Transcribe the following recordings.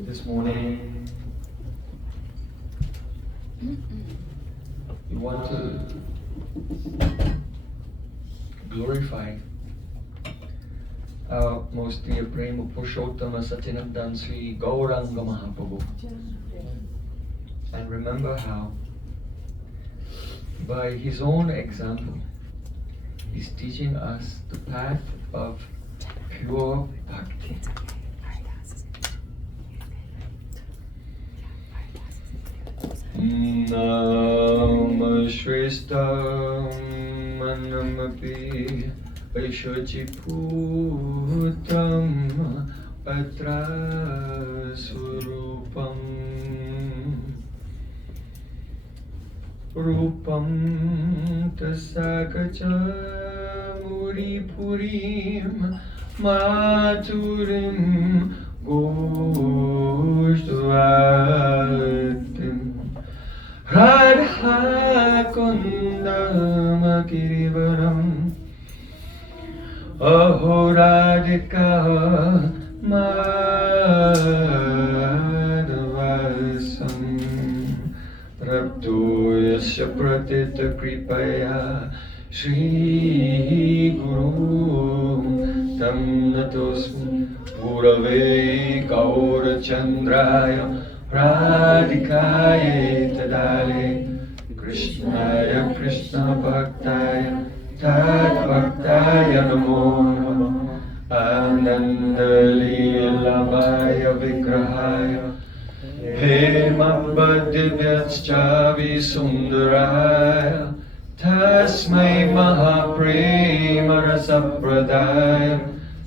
This morning, you want to glorify our most dear Prem Prayojan Prabhu Sri Caitanya Mahaprabhu, and remember how by his own example he's teaching us the path of pure bhakti. Nam Shrestam Manamapi Vaishochiputam Patra Surupam Rupam Tasakacha Muripurim Maturim Goshtvatim Radha Kundam Kirivaram Ahoradika Madhavasam Rabdu Yasya Pratita Kripaya Shri Guru Tam Natosmi Purave Gaura Chandraya Radhikaye Tadale Krishnaya Krishna Bhaktaya Tad Bhaktaya Namo Namaha Ananda Leelamaya Vigrahaya Hema Divyaschavi Sundaraya Tasmai Mahaprema Rasapradaya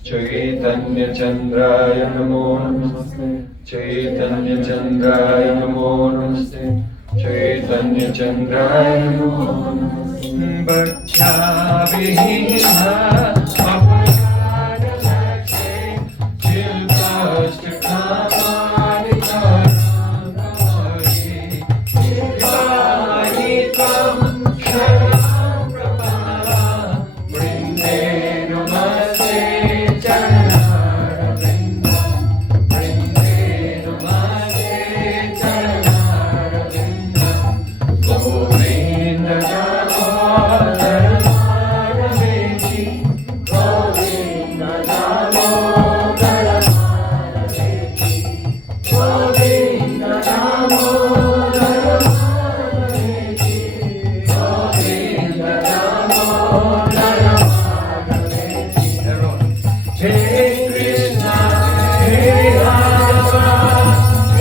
Chaitanya Chandraya Namo Namaste Chaitanya Chandraya Namo Namaste Chaitanya Chandraya Namo Namaste Bhaktavihina Apayadalakshe Chilkashtakamani Karangamari Vivahitam Sharam Prabhala Brinde Namaste Charanara Vrindam Brinde Namaste Charanara Vrindam Govinda Damodara Madhaveji Govinda Damodara Madhaveji Govinda Damodara Madhaveji Govinda Damodara Madhaveji Hey Krishna, Hey Radha,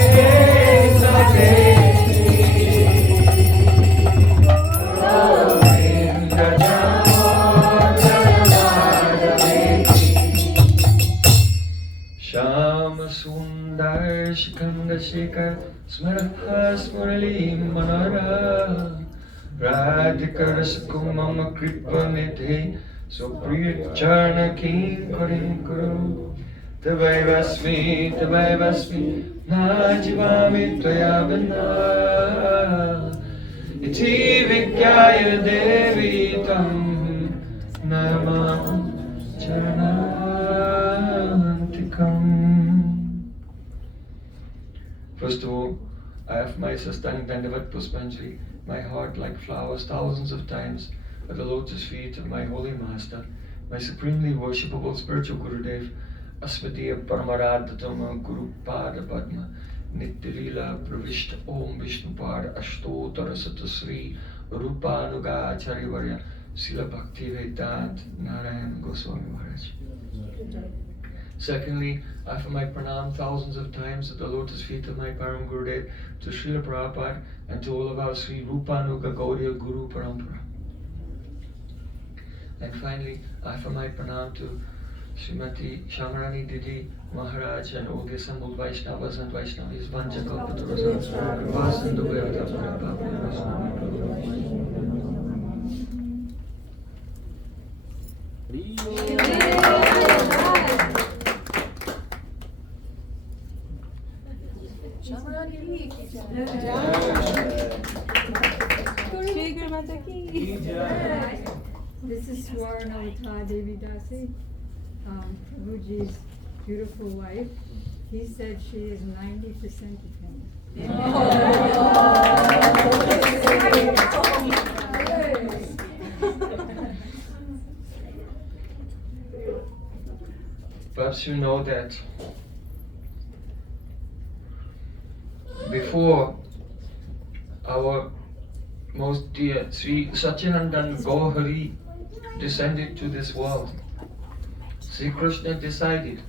Hey Sate Govinda Damodara Madhaveji Shama Sundar Shikanda Shekhar Smaraha Smurali Manara Radhika Raskumama Kripa Nidhi Supriya Charna King Karim Kuru Tavai Vasmi Najivami Tvaya Vina Iti Vikyaya Devi Tam Namam Charanantikam. First of all, I have myself standing Dandavat Puspanjali, my heart like flowers thousands of times at the lotus feet of my holy master, my supremely worshipable spiritual Gurudev, Asmatiya Paramaradhatama Guru Pada Padma, Nityalila Pravishta Om Vishnupad Ashtotara Satasri Rupanuga Acharyavarya Sila Bhakti Vedant Narayan Goswami Maharaj. Secondly, I offer my pranam thousands of times at the lotus feet of my Param Gurudev, to Srila Prabhupada and to all of our Sri Rupanuga Gaudiya Guru Parampara. And finally, I offer my pranam to Srimati Shamarani Didi Maharaj and all the assembled Vaishnavas and Vaishnavis. Vanja Kalpatarusa Vasandu Vyavadavana Bhavana Swami Prabhu. This is Swarnavata Devi Dasi, Prabhuji's beautiful wife, he said she is 90% of him. Perhaps you know that before our most dear Sri Satyanandan Gaurahari descended to this world, Sri Krishna decided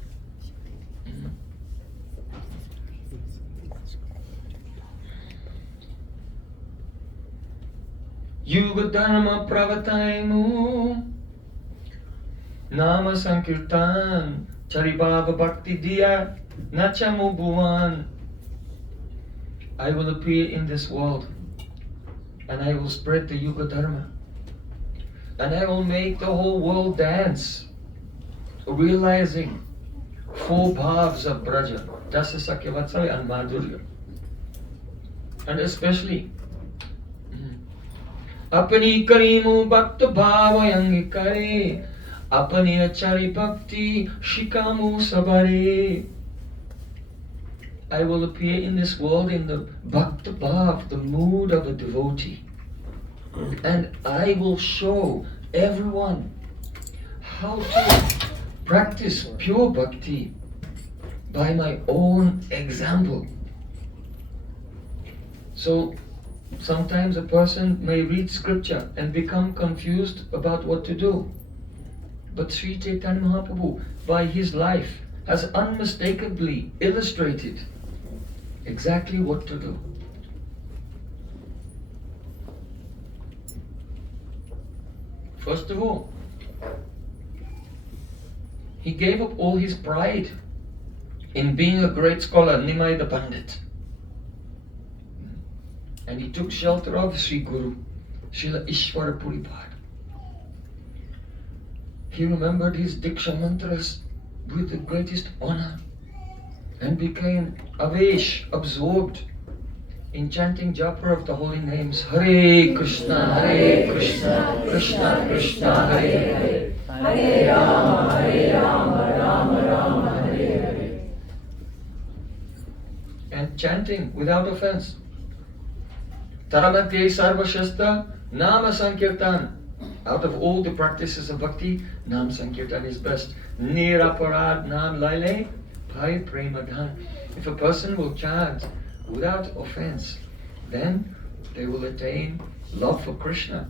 Yuga Dharma Pravataimu Nama Sankirtan Charibhava Bhakti Diya Nachamu Bhuvan. I will appear in this world and I will spread the Yuga Dharma and I will make the whole world dance, realizing 4 bhavs of Braja, Dasa Sakya Vatsalya and Madhurya. And especially Apani Karimu Bhakta Bhavayangi Kare Apani Achari Bhakti Shikamu Sabare. I will appear in this world in the Bhakta Bhav, the mood of a devotee. And I will show everyone how to practice pure bhakti by my own example. So sometimes a person may read scripture and become confused about what to do. But Sri Caitanya Mahaprabhu, by his life, has unmistakably illustrated exactly what to do. First of all, he gave up all his pride in being a great scholar, Nimai the Pandit. And he took shelter of Sri Guru, Srila Ishwara Puripad. He remembered his Diksha mantras with the greatest honor and became avesh, absorbed in chanting japa of the holy names Hare Krishna, Krishna Krishna, Hare Hare, Hare Rama, Rama Rama, Hare Hare. And chanting without offense. Taramadye Sarva Shastra Nama Sankirtan. Out of all the practices of bhakti, Nam Sankirtan is best. Niraparad Nam Laile Bhai Premadhan. If a person will chant without offense, then they will attain love for Krishna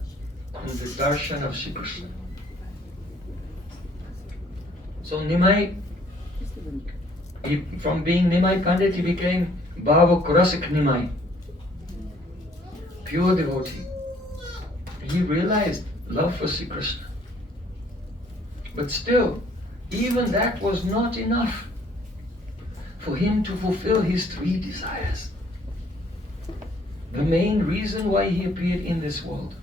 and the darshan of Sri Krishna. So Nimai, from being Nimai Pandit, he became Bhava Kurasik Nimai, pure devotee. He realized love for Sri Krishna. But still, even that was not enough for him to fulfill his 3 desires. The main reason why he appeared in this world.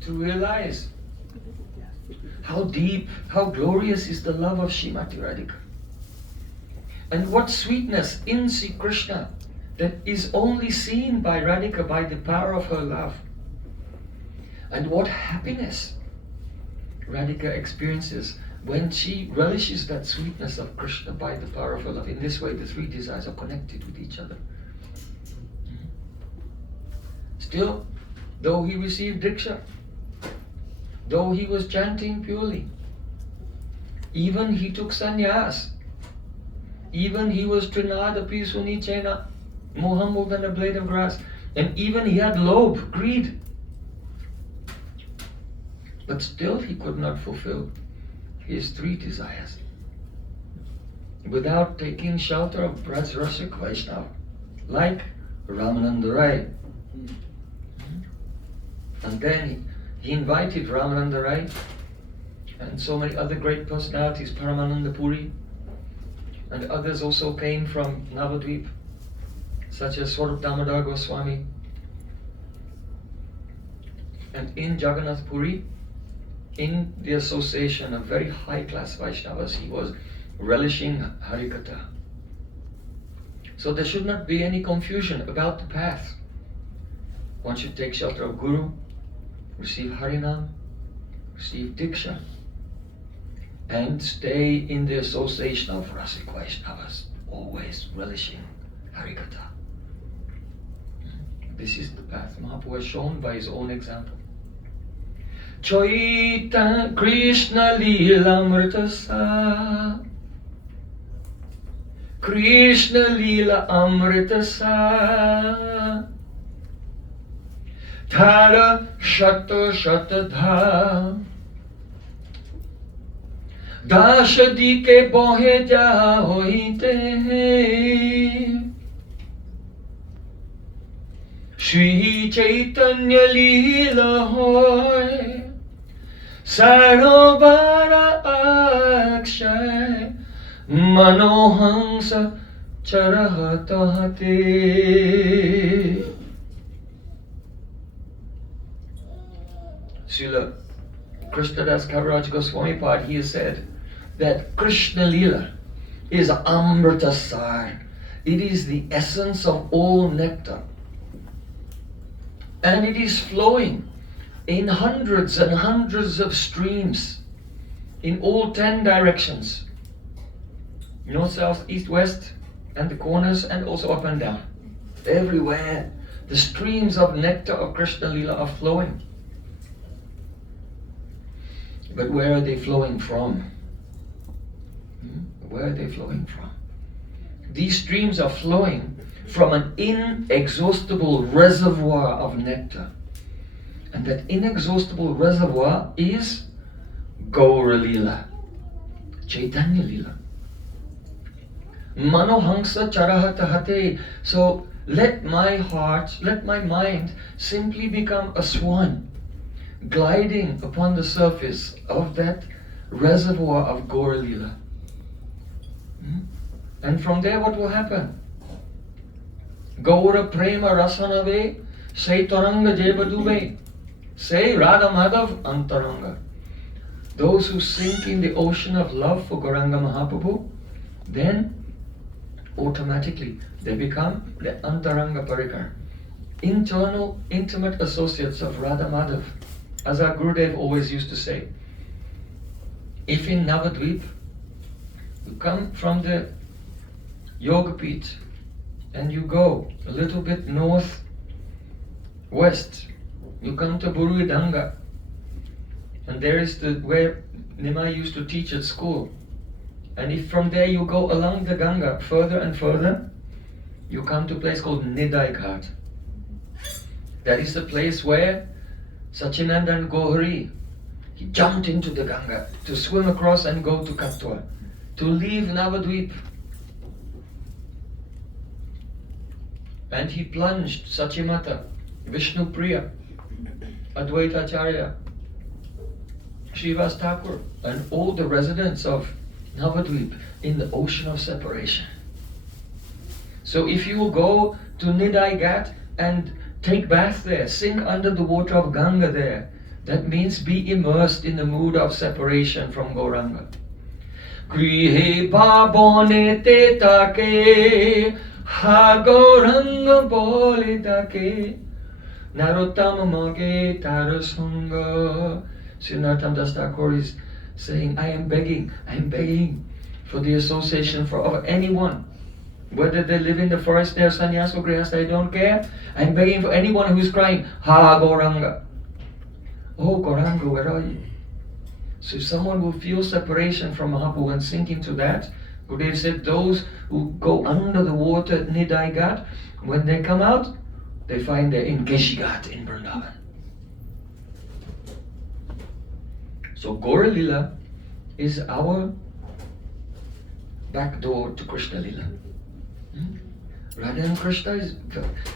To realize how deep, how glorious is the love of Srimati Radhika. And what sweetness in Sri Krishna that is only seen by Radhika by the power of her love. And what happiness Radhika experiences when she relishes that sweetness of Krishna by the power of her love. In this way, the 3 desires are connected with each other. Still, though he received Diksha, though he was chanting purely, even he took sannyas, even he was trinadapi sunichena, moham more than a blade of grass, and even he had lobh, greed. But still he could not fulfill his 3 desires without taking shelter of Braj Rasik Vaishnava, like Ramananda Rai. And then he invited Ramananda Rai and so many other great personalities, Paramananda Puri, and others also came from Navadvip, such as Swarup Damodar Goswami. And in Jagannath Puri, in the association of very high-class Vaishnavas, he was relishing Harikatha. So there should not be any confusion about the path. One should take shelter of Guru, receive Harinam, receive Diksha, and stay in the association of Rasik Vaishnavas, always relishing Harikatha. This is the path Mahaprabhu has shown by his own example. Chaitanya Krishna Leela Amritasa, Krishna Leela Amritasa, Thara Shata Shata Dha, Dashadi ke bohe ja hoite hain, Sri Caitanya Leela hoy, Sarobara Akshay, Manohansa Charahatahate. Srila Krishnadas Kaviraj Goswami Pad, he has said that Krishna Leela is Amritasar. It is the essence of all nectar. And it is flowing in hundreds and hundreds of streams in all 10 directions. North, south, east, west, and the corners, and also up and down. Everywhere the streams of nectar of Krishna Leela are flowing. But where are they flowing from? Where are they flowing from? These streams are flowing from an inexhaustible reservoir of nectar. And that inexhaustible reservoir is Gaura Leela, Chaitanya Leela. Manohansa Charahatahate. So let my heart, let my mind simply become a swan gliding upon the surface of that reservoir of Gaura Leela. And from there what will happen? Gaura Prema Rasanave, say Taranga Jebadube, say Radha Madhav Antaranga. Those who sink in the ocean of love for Gauranga Mahaprabhu, then automatically they become the Antaranga Parikar, internal, intimate associates of Radha Madhav. As our Gurudev always used to say, if in Navadvip you come from the Yogapith and you go a little bit north-west, you come to Buruidanga, and there is where Nimai used to teach at school. And if from there you go along the Ganga further and further, you come to a place called Nidai Ghat. That is the place where Sachinandan Gohari, he jumped into the Ganga to swim across and go to Katwa, to leave Navadvip. And he plunged Sachimata, Vishnu Priya, Advaita Acharya, Srivas Thakur, and all the residents of Navadvip in the ocean of separation. So if you will go to Nidai Ghat and take bath there, sink under the water of Ganga there, that means be immersed in the mood of separation from Gauranga. Grihe babone te take, ha Gauranga bole take, narottama mage tarasanga. Sri Narottam Das Thakur is saying, I am begging for the association of anyone. Whether they live in the forest, they are sannyas or grihastha, I don't care. I'm begging for anyone who is crying, Ha Gauranga. Oh Gauranga, where are you? So if someone will feel separation from Mahaprabhu and sink into that, Gurudev said those who go under the water at Nidai Ghat, when they come out, they find they're in Keshi Ghat in Vrindavan. So Gaura Leela is our back door to Krishna Leela. Radha and Krishna is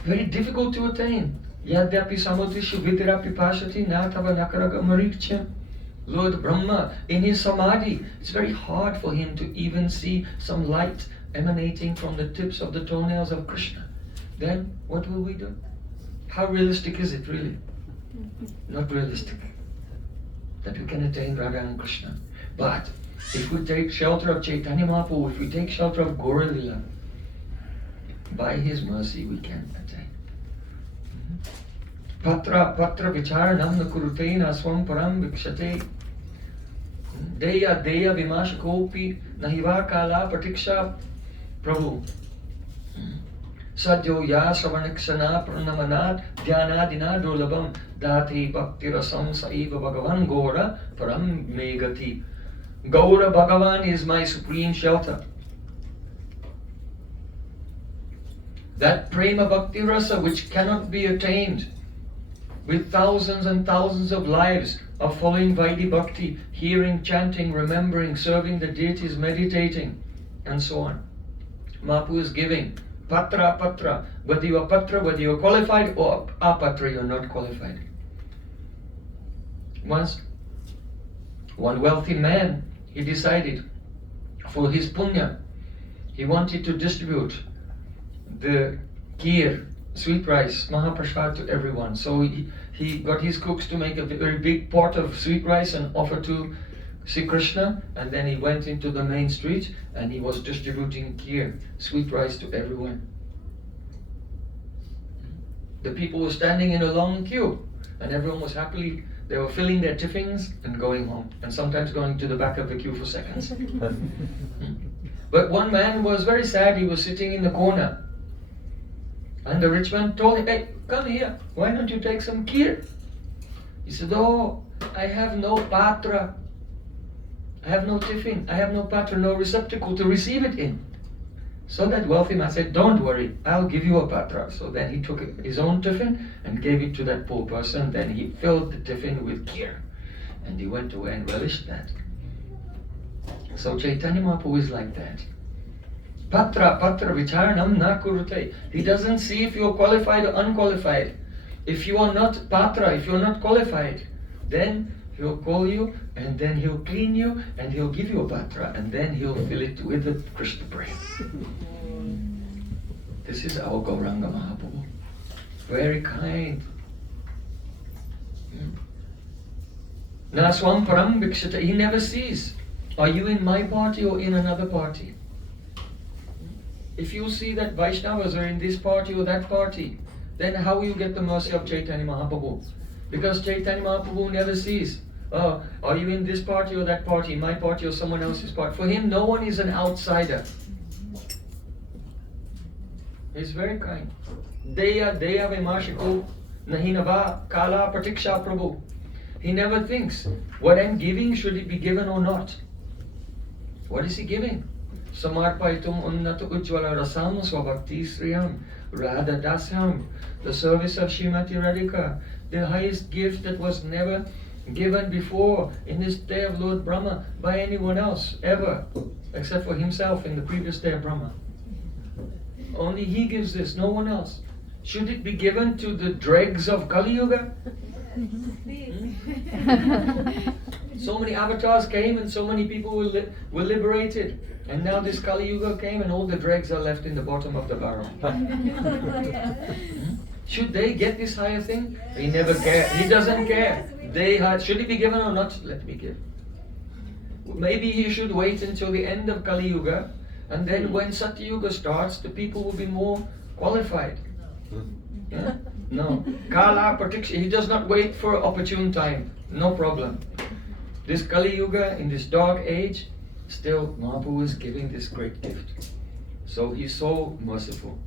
very difficult to attain. Yadyapi samudrishu vidirapi pashati natava nakaraga marikchyam. Lord Brahma, in his samadhi, it's very hard for him to even see some light emanating from the tips of the toenails of Krishna. Then what will we do? How realistic is it really? Not realistic that we can attain Radha and Krishna. But if we take shelter of Chaitanya Mahaprabhu, if we take shelter of Gaura Leela, by his mercy we can attain. Patra vicharanam na kurutena swam param vikshate. Deya Deya Vimashakopi Nahiva Kala Pratiksha Prabhu. Sadyo Ya Sravaniksana Pranamanat Dhyanadina Durlabam Dati Bhakti Rasam Saiva Bhagavan Gora Param Megati. Gaura Bhagavan is my supreme shelter. That Prema Bhakti Rasa which cannot be attained with thousands and thousands of lives of following Vaidhi Bhakti, hearing, chanting, remembering, serving the deities, meditating, and so on. Mahaprabhu is giving patra, patra, whether you are qualified or apatra, you are not qualified. Once, one wealthy man, he decided for his punya, he wanted to distribute the kheer, sweet rice, Mahaprasad to everyone. So he got his cooks to make a very big pot of sweet rice and offer to Sri Krishna, and then he went into the main street and he was distributing kheer, sweet rice to everyone. The people were standing in a long queue and everyone was happily, they were filling their tiffins and going home, and sometimes going to the back of the queue for seconds. But one man was very sad, he was sitting in the corner. And the rich man told him, hey, come here, why don't you take some kheer? He said, oh, I have no patra. I have no tiffin, I have no patra, no receptacle to receive it in. So that wealthy man said, don't worry, I'll give you a patra. So then he took his own tiffin and gave it to that poor person. Then he filled the tiffin with kheer. And he went away and relished that. So Chaitanya Mahaprabhu is like that. Patra, patra, vicharanam na kurute. He doesn't see if you're qualified or unqualified. If you are not patra, if you're not qualified, then he'll call you and then he'll clean you and he'll give you a patra and then he'll fill it with the Krishna Prem. This is our Gauranga Mahaprabhu. Very kind. Naswam param bhikshata. He never sees. Are you in my party or in another party? If you see that Vaishnavas are in this party or that party, then how will you get the mercy of Chaitanya Mahaprabhu? Because Chaitanya Mahaprabhu never sees. Are you in this party or that party, my party or someone else's party? For him, no one is an outsider. He's very kind. Deya Deya Vimashiko Nahinava Kala Pratiksha Prabhu. He never thinks, what I'm giving, should it be given or not? What is he giving? Samarpaitum unnata ujjvala rasam swabhakti sriyam radha dasyam. The service of Srimati Radhika, the highest gift that was never given before in this day of Lord Brahma by anyone else ever, except for himself in the previous day of Brahma. Only he gives this, no one else. Should it be given to the dregs of Kali Yuga? So many avatars came and so many people were liberated, and now this Kali Yuga came and all the dregs are left in the bottom of the barrel. Should they get this higher thing? He never cares. He doesn't care. Should it be given or not? Let me give. Maybe he should wait until the end of Kali Yuga, and then when Satya Yuga starts, the people will be more qualified. Yeah? No. Kala Pratiksha. He does not wait for opportune time. No problem. This Kali Yuga, in this dark age, still Mahaprabhu is giving this great gift. So he's so merciful.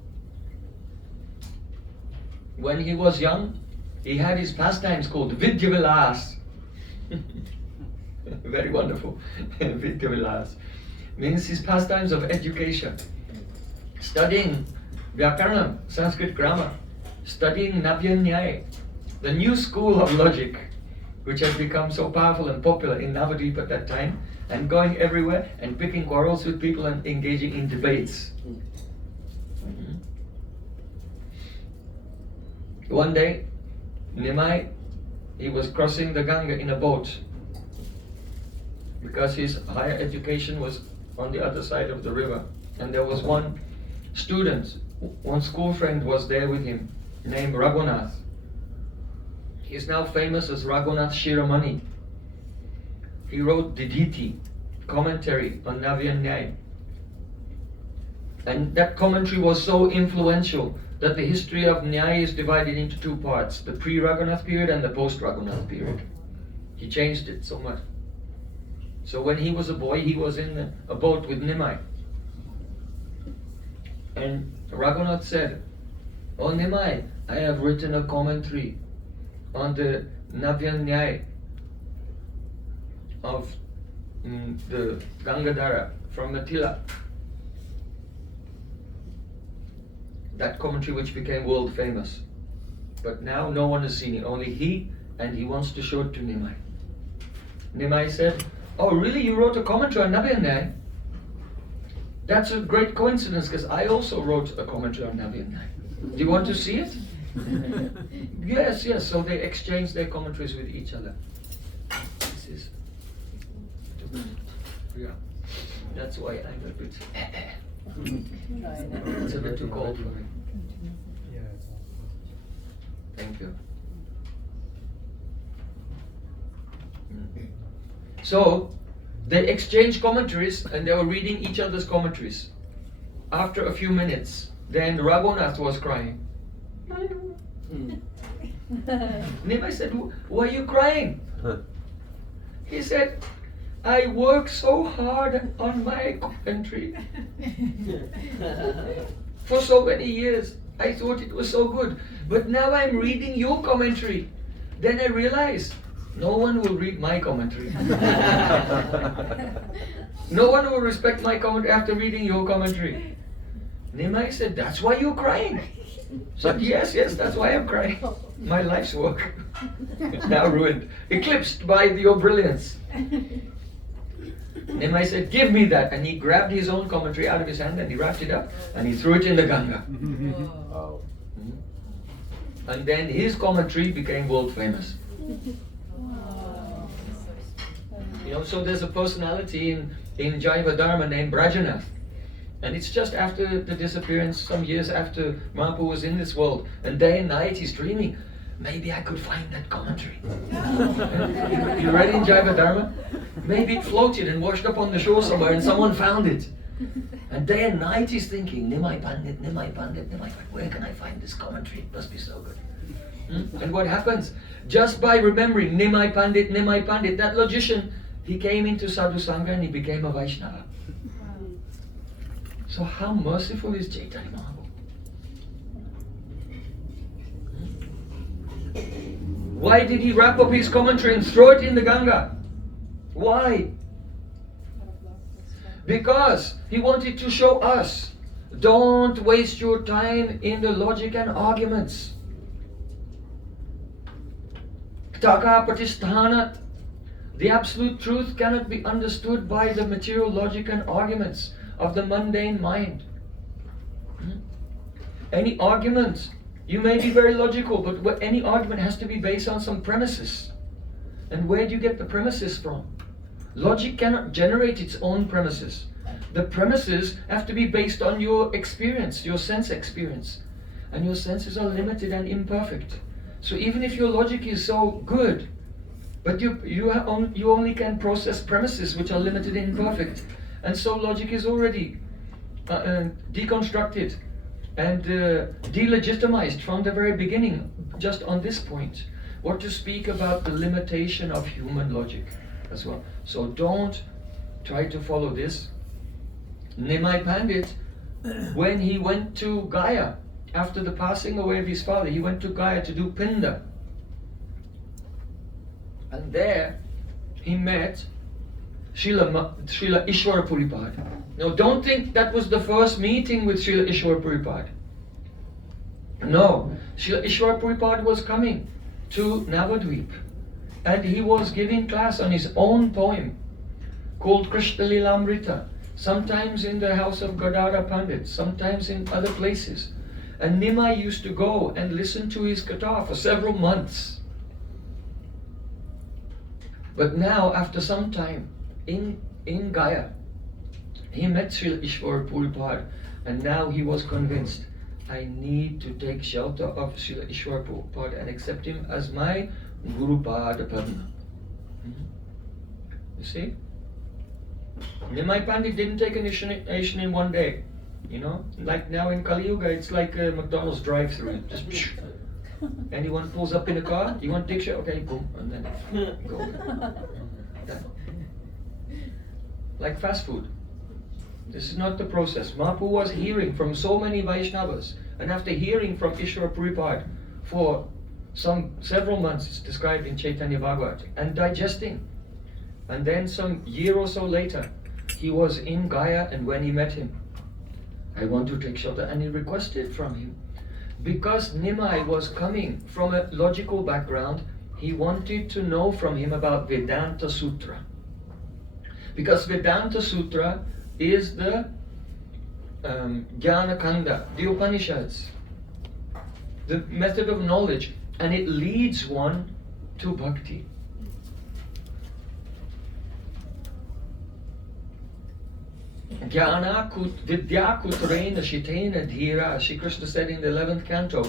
When he was young, he had his pastimes called Vidya Vilas. Very wonderful. Vidya Vilas means his pastimes of education. Studying Vyakaranam, Sanskrit grammar. Studying Navya Nyaya, the new school of logic, which has become so powerful and popular in Navadvip at that time, and going everywhere and picking quarrels with people and engaging in debates. One day, Nimai, he was crossing the Ganga in a boat because his higher education was on the other side of the river, and there was one student, one school friend was there with him, named Raghunath. He is now famous as Raghunath Shiramani. He wrote Diditi, commentary on Navya Nyaya. And that commentary was so influential that the history of Nyaya is divided into two parts, the pre-Raghunath period and the post-Raghunath period. He changed it so much. So when he was a boy, he was in a boat with Nimai. And Raghunath said, "Oh Nimai, I have written a commentary on the Navyanyay of the Gangadhara from Mathila. That commentary which became world famous. But now no one has seen it, only he, and he wants to show it to Nimai." Nimai said, "Oh really, you wrote a commentary on Navyanyay? That's a great coincidence, because I also wrote a commentary on Navyanyay. Do you want to see it?" Yes, yes. So they exchanged their commentaries with each other. This is, yeah. That's why I'm a bit. It's a bit too cold for me. Thank you. So they exchanged commentaries, and they were reading each other's commentaries. After a few minutes, then Raghunath was crying. Nimai said, "Why are you crying?" He said, "I worked so hard on my commentary for so many years. I thought it was so good. But now I'm reading your commentary. Then I realized no one will read my commentary. No one will respect my commentary after reading your commentary." Nimai said, "That's why you're crying?" Said, yes, that's why I'm crying. My life's work now ruined, eclipsed by your brilliance. Nimai said, "Give me that." And he grabbed his own commentary out of his hand and he wrapped it up and he threw it in the Ganga. Wow. And then his commentary became world famous. You know, so there's a personality in Jaiva Dharma named Brajanath. And it's just after the disappearance, some years after Mahaprabhu was in this world, and day and night he's dreaming, maybe I could find that commentary. You read in Jaiva Dharma? Maybe it floated and washed up on the shore somewhere and someone found it. And day and night he's thinking, Nimai Pandit, Nimai Pandit, Nimai Pandit, where can I find this commentary? It must be so good. And what happens? Just by remembering Nimai Pandit, that logician, he came into Sadhu Sangha and he became a Vaishnava. So how merciful is Caitanya Mahaprabhu? Why did he wrap up his commentary and throw it in the Ganga? Why? Because he wanted to show us, don't waste your time in the logic and arguments. Taka Pratisthanat. The absolute truth cannot be understood by the material logic and arguments of the mundane mind. Any argument, you may be very logical, but any argument has to be based on some premises. And where do you get the premises from? Logic cannot generate its own premises. The premises have to be based on your experience, your sense experience. And your senses are limited and imperfect. So even if your logic is so good, but you only can process premises which are limited and imperfect. And so logic is already deconstructed and delegitimized from the very beginning, just on this point. What to speak about the limitation of human logic as well. So don't try to follow this. Nimai Pandit, when he went to Gaya, after the passing away of his father, he went to Gaya to do Pinda. And there he met Srila Ishwara Puripad. Now don't think that was the first meeting with Srila Ishwara Puripad. No, Srila Ishwara Puripad was coming to Navadvip and he was giving class on his own poem called Krishna Lilamrita, sometimes in the house of Gadara Pandit, sometimes in other places. And Nimai used to go and listen to his katha for several months. But now, after some time, in Gaya, he met Srila Ishwara Puripad, and now he was convinced, I need to take shelter of Srila Ishwara Puripad and accept him as my Guru Pada Padma. You see? Nimai Pandit didn't take initiation in one day. You know, like now in Kali Yuga, it's like a McDonald's drive-through. Just anyone pulls up in a car, you want Diksha? Okay, boom, and then go. like fast food. This is not the process. Mahaprabhu was hearing from so many Vaishnavas, and after hearing from Ishvara Puripad for several months, it's described in Chaitanya Bhagavat, and digesting. And then some year or so later, he was in Gaya, and when he met him, I want to take shelter, and he requested from him. Because Nimai was coming from a logical background, he wanted to know from him about Vedanta Sutra. Because Vedanta Sutra is the Jnana Kanda, the Upanishads, the method of knowledge, and it leads one to bhakti. Jnana vidya kutrena shitena dhira. Shri Krishna said in the 11th canto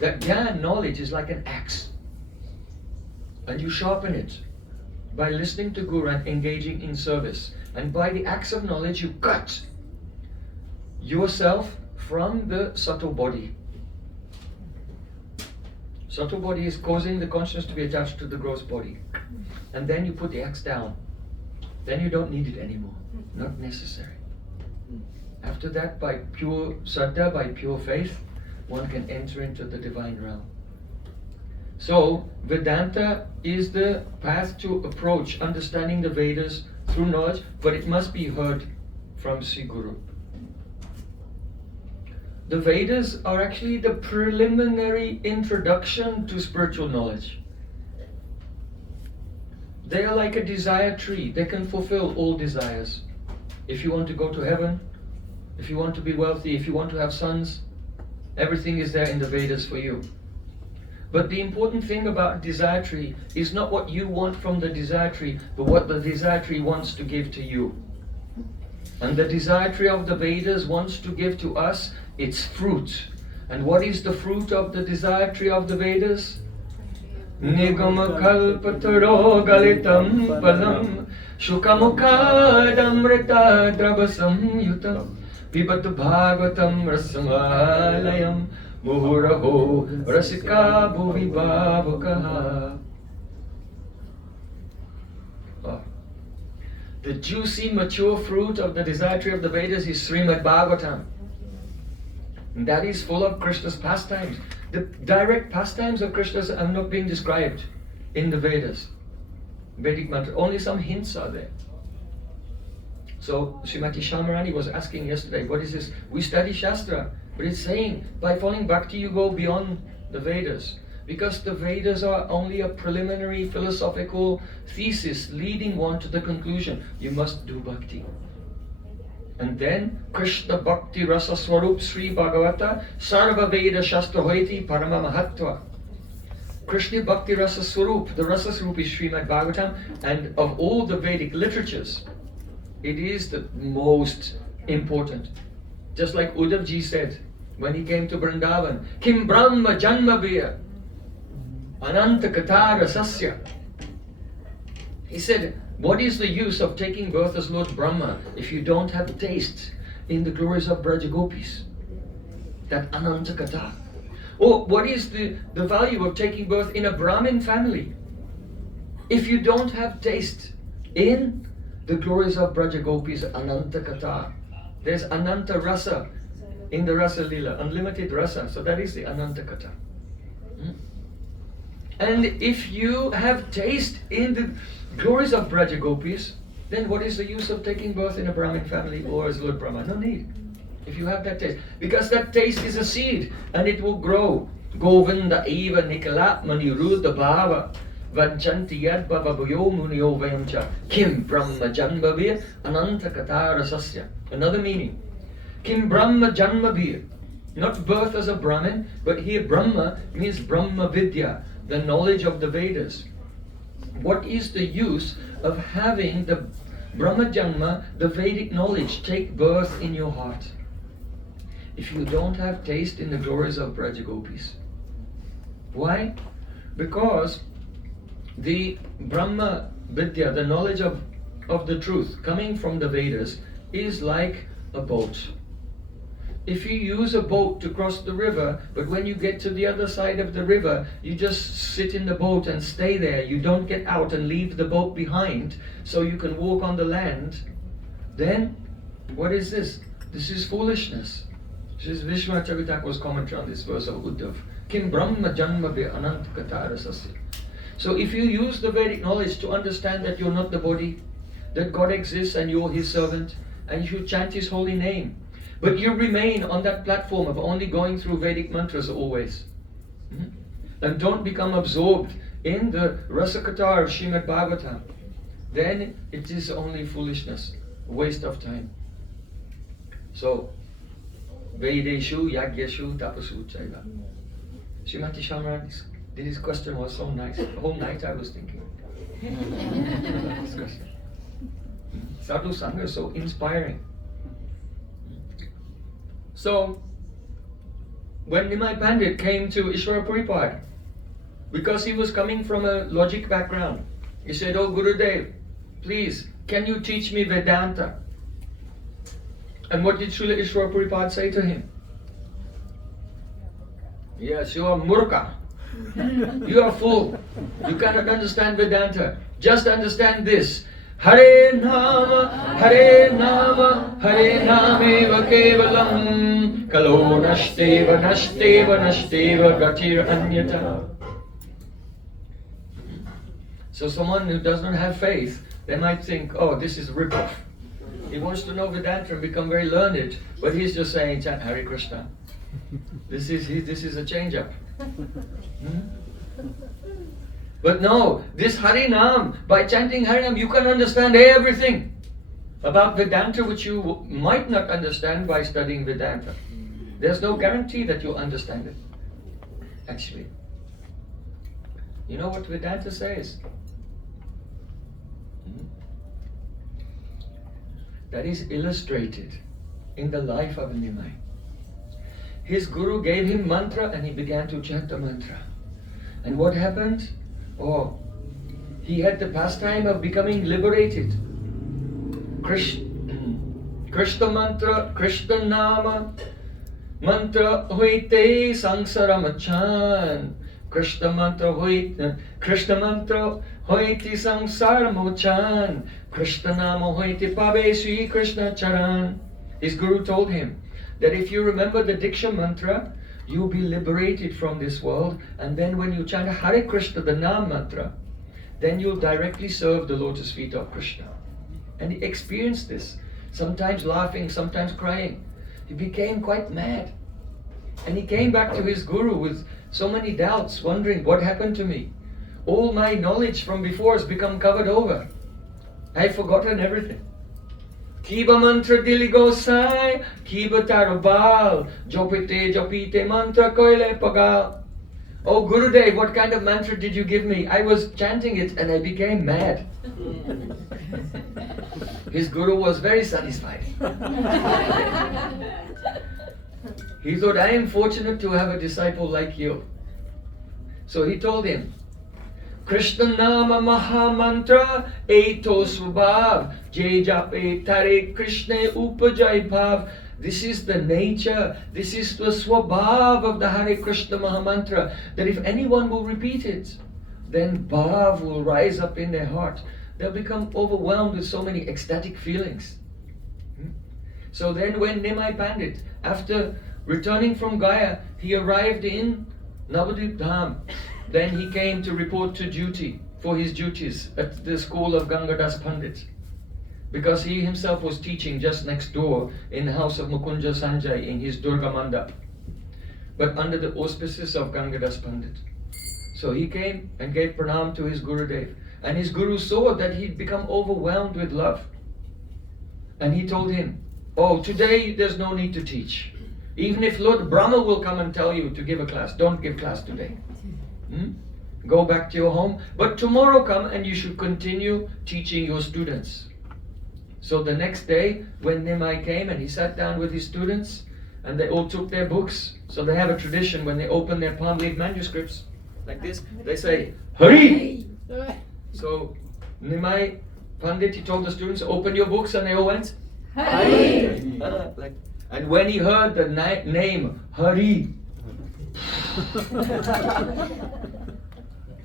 that jnana, knowledge, is like an axe, and you sharpen it by listening to Guru and engaging in service. And by the axe of knowledge, you cut yourself from the subtle body. Subtle body is causing the consciousness to be attached to the gross body. And then you put the axe down. Then you don't need it anymore. Not necessary. After that, by pure saddha, by pure faith, one can enter into the divine realm. So, Vedanta is the path to approach understanding the Vedas through knowledge, but it must be heard from Sri Guru. The Vedas are actually the preliminary introduction to spiritual knowledge. They are like a desire tree. They can fulfill all desires. If you want to go to heaven, if you want to be wealthy, if you want to have sons, everything is there in the Vedas for you. But the important thing about desire tree is not what you want from the desire tree, but what the desire tree wants to give to you. And the desire tree of the Vedas wants to give to us its fruit. And what is the fruit of the desire tree of the Vedas? Nigama kalpataro galitam palam shukamukadamrita drabasam yutam pibat bhagavatam rasamalayam muhuraho rasika bhuvi bhavakaha. The juicy, mature fruit of the desire tree of the Vedas is Srimad Bhagavatam. And that is full of Krishna's pastimes. The direct pastimes of Krishna are not being described in the Vedas, Vedic mantra. Only some hints are there. So Srimati Shamarani was asking yesterday, what is this? We study Shastra, but it's saying by following Bhakti you go beyond the Vedas. Because the Vedas are only a preliminary philosophical thesis leading one to the conclusion, you must do Bhakti. And then Krishna Bhakti Rasa Swarup Sri Bhagavata Sarva Veda Shastra Hoiti Parama Mahatva. Krishna Bhakti Rasa Swarup, the Rasa Swarup is Srimad Bhagavatam, and of all the Vedic literatures, it is the most important. Just like Uddhavji said when he came to Vrindavan, Kim Brahma Janmabhya Ananta Katara Sasya. He said, what is the use of taking birth as Lord Brahma if you don't have taste in the glories of Braja Gopis? That Ananta Katha. Or what is the value of taking birth in a Brahmin family if you don't have taste in the glories of Braja Gopis, Ananta Katha? There's Ananta Rasa in the Rasa Lila, unlimited Rasa. So that is the Ananta Katha. And if you have taste in the glories of Braja Gopis, then what is the use of taking birth in a Brahmin family or as Lord Brahma? No need. If you have that taste. Because that taste is a seed and it will grow. Govinda eva nikalat maniruddha bhava vanchanti yad bhava bhuyo muniyo vayamcha kim brahma janmabhir ananta katara sasya. Another meaning. Kim brahma janmabhir. Not birth as a Brahmin, but here Brahma means Brahma Vidya, the knowledge of the Vedas. What is the use of having the Brahma Janma, the Vedic knowledge, take birth in your heart if you don't have taste in the glories of Braja Gopis? Why? Because the Brahma Vidya, the knowledge of the truth coming from the Vedas, is like a boat. If you use a boat to cross the river, but when you get to the other side of the river, you just sit in the boat and stay there. You don't get out and leave the boat behind so you can walk on the land. then what is this? This is foolishness. This is Vishwanath Thakur's commentary on this verse of Uddhav. Kim Brahma Janma Be Anant Katarasasya. So if you use the Vedic knowledge to understand that you're not the body, that God exists and you're His servant, and you should chant His holy name, but you remain on that platform of only going through Vedic mantras always. And don't become absorbed in the Rasakatar of Srimad Bhagavatam, then it is only foolishness, a waste of time. So, Vedeshu, Yagyashu, Tapasu, Chaiva. Srimati Shamran, this question was so nice. The whole night I was thinking. This question. Sadhu Sangha is so inspiring. So, when Nimai Pandit came to Ishwara Puripad, because he was coming from a logic background, he said, "Oh Gurudev, please, can you teach me Vedanta?" And what did Srila Ishwara Puripad say to him? Yes, you are murka. You are fool. You cannot understand Vedanta. Just understand this. Hare Nama, Hare Nama, Hare Nameva Kevalam, Kalo Nashteva, Nashteva, Nashteva, Gatir Anyata. So someone who does not have faith, they might think, oh, this is rip-off. He wants to know Vedanta and become very learned, but he's just saying, chant Hare Krishna. This is a change-up. But no, this Harinam, by chanting Harinam, you can understand everything about Vedanta which you might not understand by studying Vedanta. There's no guarantee that you'll understand it, actually. You know what Vedanta says? That is illustrated in the life of Nimai. His guru gave him mantra and he began to chant the mantra. And what happened? Oh, he had the pastime of becoming liberated. Krishna mantra, Krishna nama, mantra hoite sangsara machan. Krishna mantra hoite sangsara mochan. Krishna nama hoite pabe Sri Krishna charan. His guru told him that if you remember the Diksha mantra, you'll be liberated from this world, and then when you chant Hare Krishna, the Nam mantra, then you'll directly serve the lotus feet of Krishna. And he experienced this, sometimes laughing, sometimes crying. He became quite mad. And he came back to his guru with so many doubts, wondering, what happened to me? All my knowledge from before has become covered over. I've forgotten everything. Kiba mantra diligo sai, kiba tarabal, jopite mantra koile pagal. Oh Gurudev, what kind of mantra did you give me? I was chanting it and I became mad. His guru was very satisfied. He thought, I am fortunate to have a disciple like you. So he told him, Krishna Nama Maha Mantra Eto Svabhav Jai Jape Tare Krishna Upajai Bhav. This is the nature, this is the Swabhav of the Hare Krishna Maha Mantra, that if anyone will repeat it, then Bhav will rise up in their heart. They'll become overwhelmed with so many ecstatic feelings. So then when Nimai Pandit, after returning from Gaya, he arrived in Navadvip Dham. Then he came to report to duty for his duties at the school of Gangadas Pandit, because he himself was teaching just next door in the house of Mukunja Sanjay in his Durga Mandap, but under the auspices of Gangadas Pandit. So he came and gave pranam to his Gurudev, and his Guru saw that he'd become overwhelmed with love, and he told him, oh, today there's no need to teach. Even if Lord Brahma will come and tell you to give a class, don't give class today. Go back to your home, but tomorrow come and you should continue teaching your students. So the next day when Nimai came and he sat down with his students and they all took their books, so they have a tradition when they open their palm leaf manuscripts like this, they say Hari. So Nimai Pandit, he told the students, open your books, and they all went Hari. And when he heard the name Hari,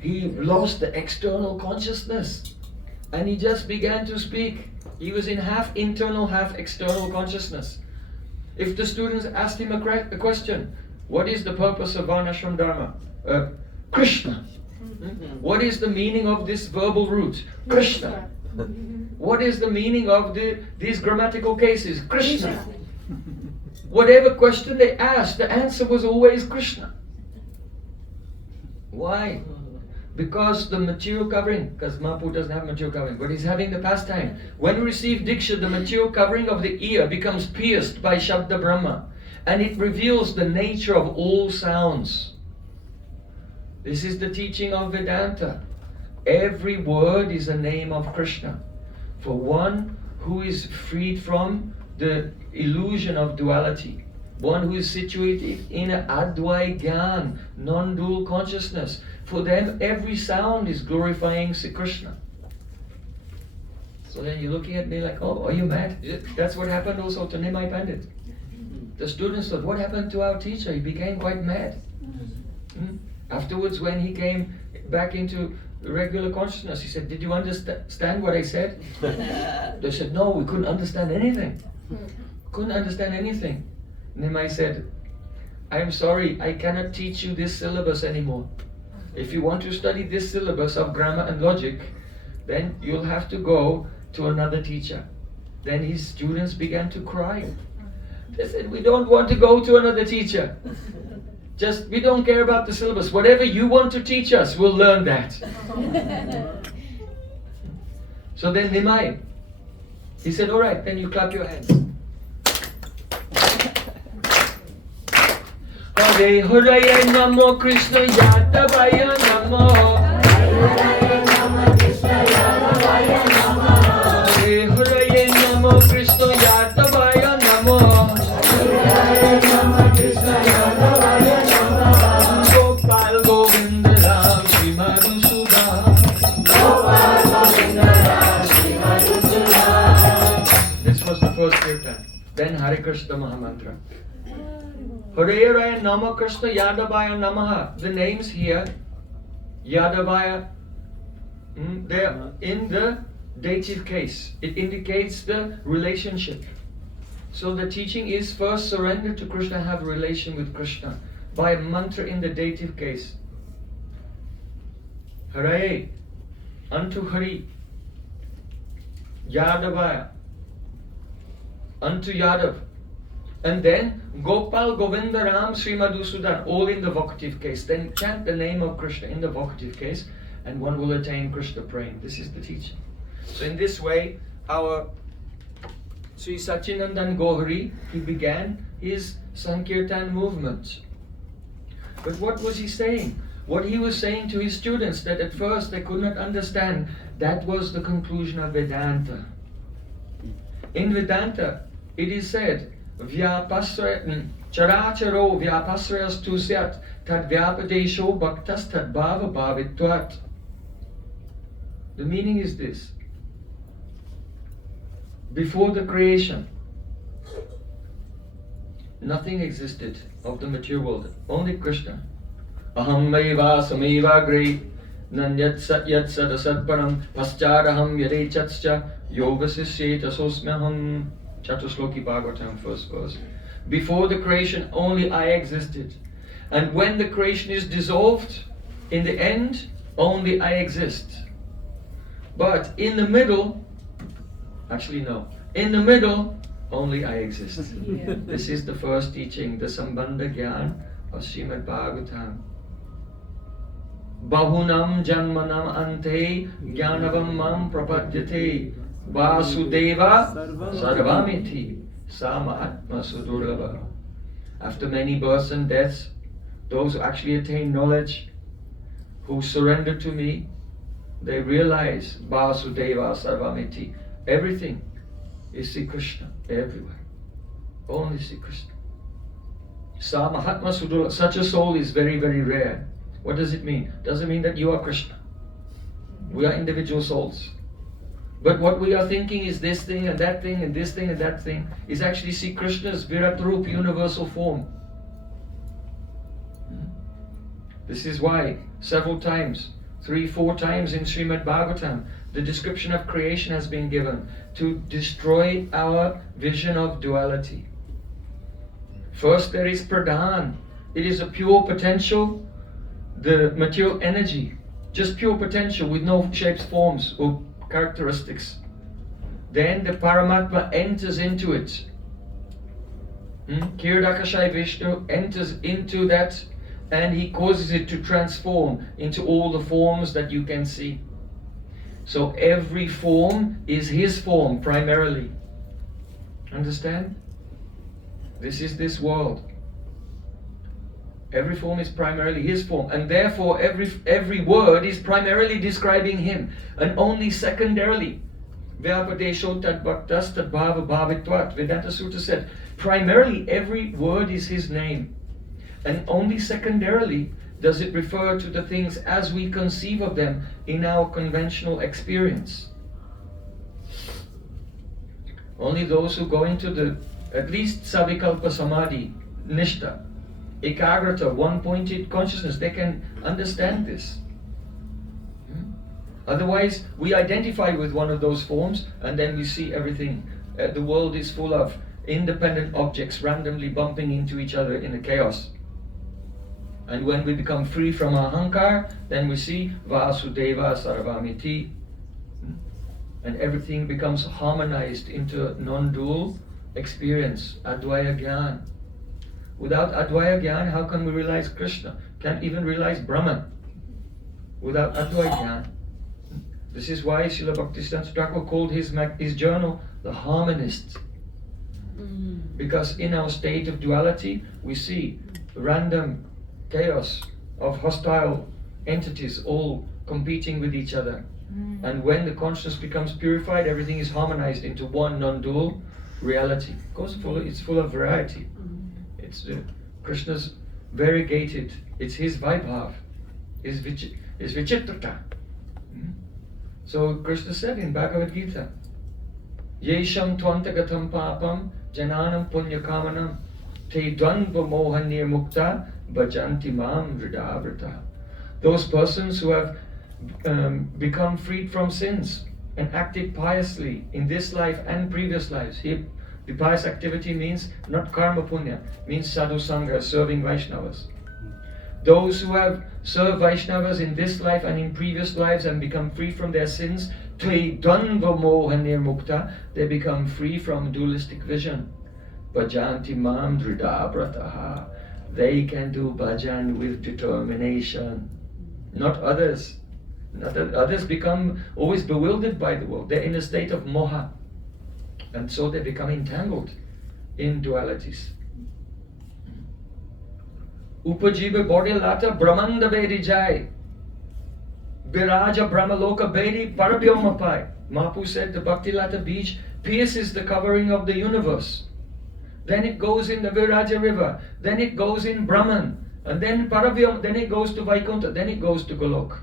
he lost the external consciousness and he just began to speak He was in half internal, half external consciousness. If the students asked him a question, what is the purpose of Varnashram Dharma? Krishna. What is the meaning of this verbal root? Krishna. What is the meaning of these grammatical cases? Krishna. Whatever question they asked, the answer was always Krishna. Why? Because the material covering, because Mahaprabhu doesn't have material covering, but he's having the pastime. When we receive Diksha, the material covering of the ear becomes pierced by Shabda Brahma, and it reveals the nature of all sounds. This is the teaching of Vedanta. Every word is a name of Krishna. For one who is freed from the illusion of duality, one who is situated in a Advai Gyan, non-dual consciousness, for them every sound is glorifying Sri Krishna. So then you're looking at me like, oh, are you mad? That's what happened also to Nimai Pandit. The students thought, what happened to our teacher? He became quite mad. Afterwards, when he came back into regular consciousness, he said, did you understand what I said? They said, no, we couldn't understand anything. Couldn't understand anything. Nimai said, I'm sorry, I cannot teach you this syllabus anymore. If you want to study this syllabus of grammar and logic, then you'll have to go to another teacher. Then his students began to cry. They said, we don't want to go to another teacher. We don't care about the syllabus. Whatever you want to teach us, we'll learn that. So then Nimai, he said, all right, then you clap your hands. Hare Hare Namo Krishna Yadavaya Namo. Hare Hare Krishna Yadavaya Namo. Hare Hare Namo Krishna Yadavaya Namo. Hare Hare Krishna Yadavaya Namo. Gopal Govinda Ram Shri Madhusudan. Gopal Govinda Ram Shri Madhusudan. This was the first kirtan. Then Hare Krishna Mahamantra. Hare Hare Nama Krishna Yadavaya Namaha. The names here, Yadavaya, they're in the dative case. It indicates the relationship. So the teaching is first surrender to Krishna, have a relation with Krishna by a mantra in the dative case. Hare, unto Hari. Yadavaya, unto Yadav. And then Gopal Govinda Ram Sri Madhusudan, all in the vocative case. Then chant the name of Krishna in the vocative case, and one will attain Krishna praying. This is the teaching. So in this way, our Sri Sachinandan Gohari, he began his Sankirtan movement. But what was he saying? What he was saying to his students that at first they could not understand, that was the conclusion of Vedanta. In Vedanta, it is said, Vyapasrayam characharo vyapasrayas tu syat tad vyapadesho bhaktas tad bhava bhavitvat. The meaning is this. Before the creation, nothing existed of the material world, only Krishna. Aham maiva samaiva gre nanyat satyat sadasatparam pascharaham yadechatscha yogasishet asosmaham. Chatusloki Bhagavatam, first verse. Before the creation, only I existed. And when the creation is dissolved, in the end, only I exist. But in the middle, actually no, in the middle, only I exist. Yeah. This is the first teaching, the Sambandha Gyan of Srimad Bhagavatam. Bahunam janmanam ante gyanavam mam prapadyate. Vasudeva sarvamiti samahatma sudurlava. After many births and deaths, those who actually attain knowledge, who surrender to me, they realize Vasudeva sarvamiti. Everything is Sri Krishna, everywhere. Only Sri Krishna. Samahatma sudurlava. Such a soul is very, very rare. What does it mean? Doesn't mean that you are Krishna. We are individual souls. But what we are thinking is this thing and that thing and this thing and that thing is actually Sri Krishna's Virat Rup, universal form. This is why several times, 3-4 times in Srimad Bhagavatam, the description of creation has been given to destroy our vision of duality. First there is pradhan. It is a pure potential, the material energy, just pure potential with no shapes, forms or characteristics. Then the Paramatma enters into it. Kiradakashai Vishnu enters into that, and he causes it to transform into all the forms that you can see. So every form is his form primarily. Understand? This is this world. Every form is primarily his form, and therefore every word is primarily describing him, and only secondarily. Vedanta Sutta said, primarily every word is his name, and only secondarily does it refer to the things as we conceive of them in our conventional experience. Only those who go into the, at least Savikalpa Samadhi, Nishta, Ekagrata, one-pointed consciousness, they can understand this. Otherwise, we identify with one of those forms and then we see everything. The world is full of independent objects randomly bumping into each other in a chaos. And when we become free from our ahankar, then we see Vasudeva Sarvamiti, and everything becomes harmonized into a non-dual experience, Advaya Gyan. Without Advaya Gyan, how can we realize Krishna? Can't even realize Brahman without Advaya Gyan. This is why Srila Bhaktisiddhanta Thakur called his journal the Harmonist. Because in our state of duality, we see random chaos of hostile entities all competing with each other. And when the consciousness becomes purified, everything is harmonized into one non-dual reality. Of course, it's full of variety. It's Krishna's variegated. It's his Vaibhav, his Vichitrata. So Krishna said in Bhagavad Gita, Yesham Twantagatam Papam Jananam Punyakamanam Te Dvanva Moha Nirmukta Bhajanti Mam Vridavrata. Those persons who have become freed from sins and acted piously in this life and previous lives. Here, the pious activity means not karma punya, means sadhu sangha, serving Vaishnavas. Those who have served Vaishnavas in this life and in previous lives and become free from their sins, they become free from dualistic vision. Bhajanti mam dhridabrataha. They can do bhajan with determination. Not others. Others become always bewildered by the world. They're in a state of moha. And so they become entangled in dualities. Upajiva bodhilata brahmanda bedi jai. Viraja brahmaloka bedi parabhyamapai. Mahaprabhu said the Bhakti Lata beach pierces the covering of the universe. Then it goes in the Viraja river. Then it goes in Brahman. And then Parabhyam, then it goes to Vaikuntha. Then it goes to Golok.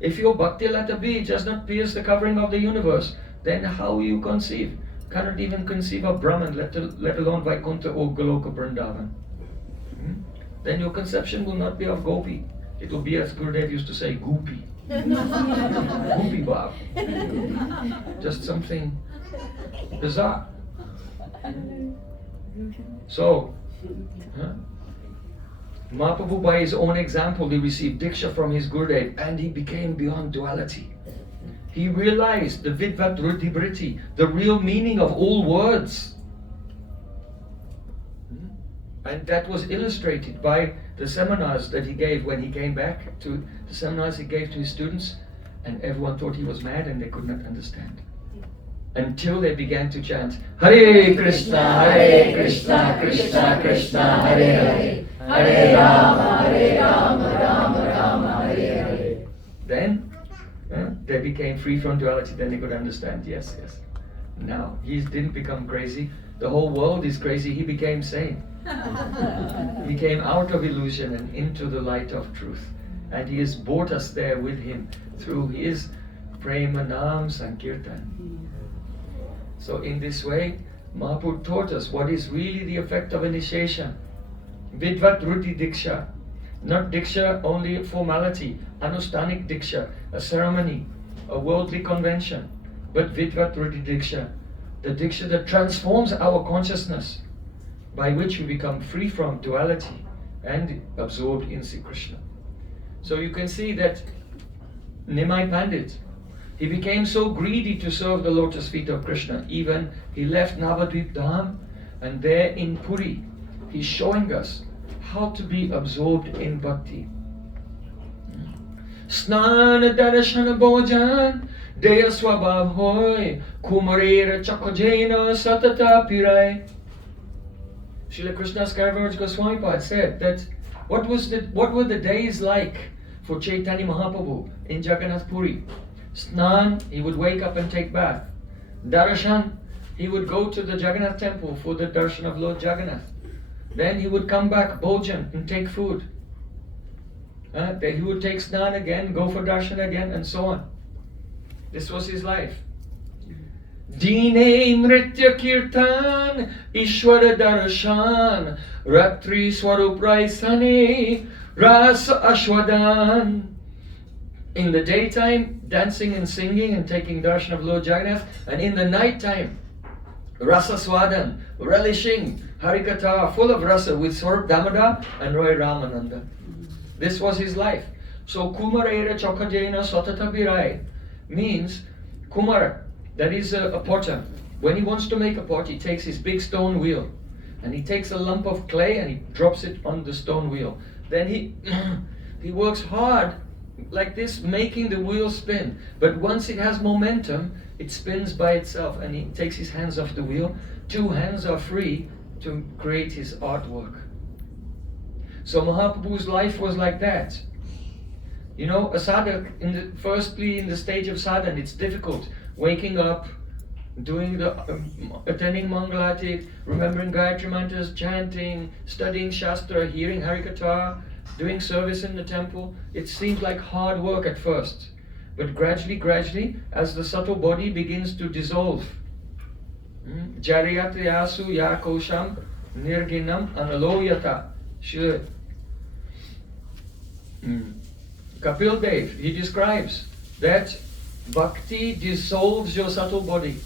If your Bhakti Lata beach does not pierce the covering of the universe, then how you conceive? Cannot even conceive of Brahman, let alone Vaikuntha or Goloka Vrindavan. Then your conception will not be of Gopi. It will be, as Gurudev used to say, Gopi. Gopi Bhav. Just something bizarre. So, Mahaprabhu, by his own example, he received Diksha from his Gurudev and he became beyond duality. He realized the Vidvat Ruddhibriti, the real meaning of all words. And that was illustrated by the seminars that he gave when he came back to the seminars he gave to his students, and everyone thought he was mad and they could not understand. Until they began to chant, Hare Krishna, Krishna Krishna, Hare Hare, Hare Rama, Rama Rama, Hare Hare. Then they became free from duality, then they could understand, yes. Now, he didn't become crazy. The whole world is crazy. He became sane. He came out of illusion and into the light of truth. And he has brought us there with him through his Prema Nam Sankirtan. So in this way, Mahaprabhu taught us what is really the effect of initiation. Vidvat Ruti Diksha. Not Diksha only formality. Anusthanik Diksha, a ceremony. a worldly convention, but Vidvat Ruddhi Diksha, the Diksha that transforms our consciousness, by which we become free from duality and absorbed in Sri Krishna. So you can see that Nimai Pandit, he became so greedy to serve the lotus feet of Krishna, even he left Navadvip Dham, and there in Puri, he's showing us how to be absorbed in bhakti. Snana darashana bhojan, deya swabhav hoy, kumarera chakojena satata pirai. Srila Krishnadas Kaviraj Goswami Pad said that what were the days like for Chaitanya Mahaprabhu in Jagannath Puri? Snan, he would wake up and take bath. Darshan, he would go to the Jagannath temple for the darshan of Lord Jagannath. Then he would come back, bhojan, and take food. Then he would take snan again, go for darshan again, and so on. This was his life. Dine Nritya Kirtan, Ishwara Darshan, Ratri Swarup Raisane, Rasa Ashwadan. In the daytime, dancing and singing and taking darshan of Lord Jagannath, and in the night time, Rasa Swadan, relishing Harikatha, full of rasa with Swarup Damodar and Roy Ramananda. This was his life. So Kumarera Chokajena Sotata Virai means Kumara. That is a potter. When he wants to make a pot, he takes his big stone wheel and he takes a lump of clay and he drops it on the stone wheel. Then he works hard like this, making the wheel spin. But once it has momentum, it spins by itself, and he takes his hands off the wheel. Two hands are free to create his artwork. So Mahaprabhu's life was like that. You know, a sadhak, firstly in the stage of sadhana, it's difficult. Waking up, doing the attending Mangalati, remembering Gayatri mantras, chanting, studying Shastra, hearing Harikatha, doing service in the temple. It seems like hard work at first. But gradually, as the subtle body begins to dissolve, Jariyatriyasu yakosham nirginam analoyata. Kapil Dev, he describes that bhakti dissolves your subtle body.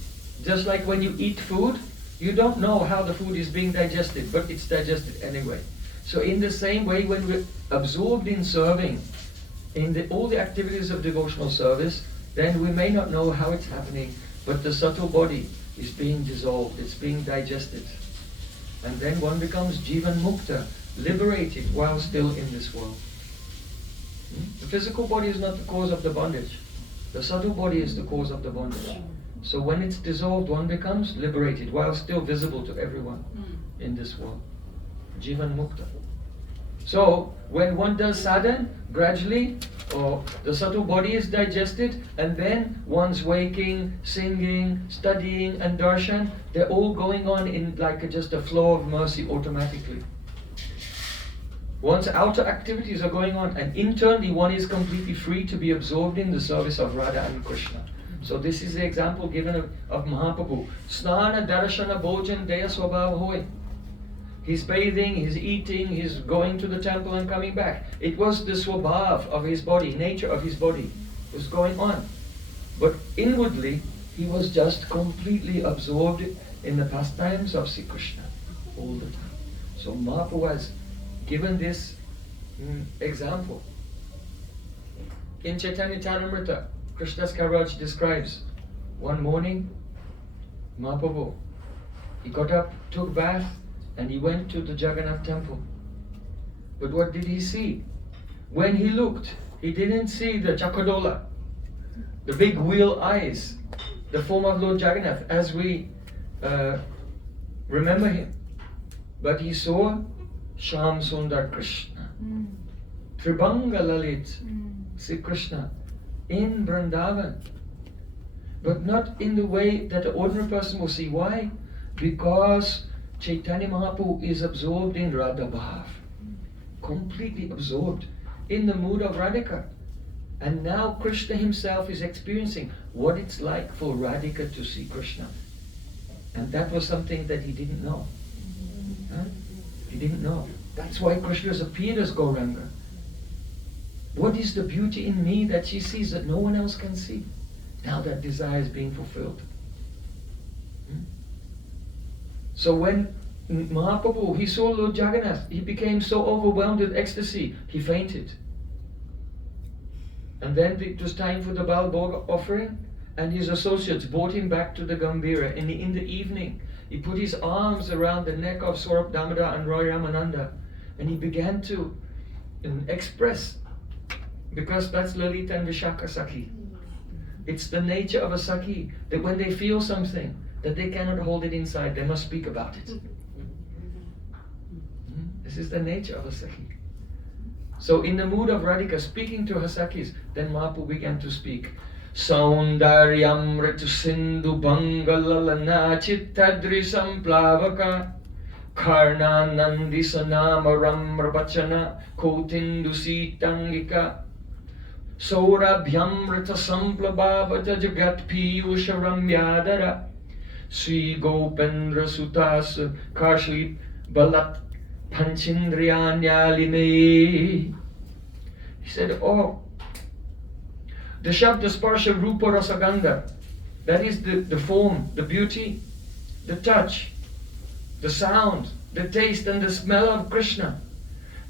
Just like when you eat food, you don't know how the food is being digested, but it's digested anyway. So in the same way, when we're absorbed in serving, in all the activities of devotional service, then we may not know how it's happening, but the subtle body is being dissolved, it's being digested. And then one becomes Jivan Mukta, liberated while still in this world. The physical body is not the cause of the bondage. The subtle body is the cause of the bondage. So when it's dissolved, one becomes liberated while still visible to everyone in this world. Jivan Mukta. So when one does sadhana, gradually, the subtle body is digested, and then one's waking, singing, studying, and darshan, they're all going on in like just a flow of mercy automatically. One's outer activities are going on, and internally one is completely free to be absorbed in the service of Radha and Krishna. So this is the example given of Mahaprabhu. Snana darashana bhojan deya swabhav hoy. He's bathing, he's eating, he's going to the temple and coming back. It was the swabhav of his body, nature of his body was going on. But inwardly, he was just completely absorbed in the pastimes of Sri Krishna all the time. So Mahaprabhu has given this example. In Chaitanya Charitamrita, Krishnadas Kaviraj describes one morning, Mahaprabhu, he got up, took bath, and he went to the Jagannath temple. But what did he see? When he looked, he didn't see the Chakadola, the big wheel eyes, the form of Lord Jagannath as we remember him. But he saw Shyam Sundar Krishna, Tribhanga Lalit, Sri Krishna in Vrindavan. But not in the way that an ordinary person will see. Why? Because Chaitanya Mahaprabhu is absorbed in Radha Bhav, completely absorbed in the mood of Radhika. And now Krishna himself is experiencing what it's like for Radhika to see Krishna. And that was something that he didn't know. He didn't know. That's why Krishna has appeared as Gauranga. What is the beauty in me that she sees that no one else can see? Now that desire is being fulfilled. So when Mahaprabhu, he saw Lord Jagannath, he became so overwhelmed with ecstasy, he fainted. And then it was time for the Bal Bhog offering, and his associates brought him back to the Gambhira. In the evening, he put his arms around the neck of Swarup Damodar and Roy Ramananda, and he began to express, because that's Lalita and Vishaka Sakhi. It's the nature of a Sakhi, that when they feel something, that they cannot hold it inside, they must speak about it. This is the nature of a Sakhi. So in the mood of Radhika speaking to her Sakhis, then Mahaprabhu began to speak. Saundaryam Ritu Sindhu Bangalalana Chittadri Samplavaka Karna Nandi Sanamaram Rabachana Kotindu Sitangika Saurabhyam Rita Samplabhavata Jagat Piyusharam Yadara Sri Gopendra Sutas Karshlit Balat Panchindriyanyaline. He said, oh, the Shabda Sparsha Rupa Rasagandha, that is the form, the beauty, the touch, the sound, the taste and the smell of Krishna.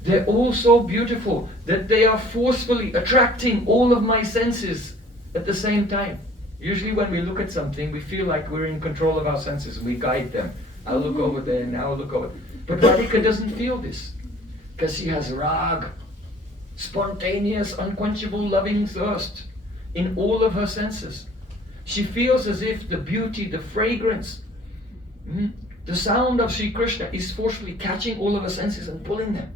They're all so beautiful that they are forcefully attracting all of my senses at the same time. Usually when we look at something, we feel like we're in control of our senses. We guide them. I'll look over there, now I'll look over. But Radhika doesn't feel this, because she has rag, spontaneous, unquenchable, loving thirst in all of her senses. She feels as if the beauty, the fragrance, the sound of Sri Krishna is forcefully catching all of her senses and pulling them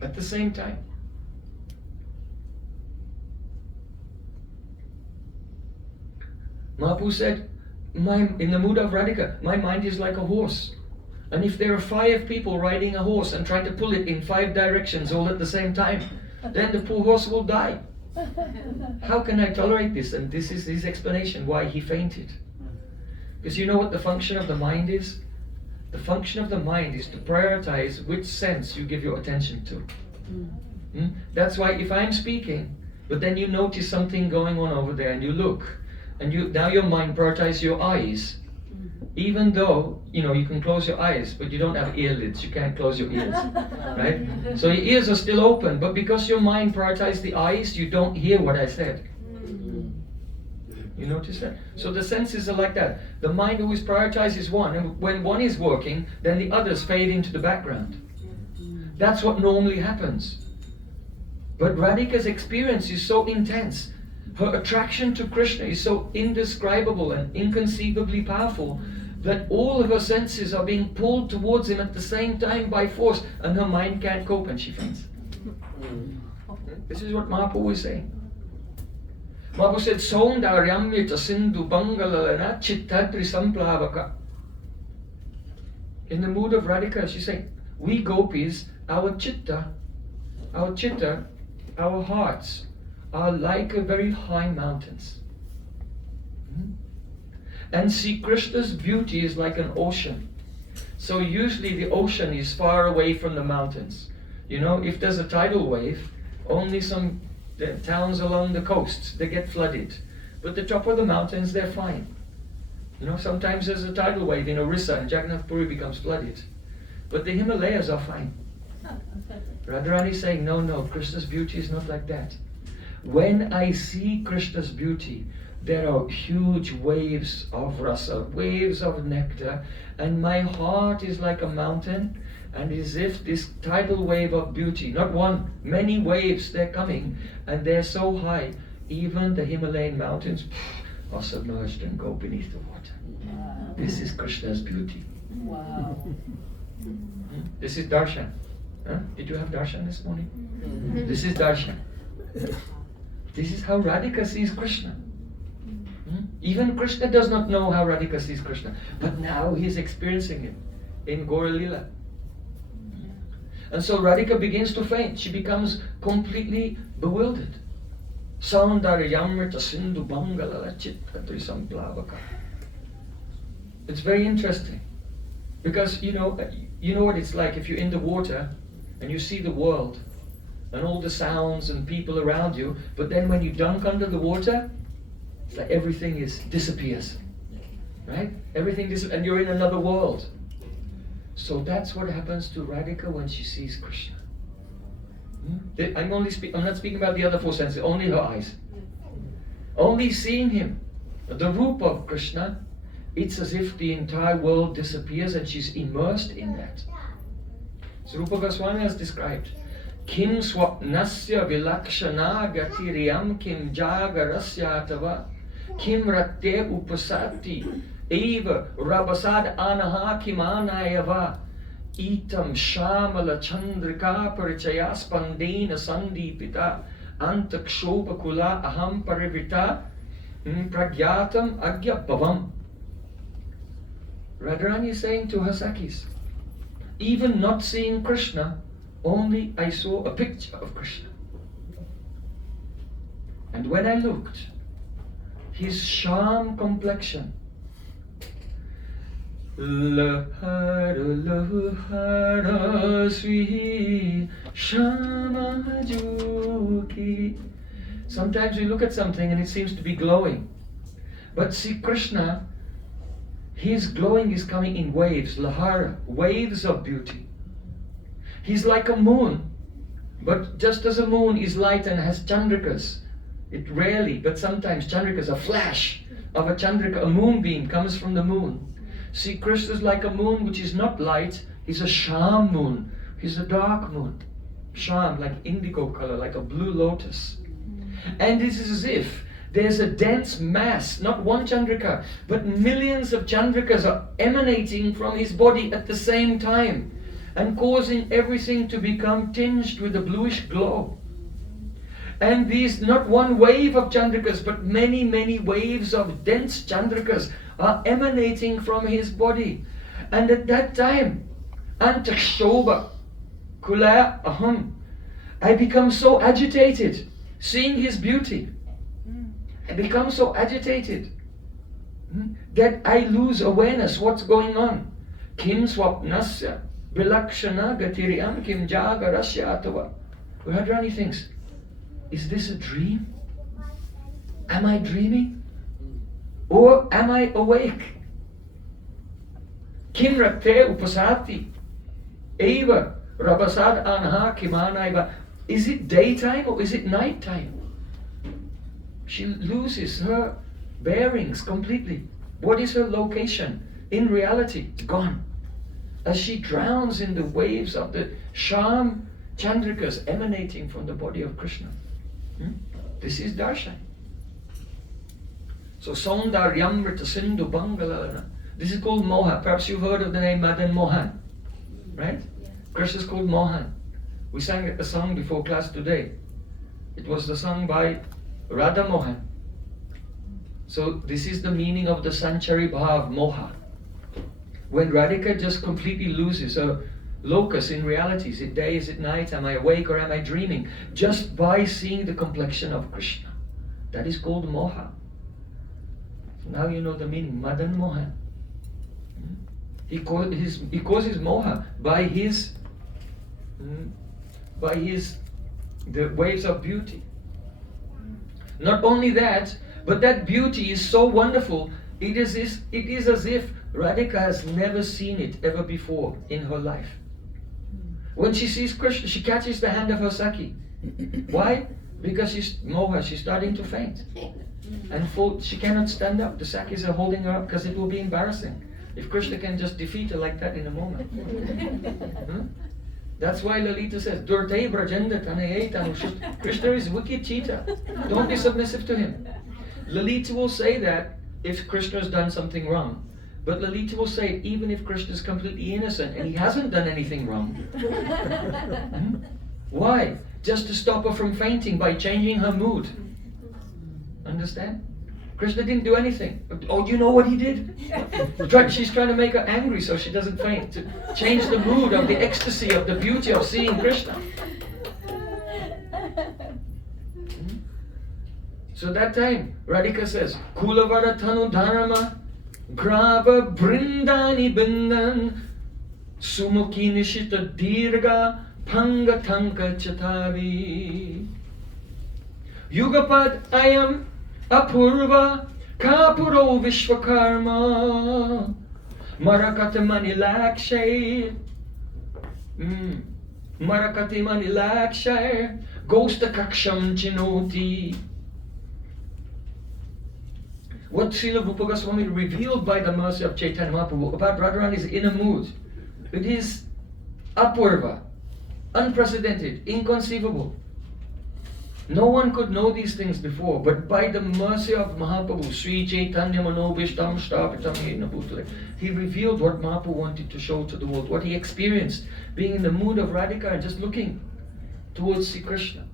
at the same time. Mahaprabhu said, in the mood of Radhika, my mind is like a horse. And if there are 5 people riding a horse and trying to pull it in 5 directions all at the same time, then the poor horse will die. How can I tolerate this? And this is his explanation why he fainted. Because you know what the function of the mind is? The function of the mind is to prioritize which sense you give your attention to. That's why if I'm speaking, but then you notice something going on over there and you look, and now your mind prioritizes your eyes, even though, you can close your eyes, but you don't have earlids, you can't close your ears, right? So your ears are still open, but because your mind prioritizes the eyes, you don't hear what I said. You notice that? So the senses are like that. The mind always prioritizes one, and when one is working, then the others fade into the background. That's what normally happens. But Radhika's experience is so intense. Her attraction to Krishna is so indescribable and inconceivably powerful that all of her senses are being pulled towards him at the same time by force, and her mind can't cope and she faints. This is what Mahaprabhu is saying. Mahaprabhu said, Saundaryamyata Sindhu Bangalalana Chittadri Samplavaka. In the mood of Radhika, she's saying, we gopis, our chitta, our hearts, are like a very high mountains. And Sri Krishna's beauty is like an ocean. So usually the ocean is far away from the mountains. If there's a tidal wave, only some towns along the coasts, they get flooded. But the top of the mountains, they're fine. Sometimes there's a tidal wave in Orissa and Jagannath Puri becomes flooded. But the Himalayas are fine. Radharani is saying, no, Krishna's beauty is not like that. When I see Krishna's beauty, there are huge waves of rasa, waves of nectar, and my heart is like a mountain, and as if this tidal wave of beauty, not one, many waves, they're coming, and they're so high, even the Himalayan mountains are submerged and go beneath the water. Wow. This is Krishna's beauty. Wow. This is darshan. Did you have darshan this morning? This is darshan. This is how Radhika sees Krishna. Even Krishna does not know how Radhika sees Krishna, but now he is experiencing it in Gaura Lila. And so Radhika begins to faint. She becomes completely bewildered. Saundaryamrita Sindhu Bangalala Chittadri Samplavaka. It's very interesting, because you know what it's like if you're in the water and you see the world and all the sounds and people around you, but then when you dunk under the water, It's like everything disappears. Right? Everything and you're in another world. So that's what happens to Radhika when she sees Krishna. I'm not speaking about the other four senses, only her eyes. Only seeing him, the roop of Krishna, it's as if the entire world disappears and she's immersed in that. So Rupa Goswami has described, Kim swapnasya vilakshana gatiriyam kim jagarasya tava kim ratte upasati eva rabasad anaha kimanayava itam shamala chandrika parichaya spandena sandipita antakshobha kula aham parivita pragyatam agya bhavam. Radharani is saying to her Sakhis, even not seeing Krishna, only I saw a picture of Krishna. And when I looked, his sham complexion, lahara lahara sweet shama juki. Sometimes we look at something and it seems to be glowing. But see Krishna, his glowing is coming in waves, lahara, waves of beauty. He's like a moon, but just as a moon is light and has chandrikas, it rarely, but sometimes chandrikas, a flash of a chandrika, a moonbeam comes from the moon. See, Krishna is like a moon which is not light, he's a sham moon, he's a dark moon. Sham, like indigo color, like a blue lotus. And this is as if there's a dense mass, not one chandrika, but millions of chandrikas are emanating from his body at the same time and causing everything to become tinged with a bluish glow. And these, not one wave of chandrikas, but many, many waves of dense chandrikas are emanating from his body. And at that time, antakshobha kula aham, I become so agitated seeing his beauty. I become so agitated that I lose awareness what's going on. Kim swapnasya vilakshana gatiriyam kim jagarasya atava. Radharani thinks, is this a dream? Am I dreaming? Or am I awake? Kim rakte upasati eva rabasad anha kimanaiva. Is it daytime or is it nighttime? She loses her bearings completely. What is her location? In reality, gone. As she drowns in the waves of the sham chandrikas emanating from the body of Krishna. This is darshan. So Saundaryamrita Sindhu Bangalalana. This is called Moha. Perhaps you've heard of the name Madan Mohan. Right? Yeah. Krishna is called Mohan. We sang a song before class today. It was the song by Radha Mohan. So this is the meaning of the Sanchari Bhav, Moha. When Radhika just completely loses her locus in reality, is it day, is it night, am I awake or am I dreaming? Just by seeing the complexion of Krishna. That is called Moha. So now you know the meaning, Madan Mohan. He causes Moha by the waves of beauty. Not only that, but that beauty is so wonderful, it is as if Radhika has never seen it ever before in her life. When she sees Krishna, she catches the hand of her Sakhi. Why? Because she's Moha, she's starting to faint. And she cannot stand up. The Sakhis are holding her up because it will be embarrassing if Krishna can just defeat her like that in a moment. That's why Lalita says, Durte Brajenda Tanayetanu. Krishna is wicked cheater. Don't be submissive to him. Lalita will say that if Krishna has done something wrong. But Lalita will say it even if Krishna is completely innocent and he hasn't done anything wrong. Why? Just to stop her from fainting by changing her mood. Understand? Krishna didn't do anything. Oh, you know what he did? She's trying to make her angry so she doesn't faint. To change the mood of the ecstasy of the beauty of seeing Krishna. So that time, Radhika says, Kulavara Tanu Dharma Grava Brindani Bindan Sumukhi Nishita Dirga Panga Tanka Chatavi Yugapad Ayam Apurva Kapuro Vishwakarma Marakata Manilakshay Marakati Manilakshay Gosta Kaksham Chinoti. What Srila Rupa Goswami revealed by the mercy of Chaitanya Mahaprabhu about Radharani's inner mood, it is apurva, unprecedented, inconceivable. No one could know these things before, but by the mercy of Mahaprabhu, Sri Caitanya Manobishtam Shtapitam Yena Bhutale, he revealed what Mahaprabhu wanted to show to the world, what he experienced, being in the mood of Radhika and just looking towards Sri Krishna.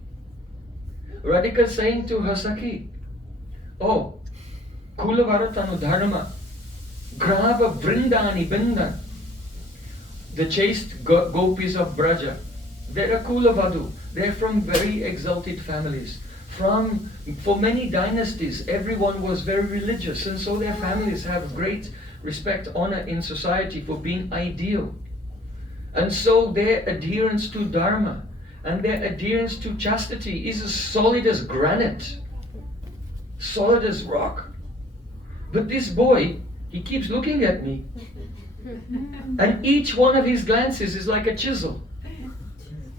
Radhika saying to her Sakhi, oh, Kulavaratanu Dharma, Grava Vrindani Bindan, the chaste gopis of Braja, they're a Kulavadu. They're from very exalted families. For many dynasties, everyone was very religious, and so their families have great respect, honor in society for being ideal. And so their adherence to Dharma and their adherence to chastity is as solid as granite, solid as rock. But this boy, he keeps looking at me, and each one of his glances is like a chisel.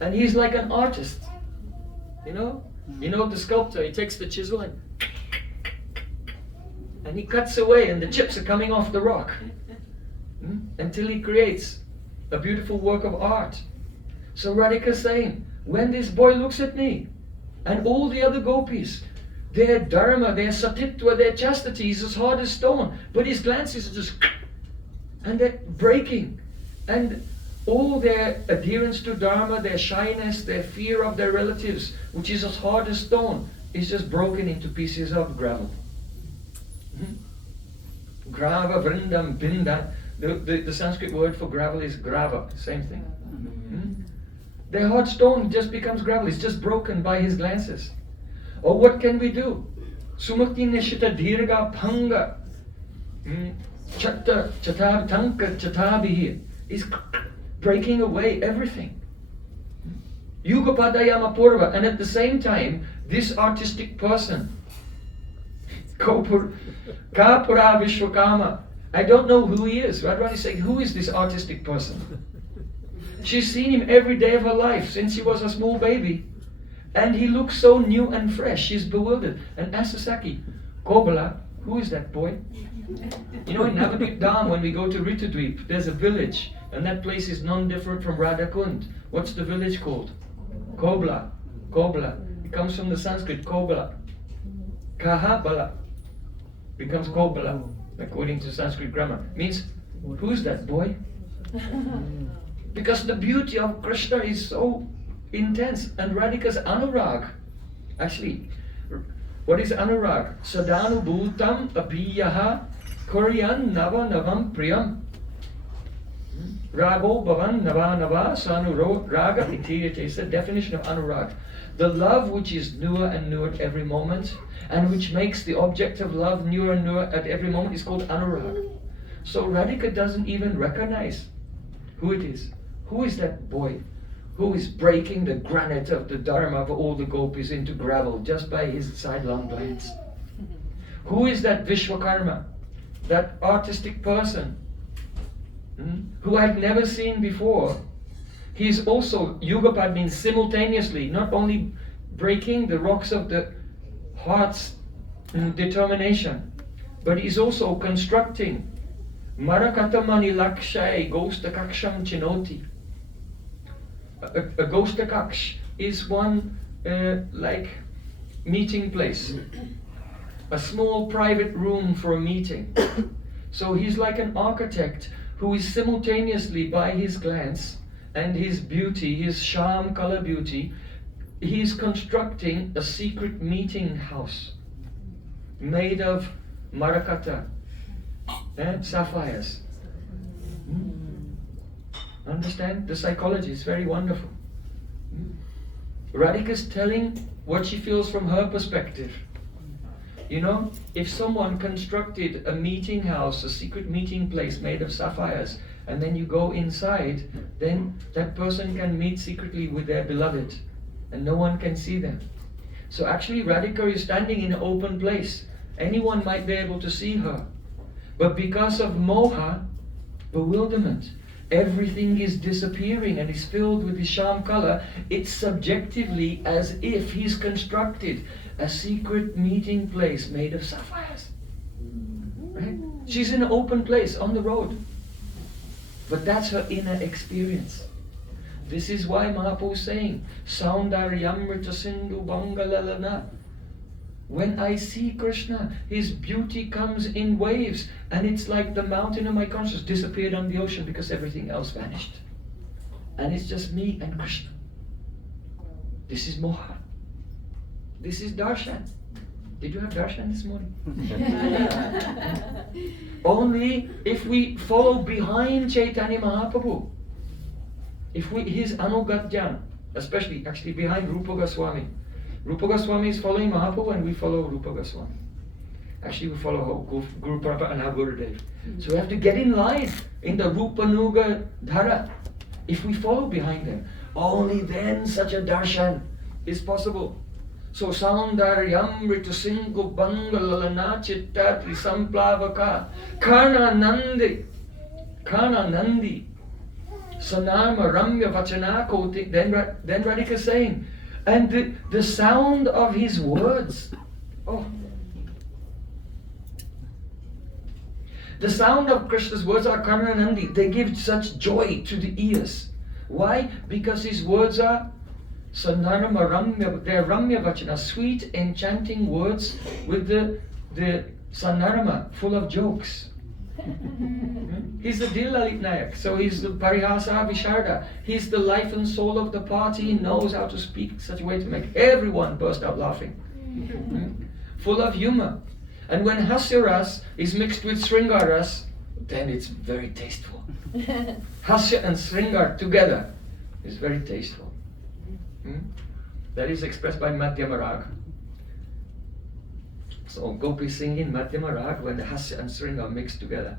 And he's like an artist, you know the sculptor, he takes the chisel and he cuts away, and the chips are coming off the rock until he creates a beautiful work of art. So Radhika is saying, when this boy looks at me and all the other gopis, their dharma, their satitva, their chastity is as hard as stone, but his glances are just and they're breaking, and all their adherence to Dharma, their shyness, their fear of their relatives, which is as hard as stone, is just broken into pieces of gravel. Grava, vrindam, binda. The Sanskrit word for gravel is grava, same thing. Their hard stone just becomes gravel, it's just broken by his glances. Or what can we do? Sumukti nishita dirga panga. Chatta, chatar, tanka, chatabihi. Is breaking away everything. Yugapadayama Purva, and at the same time, this artistic person, Kapura Vishwakama, I don't know who he is. Radharani is saying, who is this artistic person? She's seen him every day of her life since he was a small baby, and he looks so new and fresh. She's bewildered and asks Saki, Kobala, who is that boy? In Navadvip Dham, when we go to Ritudvip, there's a village, and that place is non-different from Radhakund. What's the village called? Kobla. Kobla. It comes from the Sanskrit Kobla. Kahabala becomes Kobla, according to Sanskrit grammar. Means, who's that boy? Because the beauty of Krishna is so intense, and Radhika's anurag. Actually, what is anurag? Sadanu bhutam apiyaha Koryan nava navam priyam. Rago bhavan nava nava sanuro raga itiyate is the definition of anurag. The love which is newer and newer at every moment, and which makes the object of love newer and newer at every moment, is called anurag. So Radhika doesn't even recognize who it is. Who is that boy who is breaking the granite of the dharma of all the gopis into gravel just by his sidelong glance? Who is that Vishwakarma, that artistic person who I've never seen before? He's also, Yugapad means simultaneously, not only breaking the rocks of the heart's determination, but he's also constructing Marakatamani Lakshay Gostakaksham Chinoti. A Gostakaksh is one like meeting place, a small private room for a meeting. So he's like an architect who is simultaneously, by his glance and his beauty, his sham color beauty, he's constructing a secret meeting house made of marakata and sapphires. Understand? The psychology is very wonderful. Radhika is telling what she feels from her perspective. If someone constructed a meeting house, a secret meeting place made of sapphires, and then you go inside, then that person can meet secretly with their beloved, and no one can see them. So actually Radhika is standing in an open place. Anyone might be able to see her. But because of moha, bewilderment, everything is disappearing and is filled with the sham color. It's subjectively as if he's constructed a secret meeting place made of sapphires. Right? She's in an open place on the road. But that's her inner experience. This is why Mahaprabhu is saying, Saundaryamrita Sindhu Bangalalana. When I see Krishna, his beauty comes in waves, and it's like the mountain of my consciousness disappeared on the ocean because everything else vanished. And it's just me and Krishna. This is moha. This is darshan. Did you have darshan this morning? Only if we follow behind Chaitanya Mahaprabhu, if we, his anugatyan, especially actually behind Rupa Goswami. Rupa Goswami is following Mahaprabhu and we follow Rupa Goswami. Actually we follow Guru Prabhupada and our Gurudev. So we have to get in line in the Rupa Nuga Dhara. If we follow behind them, only then such a darshan is possible. So Saundaryam Ritusinghu Bangalalana Chitta Trisamplavaka Karna Nandi Sanarma Ramya Vachana Koti. Then Radhika is saying, and the sound of his words, the sound of Krishna's words are Karna Nandi. They give such joy to the ears. Why? Because his words are Sanarma Ramya, they are Ramya Vachana, sweet enchanting words with the Sanarma full of jokes. He's the Dillalit Nayak, so he's the Parihasa Visharda. He's the life and soul of the party. He knows how to speak such a way to make everyone burst out laughing. Full of humor. And when Hasyaras is mixed with Sringaras, then it's very tasteful. Hasya and Sringar together is very tasteful. That is expressed by Madhyama Raga. So Gopi sing in Madhyama Raga when the Hasya and Sringa are mixed together.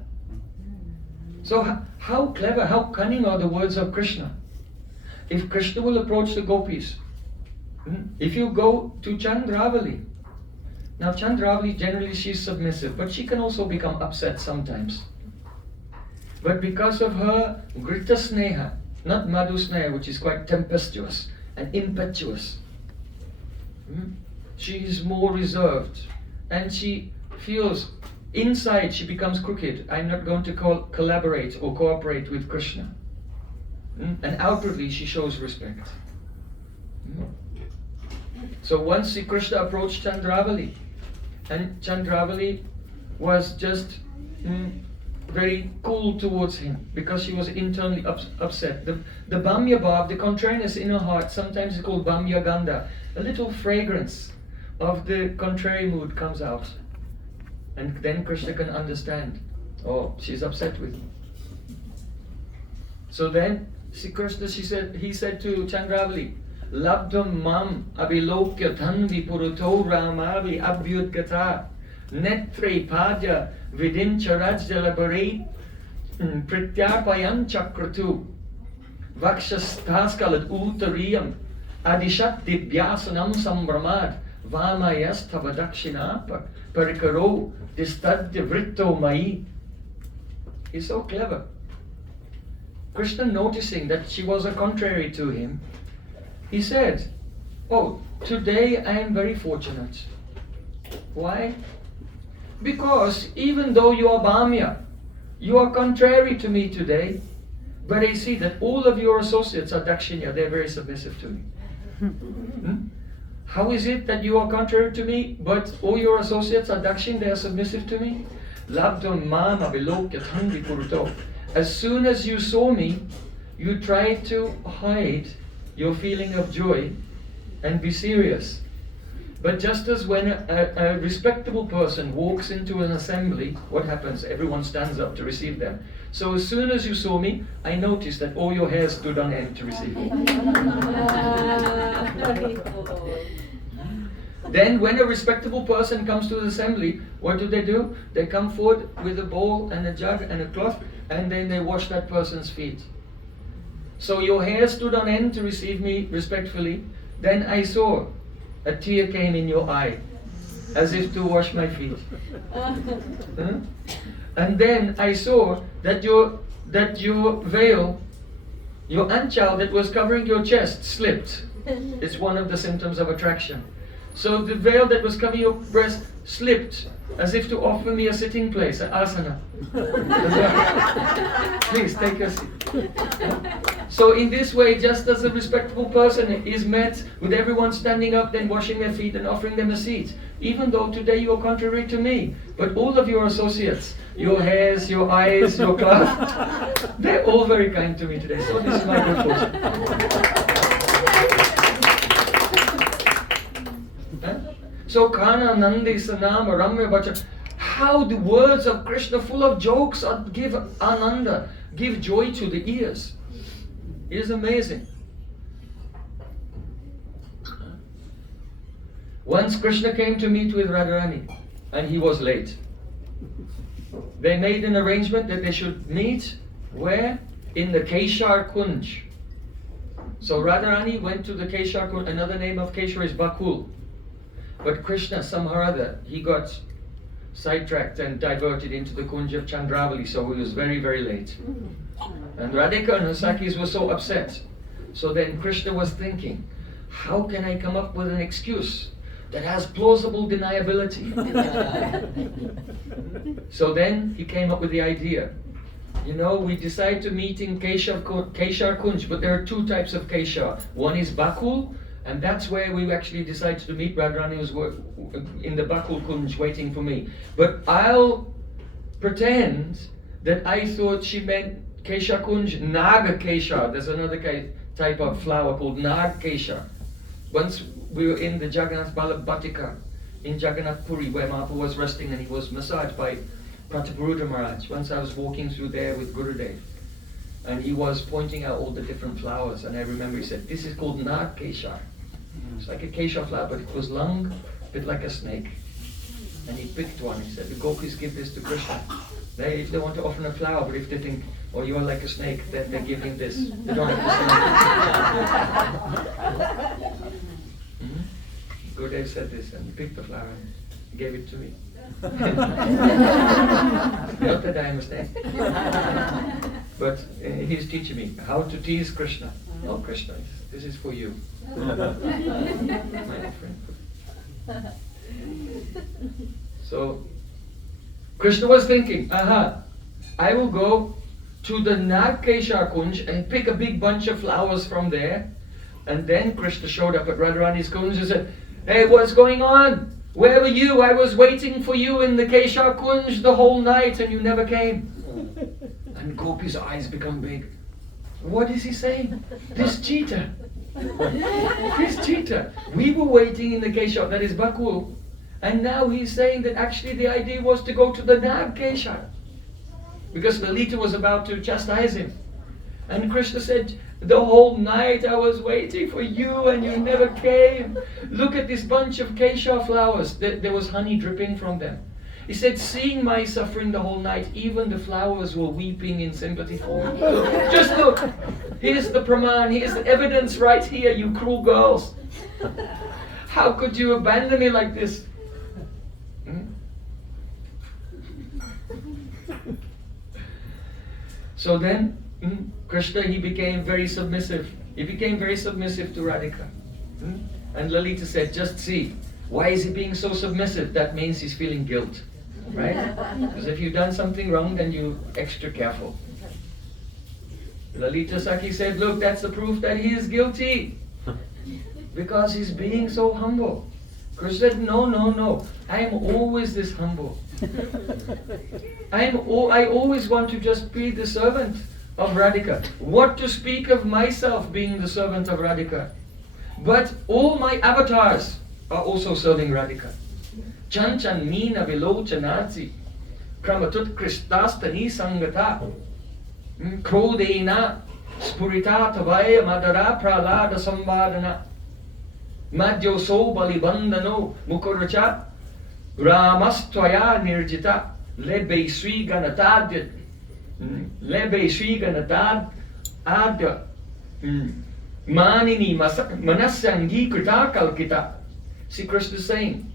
So how clever, how cunning are the words of Krishna? If Krishna will approach the Gopis, if you go to Chandravali, now Chandravali generally she's submissive, but she can also become upset sometimes. But because of her Grita Sneha, not Madhu Sneha, which is quite tempestuous and impetuous, she is more reserved. And she feels inside she becomes crooked. I'm not going to collaborate or cooperate with Krishna. And outwardly she shows respect. So once Sri Krishna approached Chandravali, and Chandravali was just very cool towards him because she was internally upset. The Bhamya Bhav, the contrariness in her heart, sometimes is called Bhamya Gandha, a little fragrance of the contrary mood comes out, and then Krishna can understand, oh, she's upset with me. So then Sri Krishna, he said to Chandravali, Labdam mam abilokya dhanvi puruto ramavi abhyudgata netre padya vidincharajjalabari prityarpayan chakratu vakshastaskalad uttariyam adishat dibhyasanam sambramad Vamayasthavadakshina parikaro distadya vritto mai. He's so clever. Krishna, noticing that she was a contrary to him, he said, oh, today I am very fortunate. Why? Because even though you are Bhamya, you are contrary to me today, but I see that all of your associates are Dakshinya, they're very submissive to me. How is it that you are contrary to me, but all your associates are Dakshin, they are submissive to me? As soon as you saw me, you tried to hide your feeling of joy and be serious. But just as when a respectable person walks into an assembly, what happens? Everyone stands up to receive them. So as soon as you saw me, I noticed that all your hair stood on end to receive me. Then when a respectable person comes to the assembly, what do? They come forward with a bowl and a jug and a cloth, and then they wash that person's feet. So your hair stood on end to receive me respectfully. Then I saw a tear came in your eye, as if to wash my feet. Huh? And then I saw that your veil, your anchal that was covering your chest, slipped. It's one of the symptoms of attraction. So the veil that was covering your breast slipped, as if to offer me a sitting place, an asana. Please take a seat. So in this way, just as a respectable person is met with everyone standing up, then washing their feet and offering them a seat, even though today you are contrary to me, but all of your associates, your hairs, your eyes, your cloth, they're all very kind to me today. So this is my good fortune. So Kana Nandi Sanama Ramya Bacha. How the words of Krishna full of jokes give ananda, give joy to the ears. It is amazing. Once Krishna came to meet with Radharani and he was late. They made an arrangement that they should meet where? In the Keshar Kunj. So Radharani went to the Keshar Kunj. Another name of Keshar is Bakul. But Krishna, somehow or other, he got sidetracked and diverted into the Kunj of Chandravali, so he was very, very late. And Radhika and her Sakhis were so upset. So then Krishna was thinking, how can I come up with an excuse that has plausible deniability? So then he came up with the idea. You know, we decide to meet in Keshar Kunj, but there are two types of Keshar. One is Bakul, and that's where we actually decided to meet. Radharani was in the Bakul Kunj waiting for me. But I'll pretend that I thought she meant Keshar Kunj, Naga Keshar. There's another type of flower called Nag Keshar. Once we were in the Jagannath Balabhatika in Jagannath Puri, where Mahaprabhu was resting and he was massaged by Prataparudra Maharaj. Once I was walking through there with Gurudev, and he was pointing out all the different flowers, and I remember he said, this is called Nag Keshar. It's like a Keshar flower, but it was long, a bit like a snake. And he picked one. He said, the gopis give this to Krishna. If they want to offer a flower, but if they think, oh, you're like a snake, then they give him this. They don't have to snake. Gurudev said this, and he picked the flower and gave it to me. Not that I am a snake. But he's teaching me how to tease Krishna. Oh, Krishna, this is for you. My friend. So, Krishna was thinking, I will go to the Nagkeshar Kunj and pick a big bunch of flowers from there. And then Krishna showed up at Radharani's Kunj and said, hey, what's going on? Where were you? I was waiting for you in the Keshar Kunj the whole night and you never came. And Gopi's eyes become big. What is he saying? This cheater. This cheater. We were waiting in the Keshar, that is Bakul. And now he's saying that actually the idea was to go to the Nag Keshar. Because Lalita was about to chastise him. And Krishna said, the whole night I was waiting for you and you never came. Look at this bunch of Keshar flowers. There was honey dripping from them. He said, seeing my suffering the whole night, even the flowers were weeping in sympathy for me. Just look. Here's the praman. Here's the evidence right here, you cruel girls. How could you abandon me like this? So then, Krishna, he became very submissive. He became very submissive to Radhika. And Lalita said, just see, why is he being so submissive? That means he's feeling guilt. Right? Because if you've done something wrong, then you're extra careful. Lalita Sakhi said, look, that's the proof that he is guilty. Because he's being so humble. Krishna said, no. I am always this humble. I always want to just be the servant of Radhika. What to speak of myself being the servant of Radhika? But all my avatars are also serving Radhika. Chanchan Meena Vilochanati Kramatut Kristastani Sangata Krodena Spurita Tavaya Madara Pralada Sambadana Madhyo So Balibandano Mukuracha Ramastwaya Nirjita Lebe Sri Ganatad Lebe Sri Ganatad Adya Manini Manasyangi Krita Kalkita See, Krishna is saying,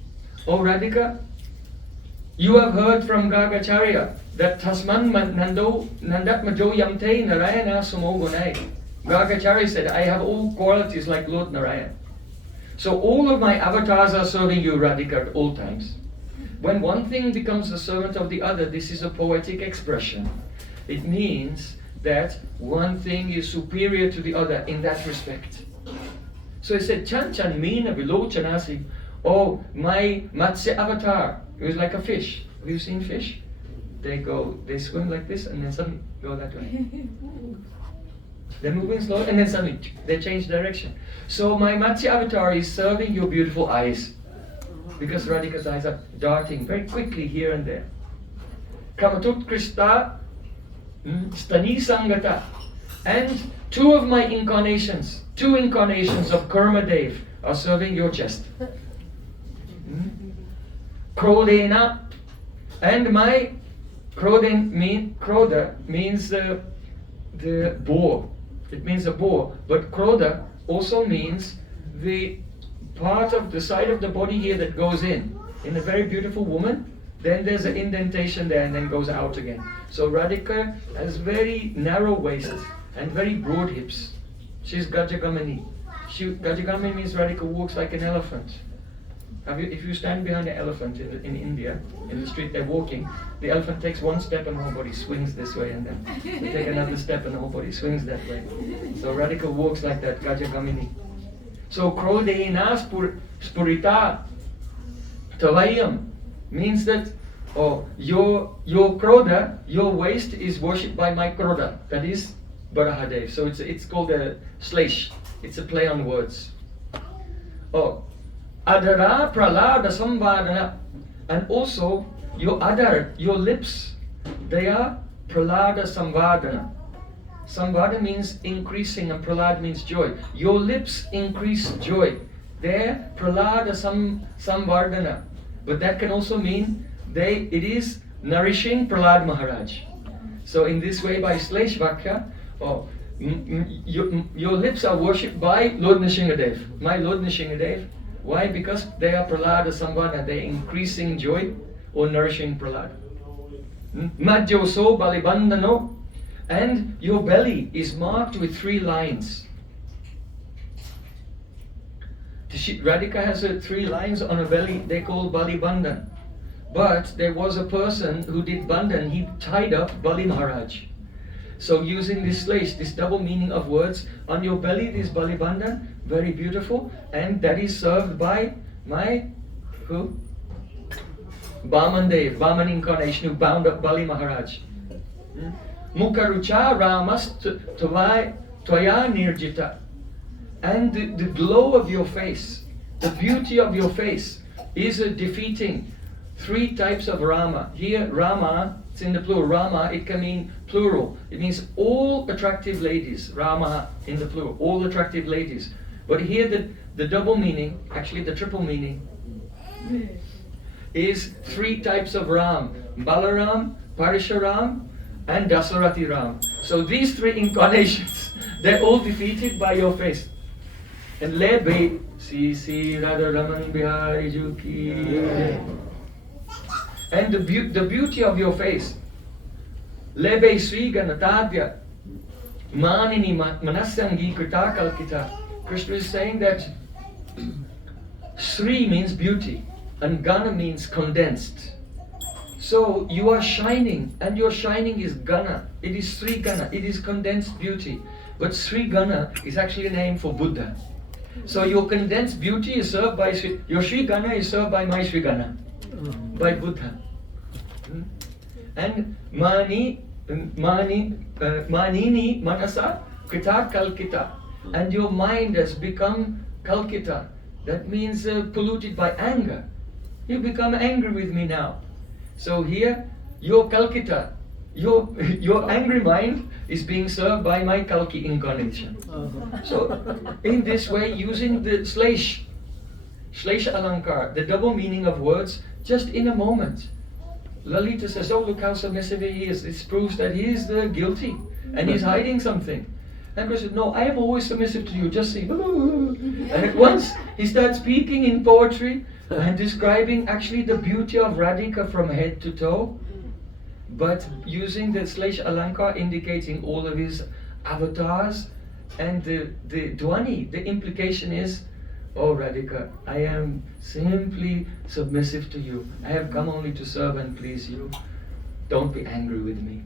"Oh Radhika, you have heard from Gargacharya that Tasman Nandatmajo Yamte Narayana Sumogunai." Gargacharya said, "I have all qualities like Lord Narayan. So all of my avatars are serving you, Radhika, at all times." When one thing becomes the servant of the other, this is a poetic expression. It means that one thing is superior to the other in that respect. So he said, "Chan Chan Meena Vilochanasi." Oh, my Matsya avatar. It was like a fish. Have you seen fish? They swim like this and then suddenly go that way. They're moving slow and then suddenly they change direction. So my Matsya avatar is serving your beautiful eyes. Because Radhika's eyes are darting very quickly here and there. Kamatut Krista Stani Sangata. And two incarnations of Kurma Dev are serving your chest. Krodena. And my Kroda means the boar. It means a boar. But Kroda also means the part of the side of the body here that goes in a very beautiful woman. Then there's an indentation there and then goes out again. So Radhika has very narrow waist and very broad hips. She's Gajagamani. Gajagamani means Radhika walks like an elephant. If you stand behind an elephant in India, in the street they're walking, the elephant takes one step and the whole body swings this way, and then they take another step and the whole body swings that way. So Radhika walks like that, Gajagamini. So Krodena Spurita Tavayam means that your Kroda, your waist is worshipped by my Kroda, that is Barahadev. So it's called a Sleish. It's a play on words. Adara Pralada Samvadana. And also your Adar, your lips, they are Pralada Samvadana. Samvada means increasing and Pralad means joy. Your lips increase joy. They're Pralada Samvardana. But that can also mean it is nourishing Pralad Maharaj. So in this way, by Sleish Vakya, your lips are worshipped by Lord Nrsimhadev. My Lord Nrsimhadev. Why? Because they are Pralada Samvada. They're increasing joy or nourishing Pralad. Madhyoso Balibandano. And your belly is marked with 3 lines. Radhika has 3 lines on her belly, they call Bali Bandhan. But there was a person who did Bandhan, he tied up Bali Maharaj. So using this slash, this double meaning of words, on your belly this Bali Bandhan, very beautiful, and that is served by my, who? Vaman incarnation who bound up Bali Maharaj. Mukharucha Ramas Tvaya Nirjita. And the glow of your face, the beauty of your face is defeating 3 types of Rama. Here Rama, it's in the plural. Rama, it can mean plural. It means all attractive ladies. Rama in the plural, all attractive ladies. But here the double meaning, actually the triple meaning, is 3 types of Ram. Balaram, Parisharam, and Dasarathi Ram. So these 3 incarnations, they're all defeated by your face. And Lebe, Si Radha Raman Bihari Juki. And the beauty of your face. Lebe Sri Ganatadya Manini Manasyangi Krita Kalkita. Krishna is saying that Sri means beauty and Gana means condensed. So you are shining, and your shining is Gana. It is Sri Gana, it is condensed beauty. But Sri Gana is actually a name for Buddha. So your condensed beauty is served by your Sri Gana is served by my Sri Gana, by Buddha. And Manini Manasa Krita Kalkita. And your mind has become Kalkita. That means polluted by anger. You become angry with me now. So here, your Kalkita, your angry mind is being served by my Kalki incarnation. So, in this way, using the Sleish Alankar, the double meaning of words, just in a moment. Lalita says, oh, look how submissive he is. This proves that he is the guilty and he's hiding something. And Krishna said, no, I am always submissive to you, just sing. And at once he starts speaking in poetry and describing actually the beauty of Radhika from head to toe, but using the Slash Alankar indicating all of his avatars. And the Dwani, the implication is, oh Radhika, I am simply submissive to you. I have come only to serve and please you. Don't be angry with me.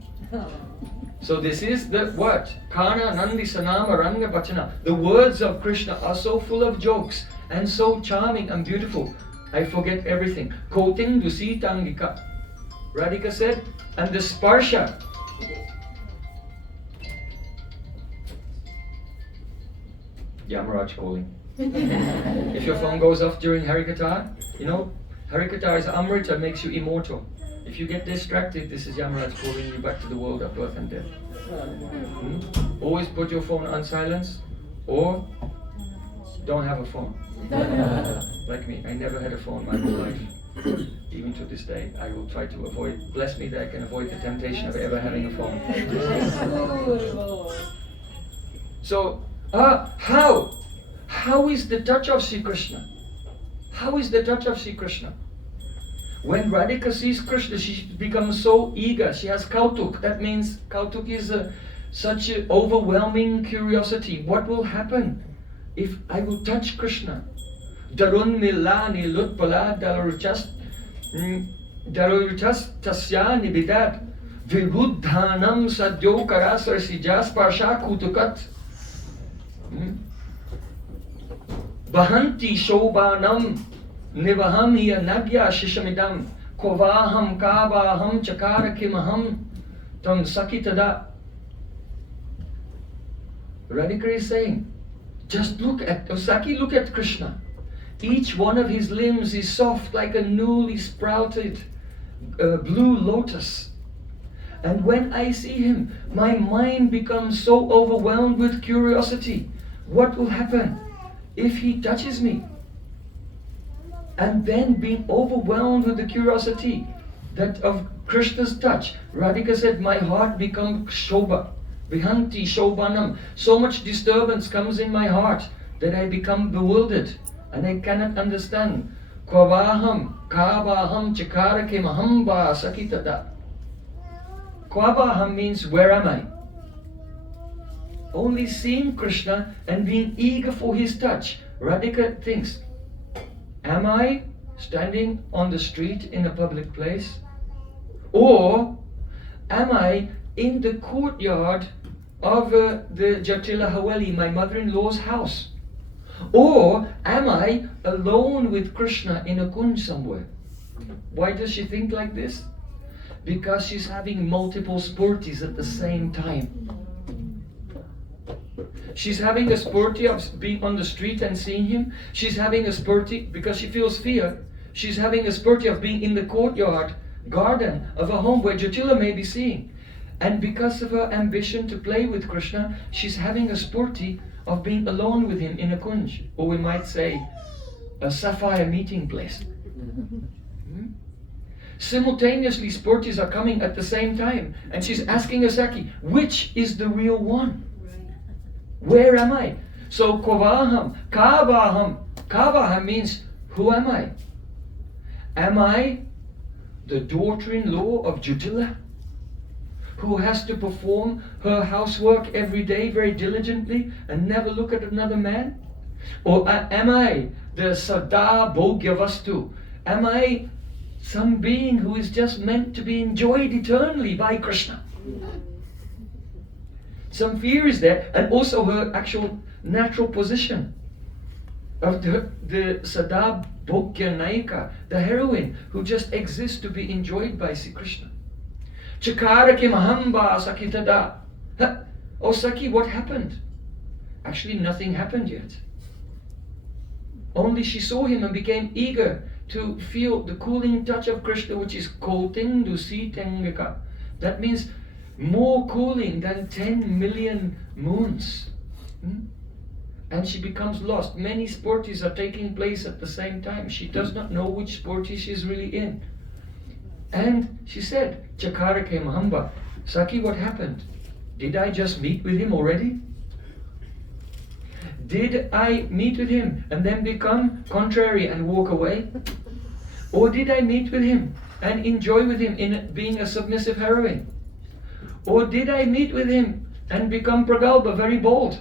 So this is the what? Kana Nandi Sanama Ranga Bachana. The words of Krishna are so full of jokes and so charming and beautiful. I forget everything. Koting Dusitangika. Radhika said, and the sparsha. Yamaraj calling. If your phone goes off during Harikatha, you know, Harikatha is Amrita, makes you immortal. If you get distracted, this is Yamaraj calling you back to the world of birth and death. Always put your phone on silence or don't have a phone. Like me, I never had a phone my whole life. Even to this day, I will try to avoid, bless me that I can avoid the temptation of ever having a phone. So, how is the touch of Sri Krishna? How is the touch of Sri Krishna? When Radhika sees Krishna, she becomes so eager. She has kautuk. That means kautuk is such an overwhelming curiosity. What will happen if I will touch Krishna? Darun milani lutpala daruchas tasyani bidat viruddhanam sadyo karasar sijas parsha kutukat Bahanti shobhanam nivaham hiya nagya shishamidam kovaham kavaham chakara kimaham tam sakitada. Radhika is saying, just look at Saki, look at Krishna. Each one of his limbs is soft like a newly sprouted blue lotus. And when I see him, my mind becomes so overwhelmed with curiosity. What will happen if he touches me? And then being overwhelmed with the curiosity that of Krishna's touch, Radhika said, my heart becomes shobha, vihanti shobhanam. So much disturbance comes in my heart that I become bewildered and I cannot understand. Kvavaham, kavaham, chakara kimaham va sakitada. Kvavaham means where am I? Only seeing Krishna and being eager for his touch. Radhika thinks, am I standing on the street in a public place? Or am I in the courtyard of the Jatila Haveli, my mother-in-law's house? Or am I alone with Krishna in a kunj somewhere? Why does she think like this? Because she's having multiple spurtis at the same time. She's having a spurti of being on the street and seeing him. She's having a spurti because she feels fear. She's having a spurti of being in the courtyard, garden of a home where Jatila may be seeing. And because of her ambition to play with Krishna, she's having a spurti of being alone with him in a kunj, or we might say a sapphire meeting place. Simultaneously, spurtis are coming at the same time, and she's asking Asaki, which is the real one? Where am I? So Kovaham, Kavaham. Kavaham means, who am I? Am I the daughter-in-law of Jatila, who has to perform her housework every day very diligently and never look at another man? Or am I the Sada Bhogyavastu? Am I some being who is just meant to be enjoyed eternally by Krishna? Some fear is there, and also her actual natural position of the Sada Bhogya Naika, the heroine who just exists to be enjoyed by Sri Krishna. Chakara kimahamba sakitada. Oh Saki, what happened? Actually, nothing happened yet. Only she saw him and became eager to feel the cooling touch of Krishna, which is koting dusitengaka. That means more cooling than 10 million moons. And she becomes lost. Many spurtis are taking place at the same time. She does not know which spurti she is really in. And she said, Chakara ke mahamba. Saki, what happened? Did I just meet with him already? Did I meet with him and then become contrary and walk away? Or did I meet with him and enjoy with him in being a submissive heroine? Or did I meet with him and become pragalpa, very bold?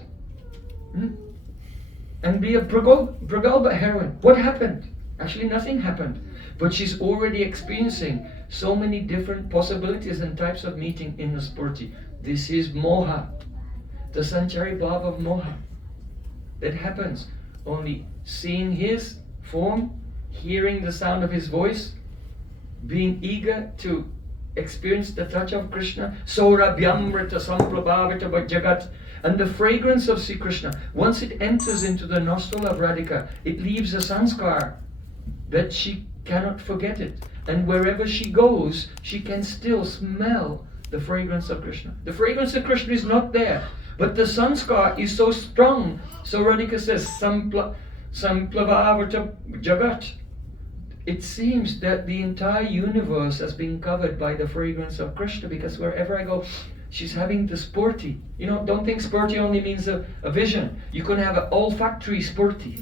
And be a pragalpa heroine? What happened? Actually nothing happened. But she's already experiencing so many different possibilities and types of meeting in the spurti. This is moha, the sanchari bhav of moha. That happens only seeing his form, hearing the sound of his voice, being eager to experience the touch of Krishna, Saurabhyamrita Samprabhavita Jagat, and the fragrance of Sri Krishna. Once it enters into the nostril of Radhika, it leaves a sanskar that she cannot forget it. And wherever she goes, she can still smell the fragrance of Krishna. The fragrance of Krishna is not there, but the sanskar is so strong. So Radhika says, Samplavavata Jagat. It seems that the entire universe has been covered by the fragrance of Krishna, because wherever I go, she's having the spurti. You know, don't think spurti only means a vision. You can have an olfactory spurti.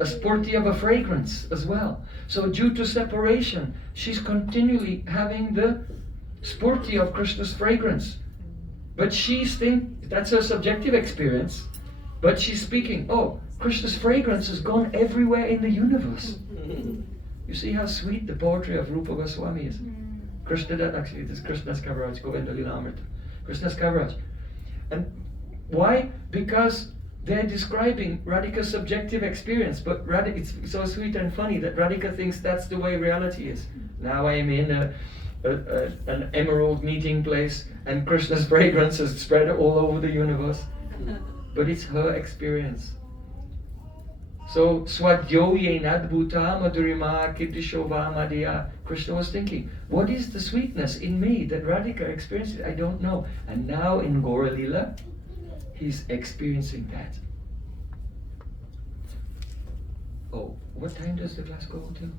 A spurti of a fragrance as well. So due to separation, she's continually having the spurti of Krishna's fragrance. But she's that's her subjective experience. But she's speaking, oh, Krishna's fragrance has gone everywhere in the universe. You see how sweet the poetry of Rupa Goswami is. Actually, it is Krishna's Kaviraj, Govinda Lilamrita. Krishna's Kaviraj. And why? Because they're describing Radhika's subjective experience, but it's so sweet and funny that Radhika thinks that's the way reality is. Now I am in an emerald meeting place, and Krishna's fragrance is spread all over the universe. But it's her experience. So, Swadyoye nadbhuta madurima kirtishova madhya. Krishna was thinking, what is the sweetness in me that Radhika experiences? I don't know. And now in Gaura Lila, he's experiencing that. Oh, what time does the class go till?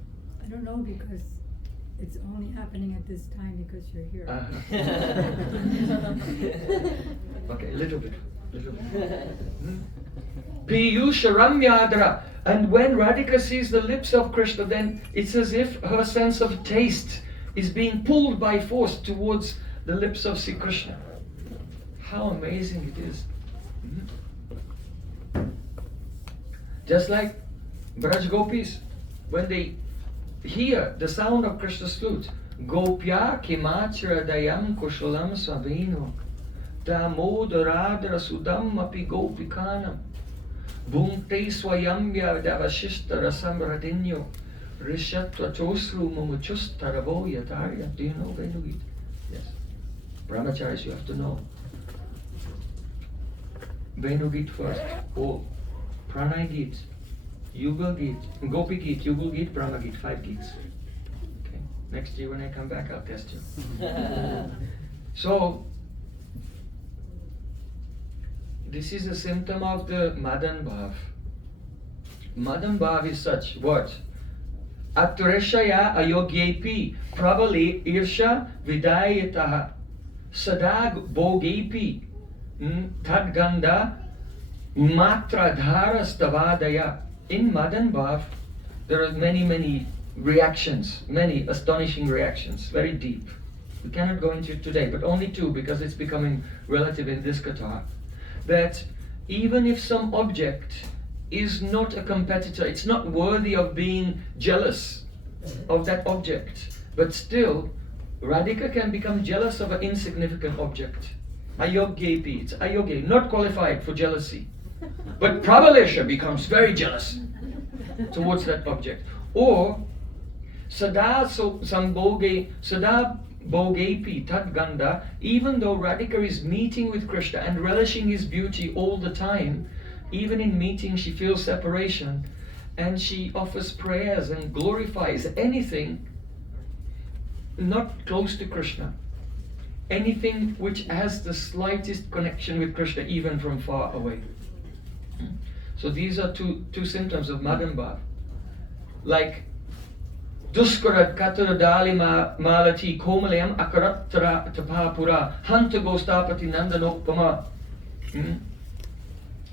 I don't know, because it's only happening at this time because you're here. Okay, a little bit. Piyusha Ramyadra. And when Radhika sees the lips of Krishna, then it's as if her sense of taste is being pulled by force towards the lips of Sri Krishna. How amazing it is. Just like Braj Gopis, when they hear the sound of Krishna's flute, Gopya Kimachara Dayam Kushalam Svabhino Damodaradra Sudam Api Gopikanam Bhunte Swayamya Davashishta Rasam Radinyo Rishatva Chosru Mumuchustaravo Yatarya. Do you know Venugit? Yes. Brahmacharis, you have to know. Venugit first. Oh, Pranay Git, Yugal Git, Gopi Git, Yugal Git, Brahma Git, 5 Gits. Okay. Next year when I come back, I'll test you. So, this is a symptom of the Madan Bhav. Madan Bhav is such, what? Atureshaya ayogyepi prabale irsha vidayataha sadag bogepi tadganda matradhara stavadaya. In Madan Bhav, there are many reactions, many astonishing reactions, very deep. We cannot go into it today, but only 2, because it's becoming relative in this katha. That even if some object is not a competitor, it's not worthy of being jealous of that object, but still Radhika can become jealous of an insignificant object. Ayogyepi, it's ayogye, not qualified for jealousy. But Prabalesha becomes very jealous towards that object. Or Sada Bogepi Tadganda, even though Radhika is meeting with Krishna and relishing his beauty all the time, even in meeting she feels separation, and she offers prayers and glorifies anything not close to Krishna, anything which has the slightest connection with Krishna, even from far away. So these are two symptoms of Madan Bhav. Like Duskarad Kataradali Malati Komalayam Akaratara Tapapura Hanta Gostapati Nandanokpama.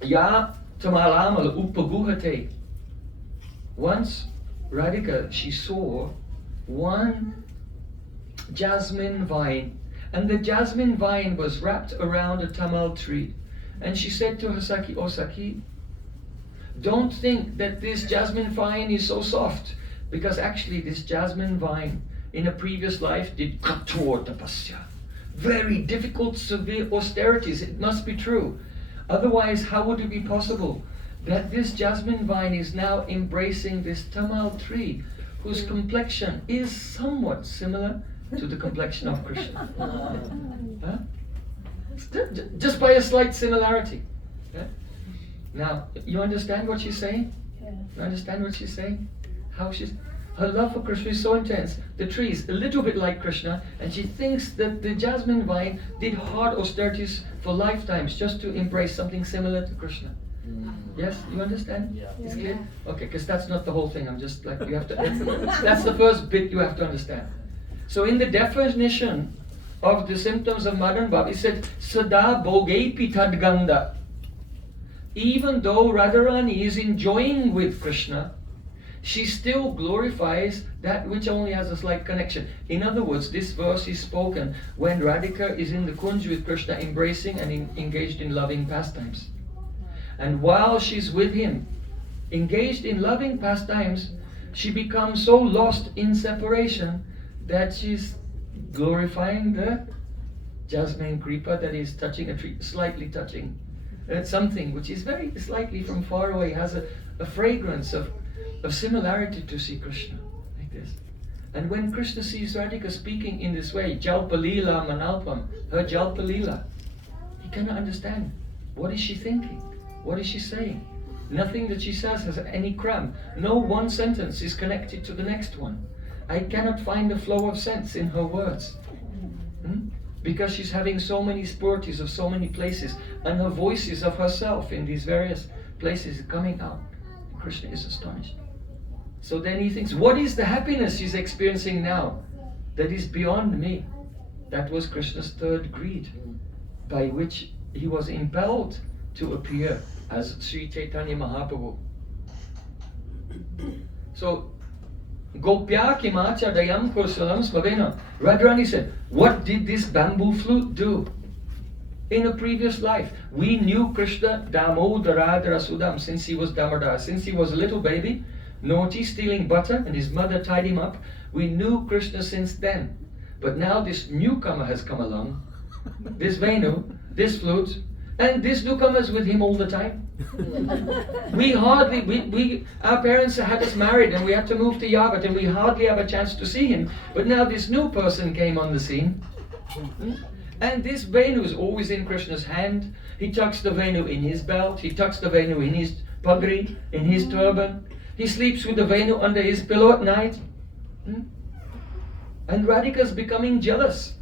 Ya tamalamal upaguhate. Once Radhika, she saw one jasmine vine, and the jasmine vine was wrapped around a tamal tree. And she said to her Saki, "Oh Saki, don't think that this jasmine vine is so soft, because actually this jasmine vine in a previous life did kator tapasya. Very difficult, severe austerities. It must be true. Otherwise, how would it be possible that this jasmine vine is now embracing this tamal tree, whose complexion is somewhat similar to the complexion of Krishna? Huh? Just by a slight similarity. Yeah? Now, you understand what she's saying? Yeah. You understand what she's saying? How her love for Krishna is so intense. The tree is a little bit like Krishna, and she thinks that the jasmine vine did hard austerities for lifetimes just to embrace something similar to Krishna. Yes, you understand? Yeah. It's clear? Okay, because that's not the whole thing. I'm just like, you have to, that's the first bit you have to understand. So in the definition of the symptoms of Madan Bhav, it said, Sada Bhogepi Tadganda. Even though Radharani is enjoying with Krishna, she still glorifies that which only has a slight connection. In other words, this verse is spoken when Radhika is in the kunj with Krishna, embracing and engaged in loving pastimes. And while she's with him, engaged in loving pastimes, she becomes so lost in separation that she's glorifying the jasmine creeper that is touching a tree, slightly touching something which is very slightly from far away, has a fragrance of similarity to Sri Krishna, like this. And when Krishna sees Radhika speaking in this way, Jalpa Leela Manalpam, her Jalpa Leela, he cannot understand. What is she thinking? What is she saying? Nothing that she says has any cram. No one sentence is connected to the next one. I cannot find the flow of sense in her words. Because she's having so many spurities of so many places, and her voices of herself in these various places coming out. Krishna is astonished. So then he thinks, what is the happiness she's experiencing now that is beyond me? That was Krishna's third greed, by which he was impelled to appear as Sri Caitanya Mahaprabhu. So, Gopya kimacha dayam kursalam smavena. Radharani said, what did this bamboo flute do? In a previous life, we knew Krishna Damodaradara Sudam since he was Damodara, since he was a little baby, naughty, stealing butter, and his mother tied him up. We knew Krishna since then. But now this newcomer has come along, this Venu, this flute, and this newcomer's with him all the time. Our parents had us married and we had to move to Yavat and we hardly have a chance to see him. But now this new person came on the scene. And this Venu is always in Krishna's hand. He tucks the Venu in his belt. He tucks the Venu in his pagri, in his turban. He sleeps with the Venu under his pillow at night. And Radhika's becoming jealous.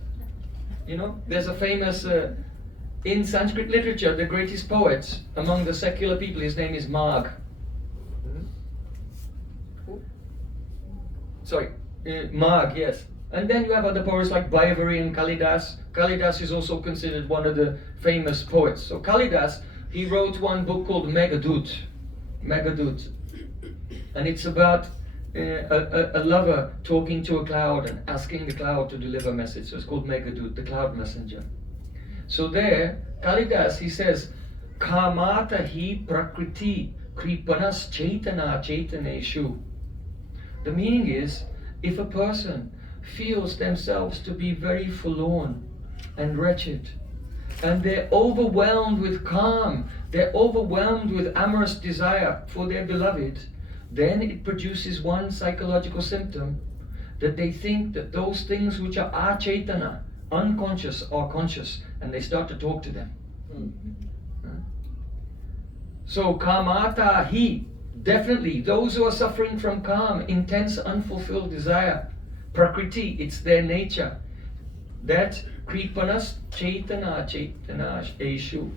You know, there's a famous, in Sanskrit literature, the greatest poet among the secular people, his name is Magh. Magh, yes. And then you have other poets like Baivari and Kalidas. Kalidas is also considered one of the famous poets. So Kalidas, he wrote one book called Meghadut. And it's about a lover talking to a cloud and asking the cloud to deliver a message. So it's called Meghadut, the cloud messenger. So there, Kalidas, he says, Kamata hi prakriti kripanas chaitana chaitaneshu. The meaning is, if a person feels themselves to be very forlorn and wretched, and they're overwhelmed with calm, they're overwhelmed with amorous desire for their beloved, then it produces one psychological symptom, that they think that those things which are achaitana, unconscious, are conscious, and they start to talk to them. So kamata hi, definitely those who are suffering from calm, intense, unfulfilled desire, prakriti, it's their nature. That kripanas chaitana eshu.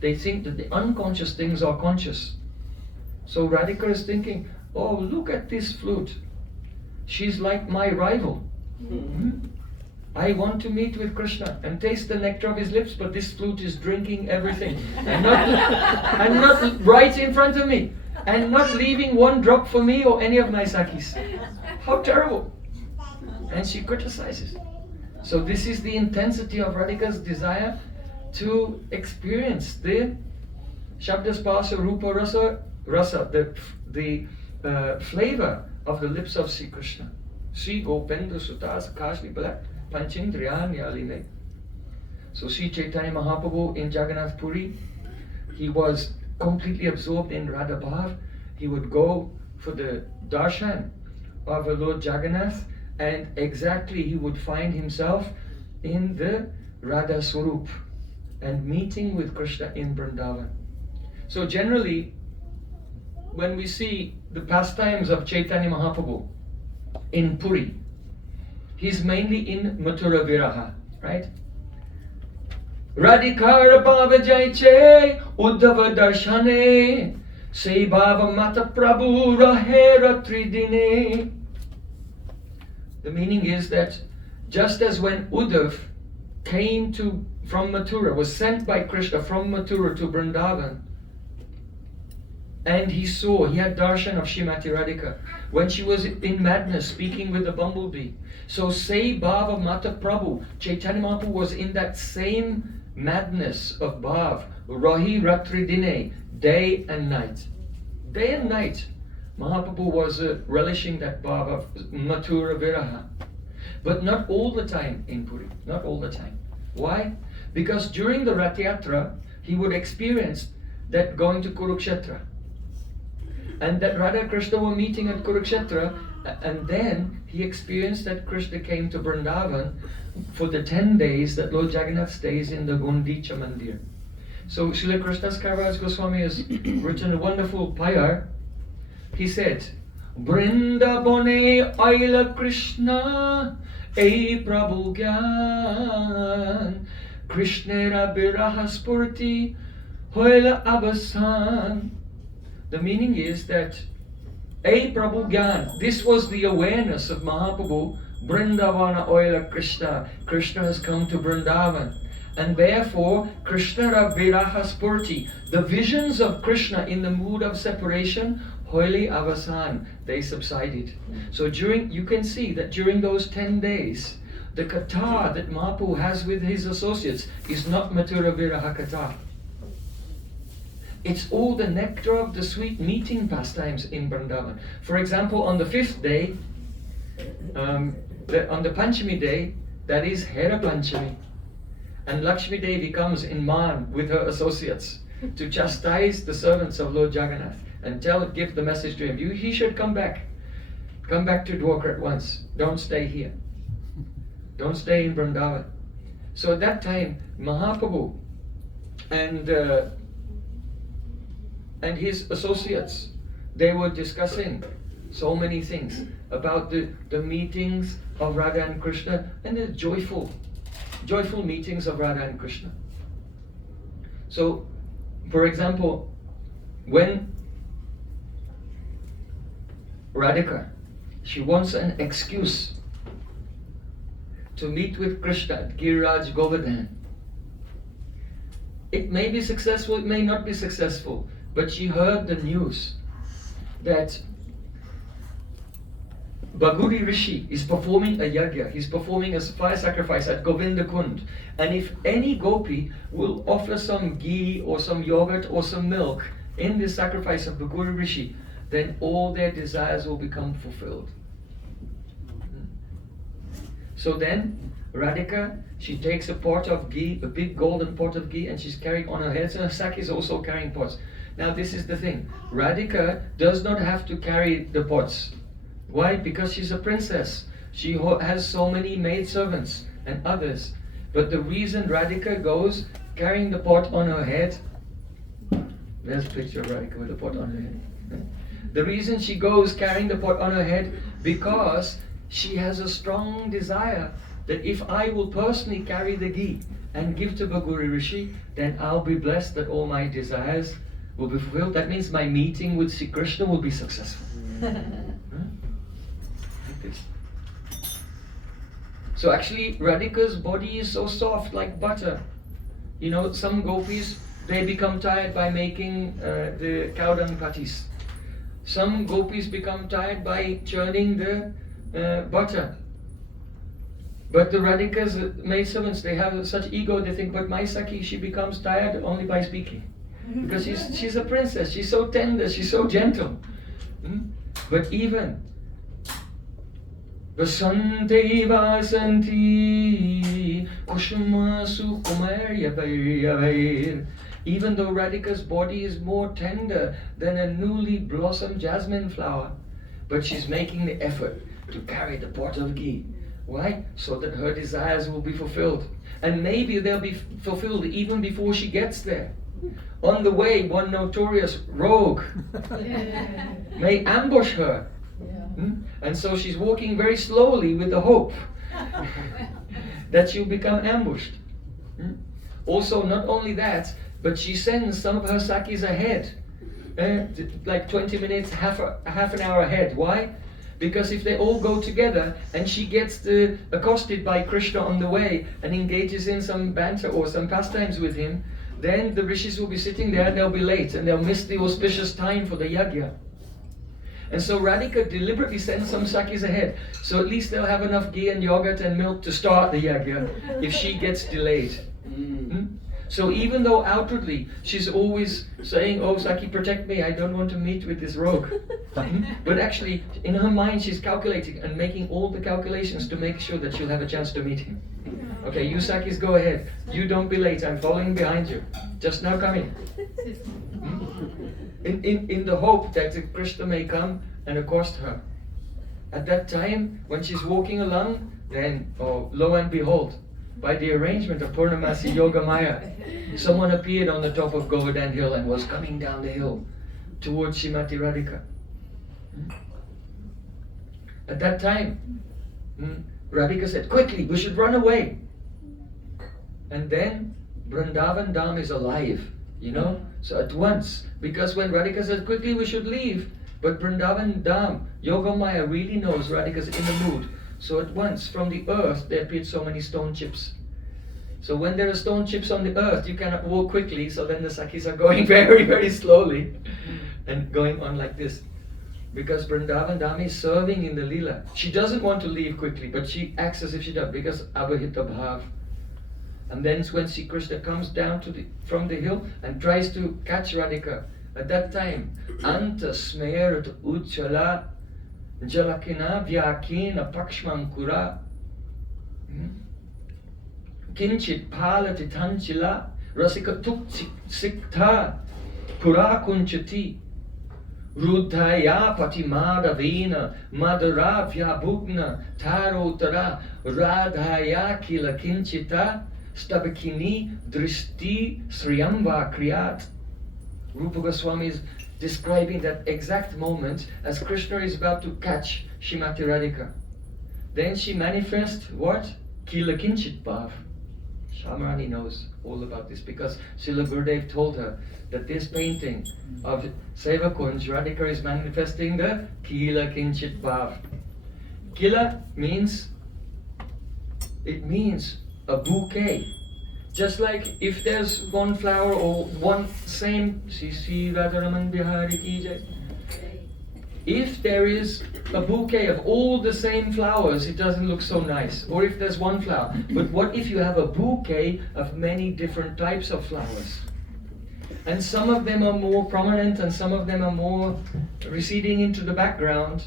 They think that the unconscious things are conscious. So Radhika is thinking, oh, look at this flute. She's like my rival. I want to meet with Krishna and taste the nectar of his lips, but this flute is drinking everything. And not right in front of me. And not leaving one drop for me or any of my sakis. How terrible. And she criticizes. So this is the intensity of Radhika's desire to experience the Shabda Spasa Rupa Rasa, the flavor of the lips of Sri Krishna. Sri Gopendra Sutas Kashli Balak Panchindriya Nyaline. So Sri Caitanya Mahaprabhu in Jagannath Puri, he was completely absorbed in Radha Bhav. He would go for the darshan of Lord Jagannath, and exactly he would find himself in the Radha Swarup and meeting with Krishna in Vrindavan. So generally, when we see the pastimes of Chaitanya Mahaprabhu in Puri, he's mainly in Mathura Viraha, right? Radhikara Bhava Jaiche Uddhava Darshane Se Bhava Mata Prabhu Rahera Tridine. The meaning is that just as when Uddhav came from Mathura, was sent by Krishna from Mathura to Vrindavan, and he had darshan of Srimati Radhika when she was in madness speaking with the bumblebee. So say Bhava Mata Prabhu, Chaitanya Mahaprabhu was in that same madness of Bhav, Rahi Ratridine, day and night. Day and night, Mahaprabhu was relishing that Bhav of Mathura Viraha. But not all the time in Puri, not all the time. Why? Because during the Rath Yatra, he would experience that going to Kurukshetra. And that Radha Krishna were meeting at Kurukshetra, and then he experienced that Krishna came to Vrindavan for the 10 days that Lord Jagannath stays in the Gundicha Mandir. So Srila Krishnadas Kaviraj Goswami has written a wonderful payar. He said, Vrindavane Aila Krishna Ei Prabhu Gyan Krishnera Biraha Spurti Hoila Abasan. The meaning is that Ei Prabhu Gyan, this was the awareness of Mahaprabhu. Vrindavana Oila Krishna, Krishna has come to Vrindavan, and therefore Krishna Viraha Spurti, the visions of Krishna in the mood of separation, Hoili Avasan, they subsided. So you can see that during those 10 days, the katha that Mahaprabhu has with his associates is not Mathura Viraha katha. It's all the nectar of the sweet meeting pastimes in Vrindavan. For example, on the 5th day, on the Panchami day, that is Hera Panchami, and Lakshmi Devi comes in Man with her associates to chastise the servants of Lord Jagannath and give the message to him. He should come back to Dwarka at once. Don't stay here. Don't stay in Vrindavan. So at that time, Mahaprabhu and his associates, they were discussing so many things about the meetings of Radha and Krishna and the joyful meetings of Radha and Krishna. So, for example, when Radhika, she wants an excuse to meet with Krishna at Giriraj Govardhan. It may be successful, it may not be successful, but she heard the news that Bhaguri Rishi is performing a yagya, he's performing a fire sacrifice at Govinda Kund. And if any gopi will offer some ghee or some yogurt or some milk in this sacrifice of Bhaguri Rishi, then all their desires will become fulfilled. So then, Radhika, she takes a pot of ghee, a big golden pot of ghee, and she's carrying on her head, and her Saki is also carrying pots. Now this is the thing, Radhika does not have to carry the pots. Why? Because she's a princess. She has so many maidservants and others. But the reason Radhika goes carrying the pot on her head, there's a picture of Radhika with the pot on her head. The reason she goes carrying the pot on her head, because she has a strong desire that if I will personally carry the ghee and give to Bhaguri Rishi, then I'll be blessed that all my desires will be fulfilled. That means my meeting with Sri Krishna will be successful. Like this. So actually Radhika's body is so soft like butter. You know, some gopis, they become tired by making the cow dung patties. Some gopis become tired by churning the butter. But the Radhika's maidservants, they have such ego, they think, but my Saki, she becomes tired only by speaking. Because she's a princess, she's so tender, she's so gentle. But even Vasante vasanti kushma sukumarya vair. Even though Radhika's body is more tender than a newly blossomed jasmine flower, but she's making the effort to carry the pot of ghee. Why? So that her desires will be fulfilled. And maybe they'll be fulfilled even before she gets there. On the way, one notorious rogue may ambush her. And so she's walking very slowly with the hope that she'll become ambushed. Also, not only that, but she sends some of her sakis ahead, like 20 minutes, half an hour ahead. Why? Because if they all go together and she gets accosted by Krishna on the way and engages in some banter or some pastimes with him, then the rishis will be sitting there and they'll be late and they'll miss the auspicious time for the yajna. And so Radhika deliberately sends some sakis ahead, so at least they'll have enough ghee and yogurt and milk to start the yajna if she gets delayed. So even though outwardly she's always saying, oh Saki, protect me, I don't want to meet with this rogue. But actually in her mind she's calculating and making all the calculations to make sure that she'll have a chance to meet him. Okay, you Sakis go ahead. You don't be late, I'm following behind you. Just now coming. In the hope that Krishna may come and accost her. At that time, when she's walking along, then, oh, lo and behold, by the arrangement of Purnamasi Yoga Maya, someone appeared on the top of Govardhan Hill and was coming down the hill towards Srimati Radhika. At that time, Radhika said, quickly, we should run away. And then Vrindavan Dham is alive, you know. So at once, because when Radhika says, quickly we should leave, but Vrindavan Dham, Yoga Maya really knows Radhika's in the mood. So at once, from the earth, there appeared so many stone chips. So when there are stone chips on the earth, you cannot walk quickly, so then the Sakis are going very, very slowly and going on like this. Because Vrindavan Dham is serving in the Leela. She doesn't want to leave quickly, but she acts as if she does, because Abhahita Bhav. And then when Sri Krishna comes down from the hill and tries to catch Radhika, at that time, Anta Smerat Ujjala Jalakina Vyakina Pakshmankura Kinchit Palati Tanchila Rasika Tuk Siktha Pura Kunchati Rudhaya Patimadavina Madharavya Bhugna Tarotara Radhaya Kila Kinchita Stabakini Dristi Sriyamva Kriyat. Rupa Goswami is describing that exact moment as Krishna is about to catch Srimati Radhika. Then she manifests what? Kila Kinchit Bhav. Shamarani knows all about this because Srila Gurudev told her that this painting of Seva Kunj, Radhika is manifesting the Kila Kinchit Bhav. Kila means, it means a bouquet. Just like if there's one flower or one same, if there is a bouquet of all the same flowers, it doesn't look so nice. Or if there's one flower. But what if you have a bouquet of many different types of flowers? And some of them are more prominent and some of them are more receding into the background.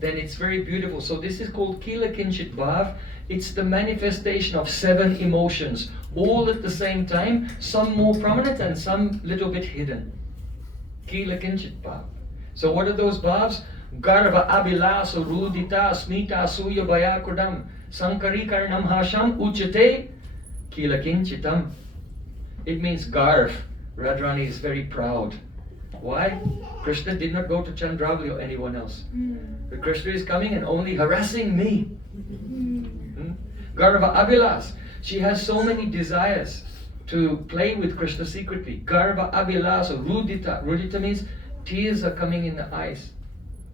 Then it's very beautiful. So this is called Kila Kinchit Bhav. It's the manifestation of 7 emotions, all at the same time, some more prominent and some little bit hidden. Kila Kinchit Bhav. So what are those bhavs? Garva Abhilasa Rudita Smita Suya Bayakudam Sankari Karnam Hasham Uchate Kila Kinchitam. It means Garv. Radharani is very proud. Why? Krishna did not go to Chandravali or anyone else. The Krishna is coming and only harassing me. Garva Abhilas. She has so many desires to play with Krishna secretly. Garva Abhilasa Rudita. Rudita means tears are coming in the eyes.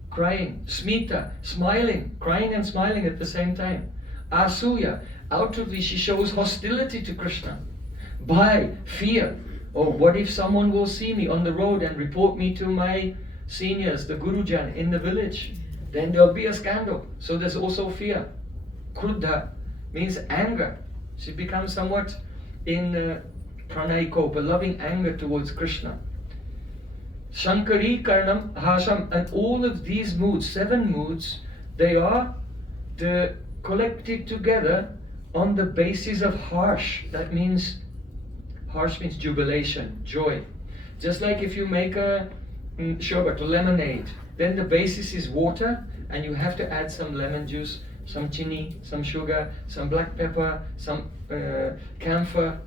Crying. Smita. Smiling. Crying and smiling at the same time. asuya. Outwardly she shows hostility to Krishna by fear. Oh, what if someone will see me on the road and report me to my seniors, the Gurujan in the village? Then there'll be a scandal. So there's also fear. Kruddha means anger. She becomes somewhat in pranayikopa, loving anger towards Krishna. Shankari Karnam Hasham, and all of these moods, 7 moods, they are collected together on the basis of harsh. That means, harsh means jubilation, joy. Just like if you make a sherbet, lemonade, then the basis is water, and you have to add some lemon juice, some chini, some sugar, some black pepper, some camphor,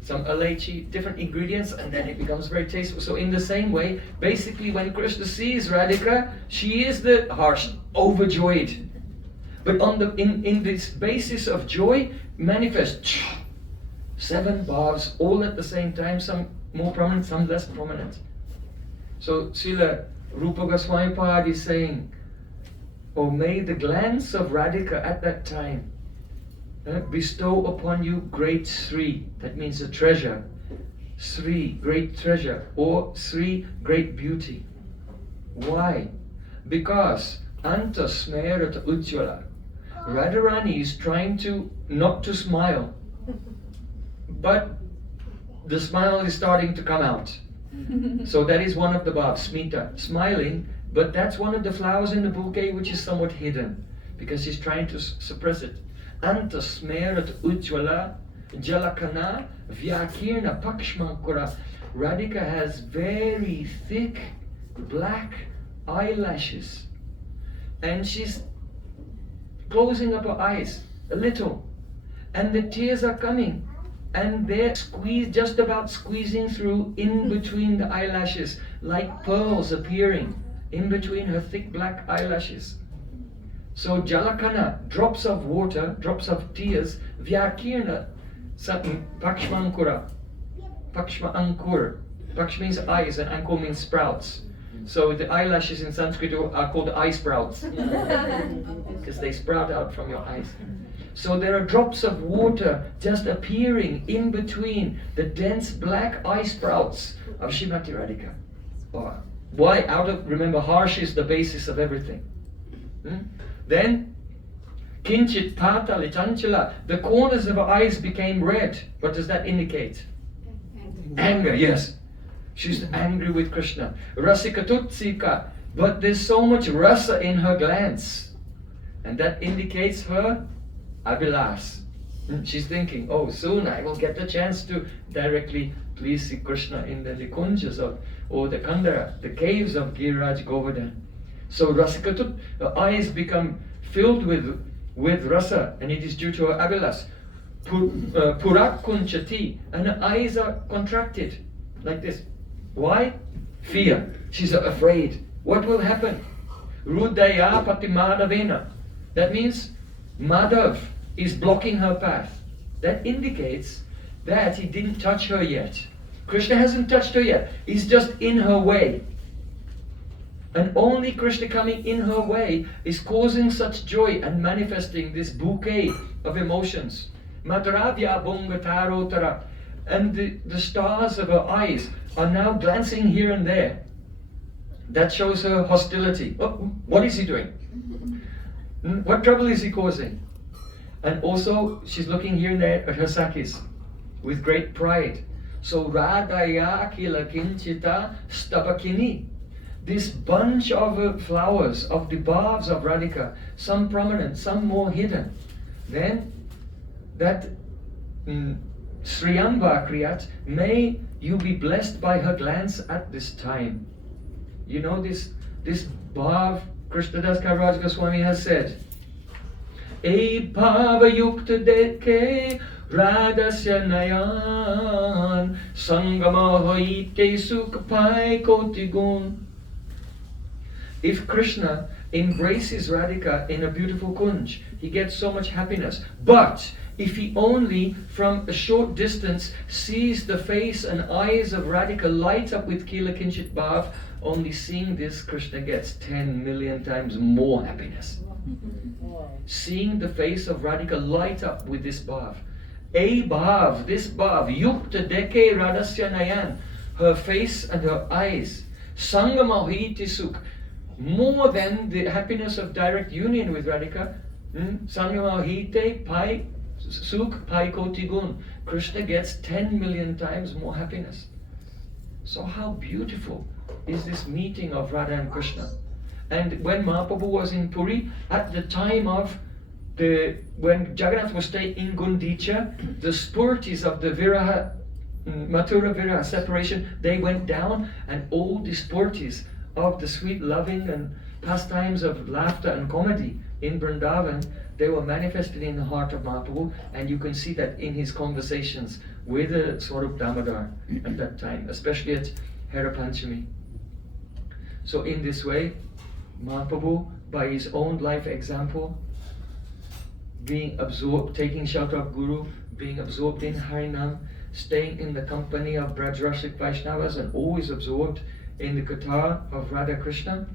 some elaichi, different ingredients, and then it becomes very tasteful. So in the same way, basically when Krishna sees Radhika, she is the harsh, overjoyed. But on the in this basis of joy, manifest 7 bhavs, all at the same time, some more prominent, some less prominent. So Srila Rupa Goswami Pad is saying, oh, may the glance of Radhika at that time bestow upon you great Sri, that means a treasure. Sri, great treasure, or Sri, great beauty. Why? Because Anta Smerat Ujjvala, Radharani is trying to not to smile, but the smile is starting to come out. So that is one of the bhavs, smita, smiling, but that's one of the flowers in the bouquet which is somewhat hidden, because she's trying to suppress it. Anta smerat ujjvala jalakana vyakirna pakshmankura. Radhika has very thick black eyelashes, and she's closing up her eyes a little, and the tears are coming, and they're just about squeezing through in between the eyelashes, like pearls appearing in between her thick black eyelashes. So jalakana, drops of water, drops of tears, vyakirna, pakshmankura, pakshma ankur. Paksh means eyes and ankur means sprouts. So the eyelashes in Sanskrit are called eye sprouts, because they sprout out from your eyes. So there are drops of water just appearing in between the dense black eye sprouts of Srimati Radhika. Why? Remember, harsh is the basis of everything. Then, kinchit pata lichanchala, the corners of her eyes became red. What does that indicate? Anger, yes. She's angry with Krishna. Rasikatutsika, but there's so much rasa in her glance. And that indicates her abhilas. She's thinking, oh, soon I will get the chance to directly please Sri Krishna in the Nikunjas or the Kandara, the caves of Giriraj Govardhan. So Rasikatut, her eyes become filled with rasa, and it is due to her abhilas. Purak kunchati, and her eyes are contracted like this. Why? Fear. She's afraid. What will happen? Rudaya pati madavena. That means Madhav is blocking her path. That indicates that he didn't touch her yet. Krishna hasn't touched her yet. He's just in her way. And only Krishna coming in her way is causing such joy and manifesting this bouquet of emotions. Mataravya bongatarotara. And the stars of her eyes are now glancing here and there. That shows her hostility. Oh, what is he doing? What trouble is he causing? And also, she's looking here and there at her sakis with great pride. So, Radhaya kila kinchita stabakini. This bunch of flowers, of the bhavs of Radhika, some prominent, some more hidden. Then, that Sriyamba Kriyat, may you be blessed by her glance at this time. You know this bhav, Krishnadas Kaviraj Goswami has said, E bhava yukta deke radhasya nayan sangama hoite sukpai kotigun. If Krishna embraces Radhika in a beautiful kunj, he gets so much happiness. But if he only from a short distance sees the face and eyes of Radhika light up with Kila Kinchit Bhav, only seeing this, Krishna gets 10 million times more happiness. seeing the face of Radhika light up with this bhav. A bhav, this bhav, yukta deke radhasya nayan, her face and her eyes, sangamahiti sukh, more than the happiness of direct union with Radhika. Sangamahite pai sukh pai koti gun. Krishna gets 10 million times more happiness. So how beautiful is this meeting of Radha and Krishna? And when Mahaprabhu was in Puri, at the time of when Jagannath was staying in Gundicha, the spurtis of the Viraha, Mathura Viraha separation, they went down, and all the spurtis of the sweet loving and pastimes of laughter and comedy in Vrindavan, they were manifested in the heart of Mahaprabhu, and you can see that in his conversations with Swarup Damodar at that time, especially at Hera Panchami. So in this way, Mahaprabhu, by his own life example, being absorbed, taking shelter of Guru, being absorbed in Harinam, staying in the company of Brajrasik Vaishnavas and always absorbed in the Katha of Radha Krishna,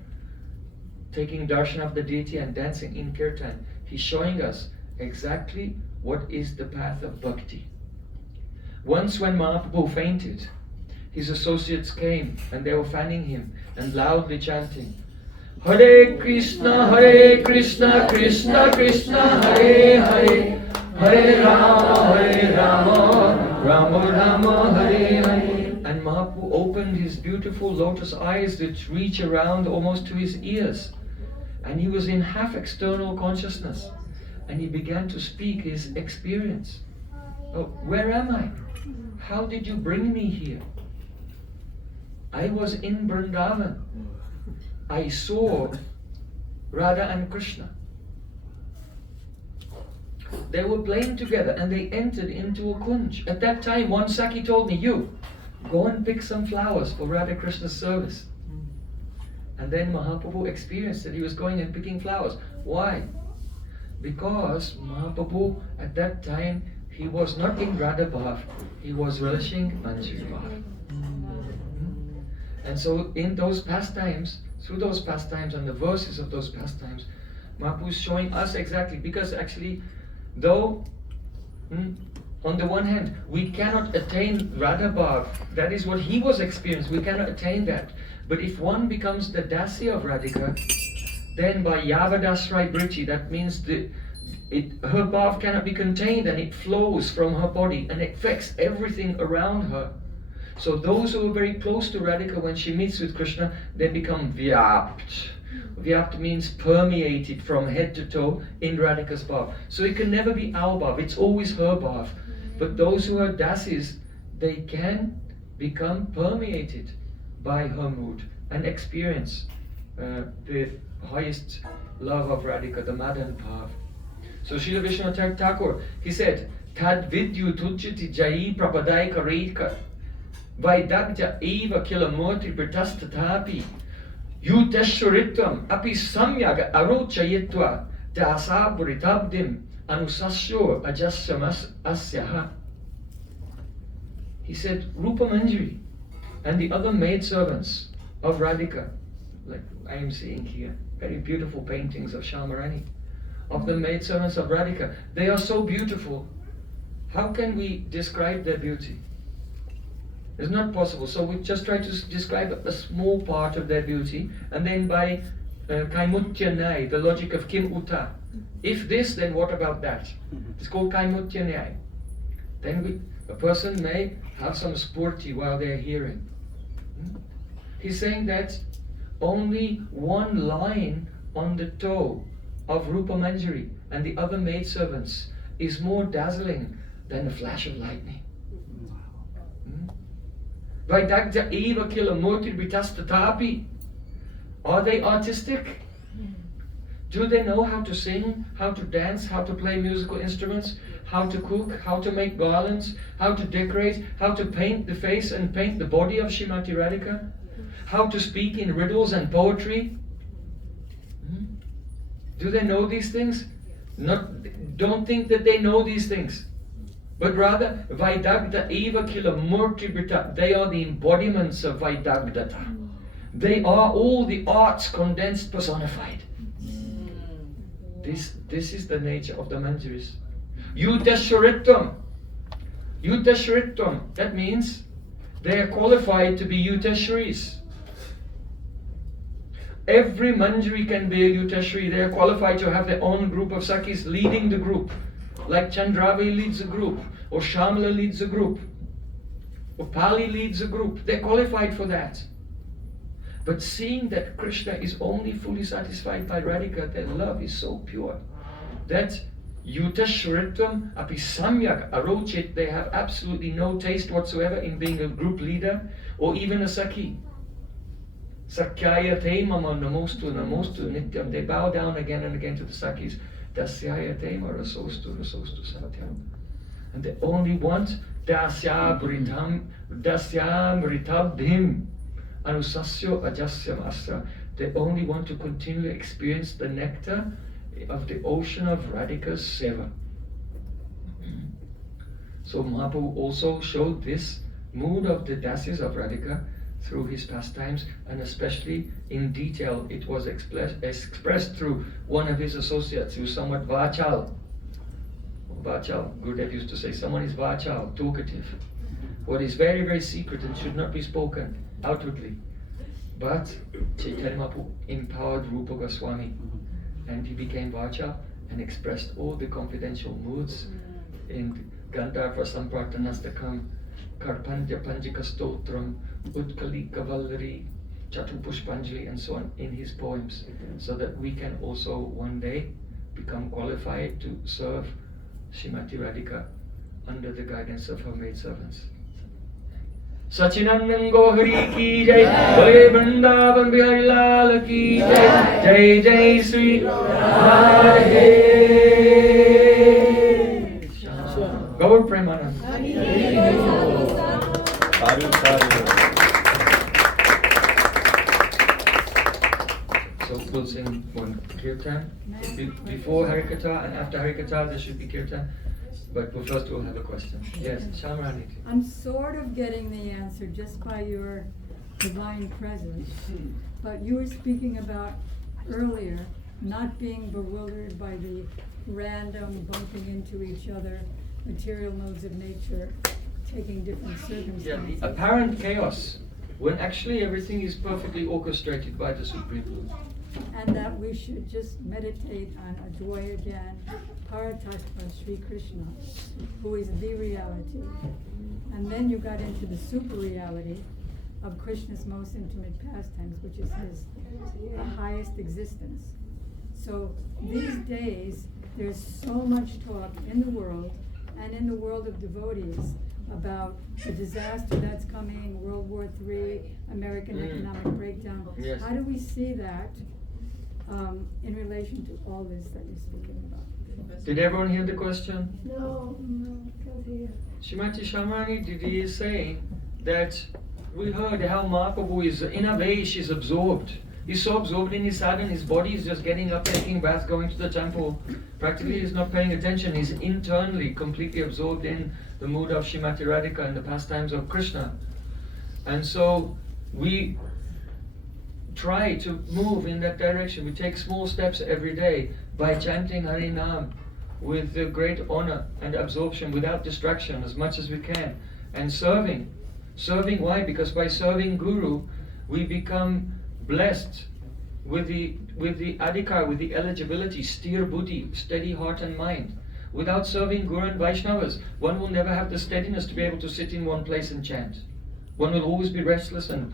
taking darshan of the deity and dancing in Kirtan. He's showing us exactly what is the path of bhakti. Once when Mahaprabhu fainted, his associates came and they were fanning him and loudly chanting, Hare Krishna, Krishna Krishna, Hare Hare, Hare Rama, Rama Rama, Hare Hare. And Mahaprabhu opened his beautiful lotus eyes that reach around almost to his ears. And he was in half external consciousness. And he began to speak his experience. Oh, where am I? How did you bring me here? I was in Vrindavan. I saw Radha and Krishna. They were playing together and they entered into a kunj. At that time, one Saki told me, you, go and pick some flowers for Radha Krishna's service. And then Mahaprabhu experienced that he was going and picking flowers. Why? Because Mahaprabhu at that time, he was not in Radha Bhav, he was relishing Manjari Bhav. And so in those pastimes, through those pastimes and the verses of those pastimes, Mahaprabhu is showing us exactly, because actually, though on the one hand, we cannot attain Radha Bhav, that is what he was experiencing, we cannot attain that. But if one becomes the Dasi of Radhika, then by Yavadasrai Brichi, that means her Bhav cannot be contained and it flows from her body and it affects everything around her. So those who are very close to Radhika, when she meets with Krishna, they become Vyapt. Vyapt means permeated from head to toe in Radhika's Bhav. So it can never be our Bhav, it's always her Bhav. But those who are Dasis, they can become permeated by her mood and experience the highest love of Radhika, the Madan Bhav. So Srila Vishwanath Thakur, he said, Tad vidyu tujjati jai prapadai kareika vaidagja eva kilamurti pritastathapi yuteshwaritvam api samyaga arochayitva dasa puritabdim anusasyo ajasyamas asyaha. He said, Rupa Manjari and the other maidservants of Radhika, like I am seeing here, very beautiful paintings of Shalmarani, of the maidservants of Radhika. They are so beautiful. How can we describe their beauty? It's not possible. So we just try to describe a small part of their beauty, and then by Kaimutya Nyai, the logic of Kim Uta. If this, then what about that? It's called Kaimutya Nyai. Then a person may have some spurti while they're hearing. He's saying that only one line on the toe of Rupa Manjari and the other maidservants is more dazzling than a flash of lightning. Vaidagja eva kilamurti vitastatapi. Are they artistic? Do they know how to sing, how to dance, how to play musical instruments, how to cook, how to make garlands, how to decorate, how to paint the face and paint the body of Srimati Radhika, how to speak in riddles and poetry? Do they know these things? Don't think that they know these things. But rather, Vaidagda eva kilamurti brita. They are the embodiments of Vaidagdata. They are all the arts condensed, personified. This is the nature of the manjaris. Yuteshwaritam. Yuteshwaritam. That means they are qualified to be Yuteshwaris. Every manjari can be a Yuteshwari. They are qualified to have their own group of Sakhis leading the group. Like Chandravi leads a group, or Shamala leads a group, or Pali leads a group. They're qualified for that. But seeing that Krishna is only fully satisfied by Radhika, their love is so pure, that Yuteshwaritam api samyak arochit, they have absolutely no taste whatsoever in being a group leader or even a Sakhi. Sakyaya te mama namostu namostu nityam. They bow down again and again to the Sakhis. Dasyaya te ma rasostu rasostu satyam. And they only want dasyam ritabhim anusasyo ajasyam astra. They only want to continually experience the nectar of the ocean of Radhika's seva. So Mahaprabhu also showed this mood of the dasyas of Radhika through his pastimes, and especially in detail it was expressed through one of his associates who was somewhat vachal. Vachal, Gurudev used to say, someone is vachal, talkative. What is very, very secret and should not be spoken outwardly. But Chaitanya Mahaprabhu empowered Rupa Goswami, and he became vachal and expressed all the confidential moods in Gandharva Samprartanastakam, Karpandya Panjika Stotram, Utkali Kavalari, Chatupushpanjali, and so on in his poems, so that we can also one day become qualified to serve Srimati Radhika under the guidance of her maidservants. Sachinandan Gohari ki jai, Bole Vrindavan Bihari Lal ki jai, Jai Jai Sri Radhe. Gaur Premanand. So we'll sing one kirtan. Before Harikatha and after Harikatha there should be kirtan. But first we'll have a question. Yes, Shamrani. I'm sort of getting the answer just by your divine presence. But you were speaking about earlier not being bewildered by the random bumping into each other material modes of nature taking different circumstances. Yeah, the apparent chaos, when actually everything is perfectly orchestrated by the Supreme Lord. And that we should just meditate on Advaya Gyan, Paratattva Sri Krishna, who is the reality. And then you got into the super reality of Krishna's most intimate pastimes, which is his highest existence. So these days, there's so much talk in the world and in the world of devotees about the disaster that's coming, World War III, American economic breakdown. Yes. How do we see that in relation to all this that you're speaking about? Did everyone hear the question? No, can't hear. Srimati Shamrani Didi is saying that we heard how Mahaprabhu is, in a way, she's absorbed. He's so absorbed in his sadhana, his body is just getting up, taking baths, going to the temple. Practically he's not paying attention. He's internally completely absorbed in the mood of Srimati Radhika and the pastimes of Krishna. And so we try to move in that direction. We take small steps every day by chanting Hari Nam with great honor and absorption without distraction as much as we can. And serving. Serving why? Because by serving Guru, we become blessed with the adhikar, with the eligibility, sthir buddhi, steady heart and mind. Without serving Guru and Vaishnavas, one will never have the steadiness to be able to sit in one place and chant. One will always be restless and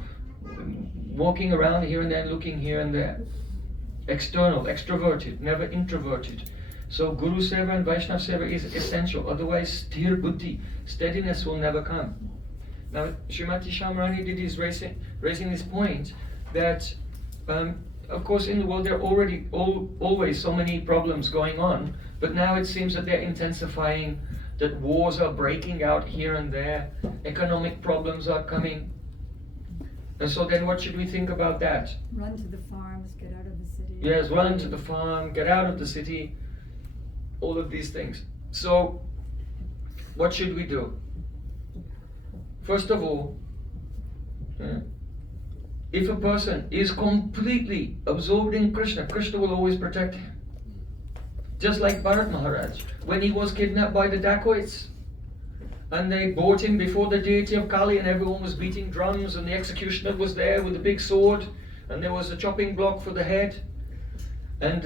walking around here and there, looking here and there. External, extroverted, never introverted. So Guru Seva and Vaishnava Seva is essential, otherwise sthir buddhi, steadiness will never come. Now Srimati Shamrani Didi is raising this point that of course in the world there are already always so many problems going on, but now it seems that they're intensifying, that wars are breaking out here and there, economic problems are coming. And so then what should we think about that? Run to the farms, get out of the city. Yes, run to the farm, get out of the city, all of these things. So what should we do? First of all, if a person is completely absorbed in Krishna, Krishna will always protect him. Just like Bharat Maharaj, when he was kidnapped by the dacoits, and they brought him before the deity of Kali, and everyone was beating drums, and the executioner was there with a big sword, and there was a chopping block for the head. And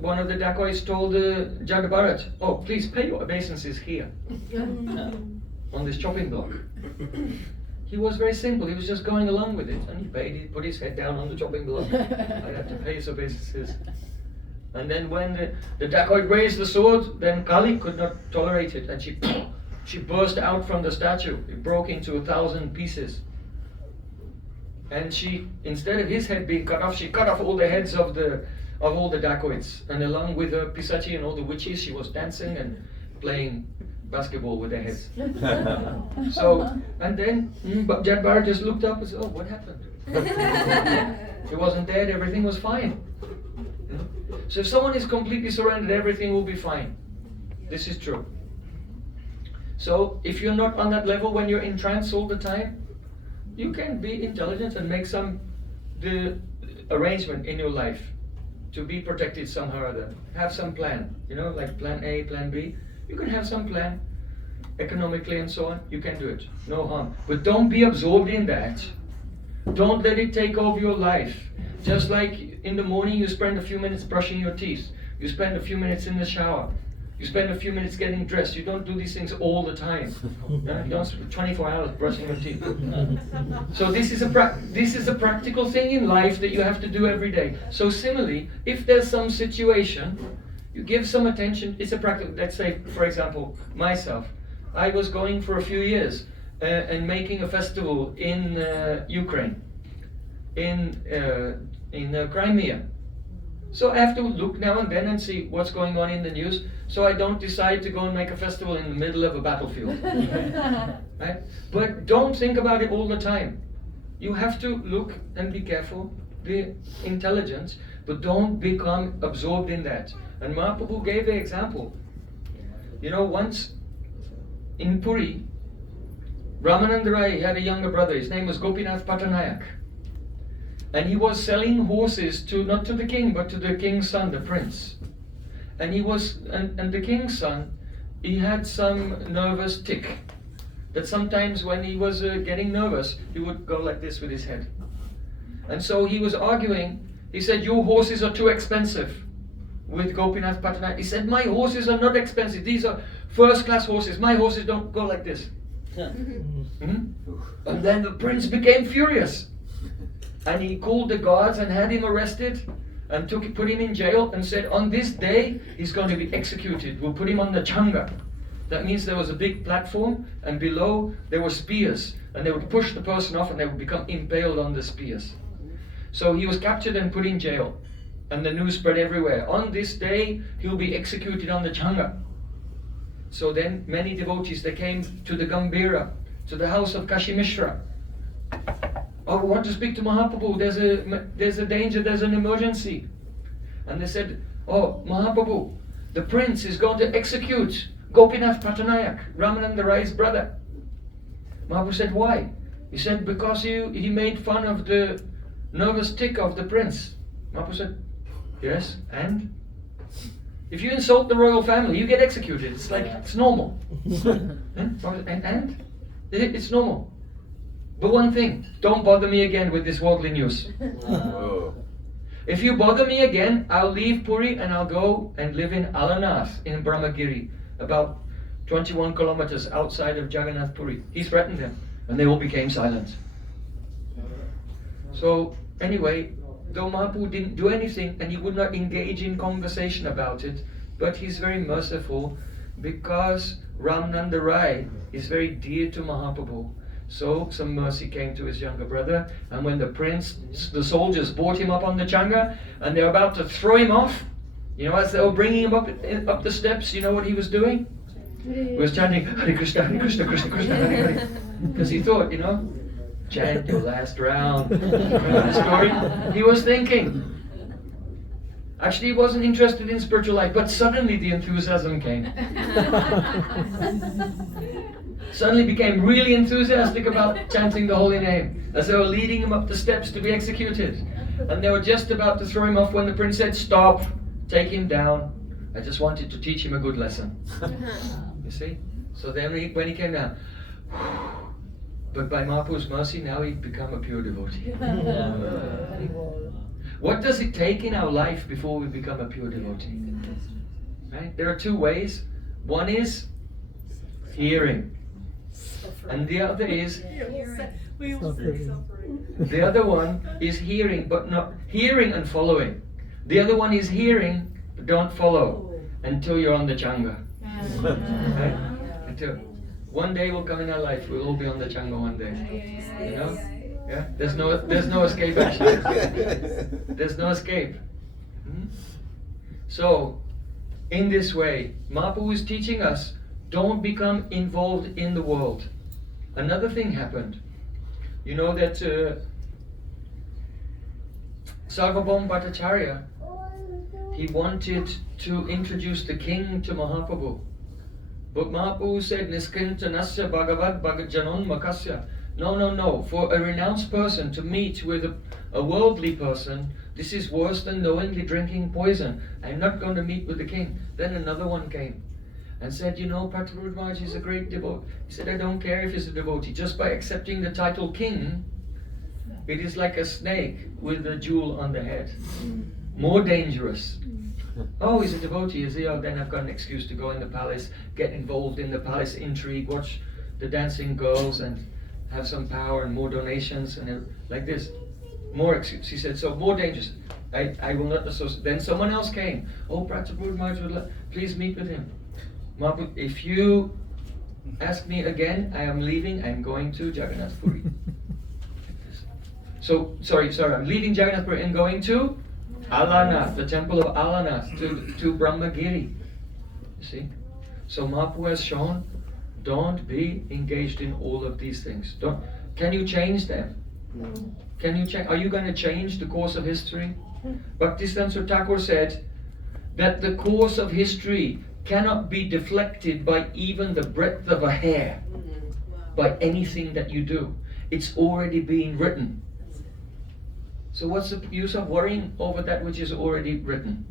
one of the dacoits told Jagat Bharat, "Oh, please pay your obeisances here, on this chopping block." He was very simple, he was just going along with it, and he paid, he put his head down on the chopping block. I had to pay his obeisances. And then when the dacoit raised the sword, then Kali could not tolerate it, and she burst out from the statue. It broke into 1,000 pieces. And she, instead of his head being cut off, she cut off all the heads of all the dacoits. And along with her Pisachi and all the witches, she was dancing and playing basketball with their heads. So, and then Jagat Bharat just looked up and said, "Oh, what happened?" He wasn't dead, everything was fine. So if someone is completely surrendered, everything will be fine. This is true. So if you're not on that level when you're in trance all the time, you can be intelligent and make the arrangement in your life to be protected somehow or other. Have some plan, like plan A, plan B. You can have some plan economically and so on. You can do it, no harm. But don't be absorbed in that. Don't let it take over your life. Just like in the morning you spend a few minutes brushing your teeth. You spend a few minutes in the shower. You spend a few minutes getting dressed. You don't do these things all the time. You don't spend 24 hours brushing your teeth. So this is a practical thing in life that you have to do every day. So similarly, if there's some situation, you give some attention. It's a practical. Let's say, for example, myself. I was going for a few years and making a festival in Ukraine, in Crimea. So I have to look now and then and see what's going on in the news, so I don't decide to go and make a festival in the middle of a battlefield. Right? But don't think about it all the time. You have to look and be careful, be intelligent, but don't become absorbed in that. And Mahaprabhu gave an example. Once in Puri, Ramananda Rai had a younger brother. His name was Gopinath Patanayak. And he was selling horses not to the king, but to the king's son, the prince. And the king's son, he had some nervous tic. That sometimes when he was getting nervous, he would go like this with his head. And so he was arguing. He said, "Your horses are too expensive." With Gopinath Patanayak. He said, "My horses are not expensive. These are first-class horses. My horses don't go like this." And then the prince became furious. And he called the guards and had him arrested and put him in jail and said, "On this day, he's going to be executed. We'll put him on the changa." That means there was a big platform, and below there were spears. And they would push the person off and they would become impaled on the spears. So he was captured and put in jail. And the news spread everywhere. On this day, he'll be executed on the changa. So then many devotees, they came to the Gambhira, to the house of Kashi Mishra. "Oh, we want to speak to Mahaprabhu. There's a danger, there's an emergency." And they said, "Oh, Mahaprabhu, the prince is going to execute Gopinath Patanayak, Ramananda Rai's brother." Mahaprabhu said, "Why?" He said, "Because he made fun of the nervous tic of the prince." Mahaprabhu said, "Yes, and? If you insult the royal family, you get executed. It's normal." And? It's normal. But one thing, don't bother me again with this worldly news. If you bother me again, I'll leave Puri and I'll go and live in Alanath in Brahmagiri, about 21 kilometers outside of Jagannath Puri. He threatened them, and they all became silent. So anyway, though Mahaprabhu didn't do anything and he would not engage in conversation about it, but he's very merciful because Ramananda Rai is very dear to Mahaprabhu. So some mercy came to his younger brother, and when the soldiers brought him up on the changa and they were about to throw him off, as they were bringing him up the steps, you know what he was doing? He was chanting Hare Krishna, Krishna Krishna, Hare Hare, because he thought, chant your last round. Remember the story? He was thinking. Actually, he wasn't interested in spiritual life, but suddenly the enthusiasm came. Suddenly became really enthusiastic about chanting the holy name as they were leading him up the steps to be executed. And they were just about to throw him off when the prince said, "Stop, take him down, I just wanted to teach him a good lesson. You see? So then when he came down, but by Mahaprabhu's mercy, now he'd become a pure devotee. What does it take in our life before we become a pure devotee? Right? There are two ways. One is hearing, and the other is the other one is hearing, but not hearing and following. The other one is hearing, but don't follow until you're on the Changa. Right? Until one day will come in our life, we'll all be on the Changa one day. You know? Yeah? There's no escape actually. There's no escape. So, in this way, Mahaprabhu is teaching us, don't become involved in the world. Another thing happened. You know that Sarvabhauma Bhattacharya, he wanted to introduce the king to Mahaprabhu. But Mahaprabhu said, Niskintanasya Bhagavad Bhagajanon Makasya. No. For a renounced person to meet with a worldly person, this is worse than knowingly drinking poison. I'm not going to meet with the king. Then another one came and said, you know, Prabhupada Maharaj is a great devotee. He said, I don't care if he's a devotee. Just by accepting the title king, it is like a snake with a jewel on the head. More dangerous. Oh, he's a devotee, is he? Oh, then I've got an excuse to go in the palace, get involved in the palace intrigue, watch the dancing girls and have some power and more donations and like this. More excuse. He said, so more dangerous. I will not associate. Then someone else came. Oh, Prabhupada Maharaj would please meet with him. Mahaprabhu, if you ask me again, I am leaving. I'm going to Jagannath Puri. So, sorry, I'm leaving Jagannath Puri and going to Alanath, the temple of Alanath, to Brahmagiri. You see? So Mahaprabhu has shown, don't be engaged in all of these things. Can you change them? Can you change? Are you going to change the course of history? Bhaktisiddhanta Thakur said that the course of history cannot be deflected by even the breadth of a hair, by anything that you do. It's already been written. So what's the use of worrying over that which is already written?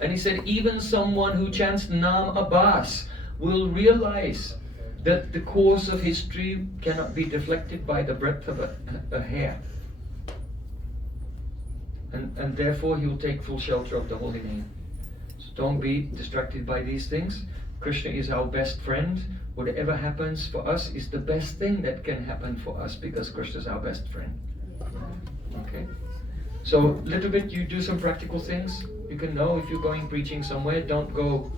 And he said, even someone who chants Nam Abbas will realize that the course of history cannot be deflected by the breadth of a hair. And therefore he will take full shelter of the holy name. So don't be distracted by these things. Krishna is our best friend. Whatever happens for us is the best thing that can happen for us because Krishna is our best friend. Okay? So little bit you do some practical things. You can know if you're going preaching somewhere, don't go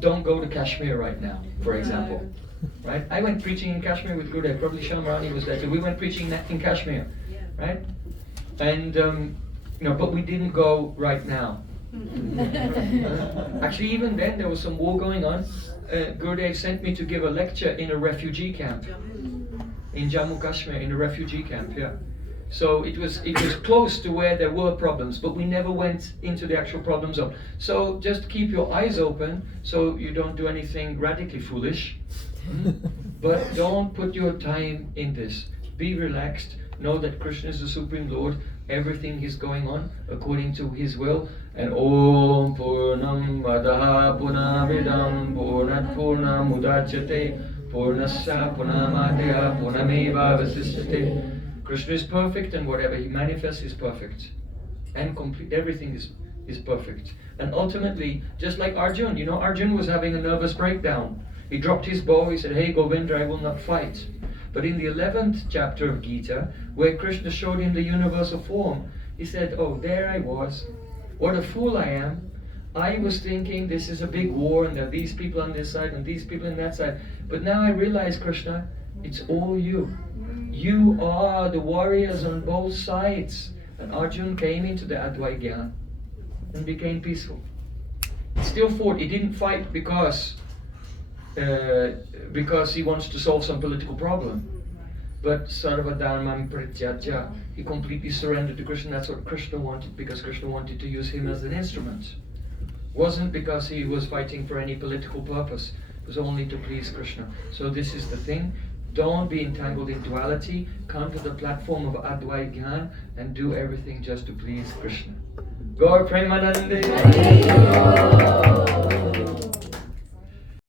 to Kashmir right now, for example. Right? I went preaching in Kashmir with Gurudev. Probably Shamrani was there too. We went preaching in Kashmir. Right? And but we didn't go right now. Actually, even then there was some war going on. Gurudev sent me to give a lecture in a refugee camp in Jammu Kashmir, in a refugee camp. Yeah. So it was close to where there were problems, but we never went into the actual problem zone. So just keep your eyes open so you don't do anything radically foolish. But don't put your time in this. Be relaxed. Know that Krishna is the Supreme Lord. Everything is going on according to His will. And Om Purnam Vadaha Punamidam Purnat Purnam Udachyate Purnasya Punamadya Punameva Vasishyate. Krishna is perfect, and whatever He manifests is perfect. And complete. Everything is perfect. And ultimately, just like Arjun, Arjun was having a nervous breakdown. He dropped his bow, he said, hey Govinda, I will not fight. But in the 11th chapter of Gita, where Krishna showed him the universal form, he said, oh, there I was. What a fool I am. I was thinking this is a big war and there are these people on this side and these people on that side. But now I realize, Krishna, it's all you. You are the warriors on both sides. And Arjun came into the Advait Gyan and became peaceful. He still fought. He didn't fight because he wants to solve some political problem. But Sarva Dharmam Prityaja, he completely surrendered to Krishna. That's what Krishna wanted, because Krishna wanted to use him as an instrument. Wasn't because he was fighting for any political purpose. It was only to please Krishna. So this is the thing. Don't be entangled in duality. Come to the platform of Advait Gyan and do everything just to please Krishna. Gaur Premanande.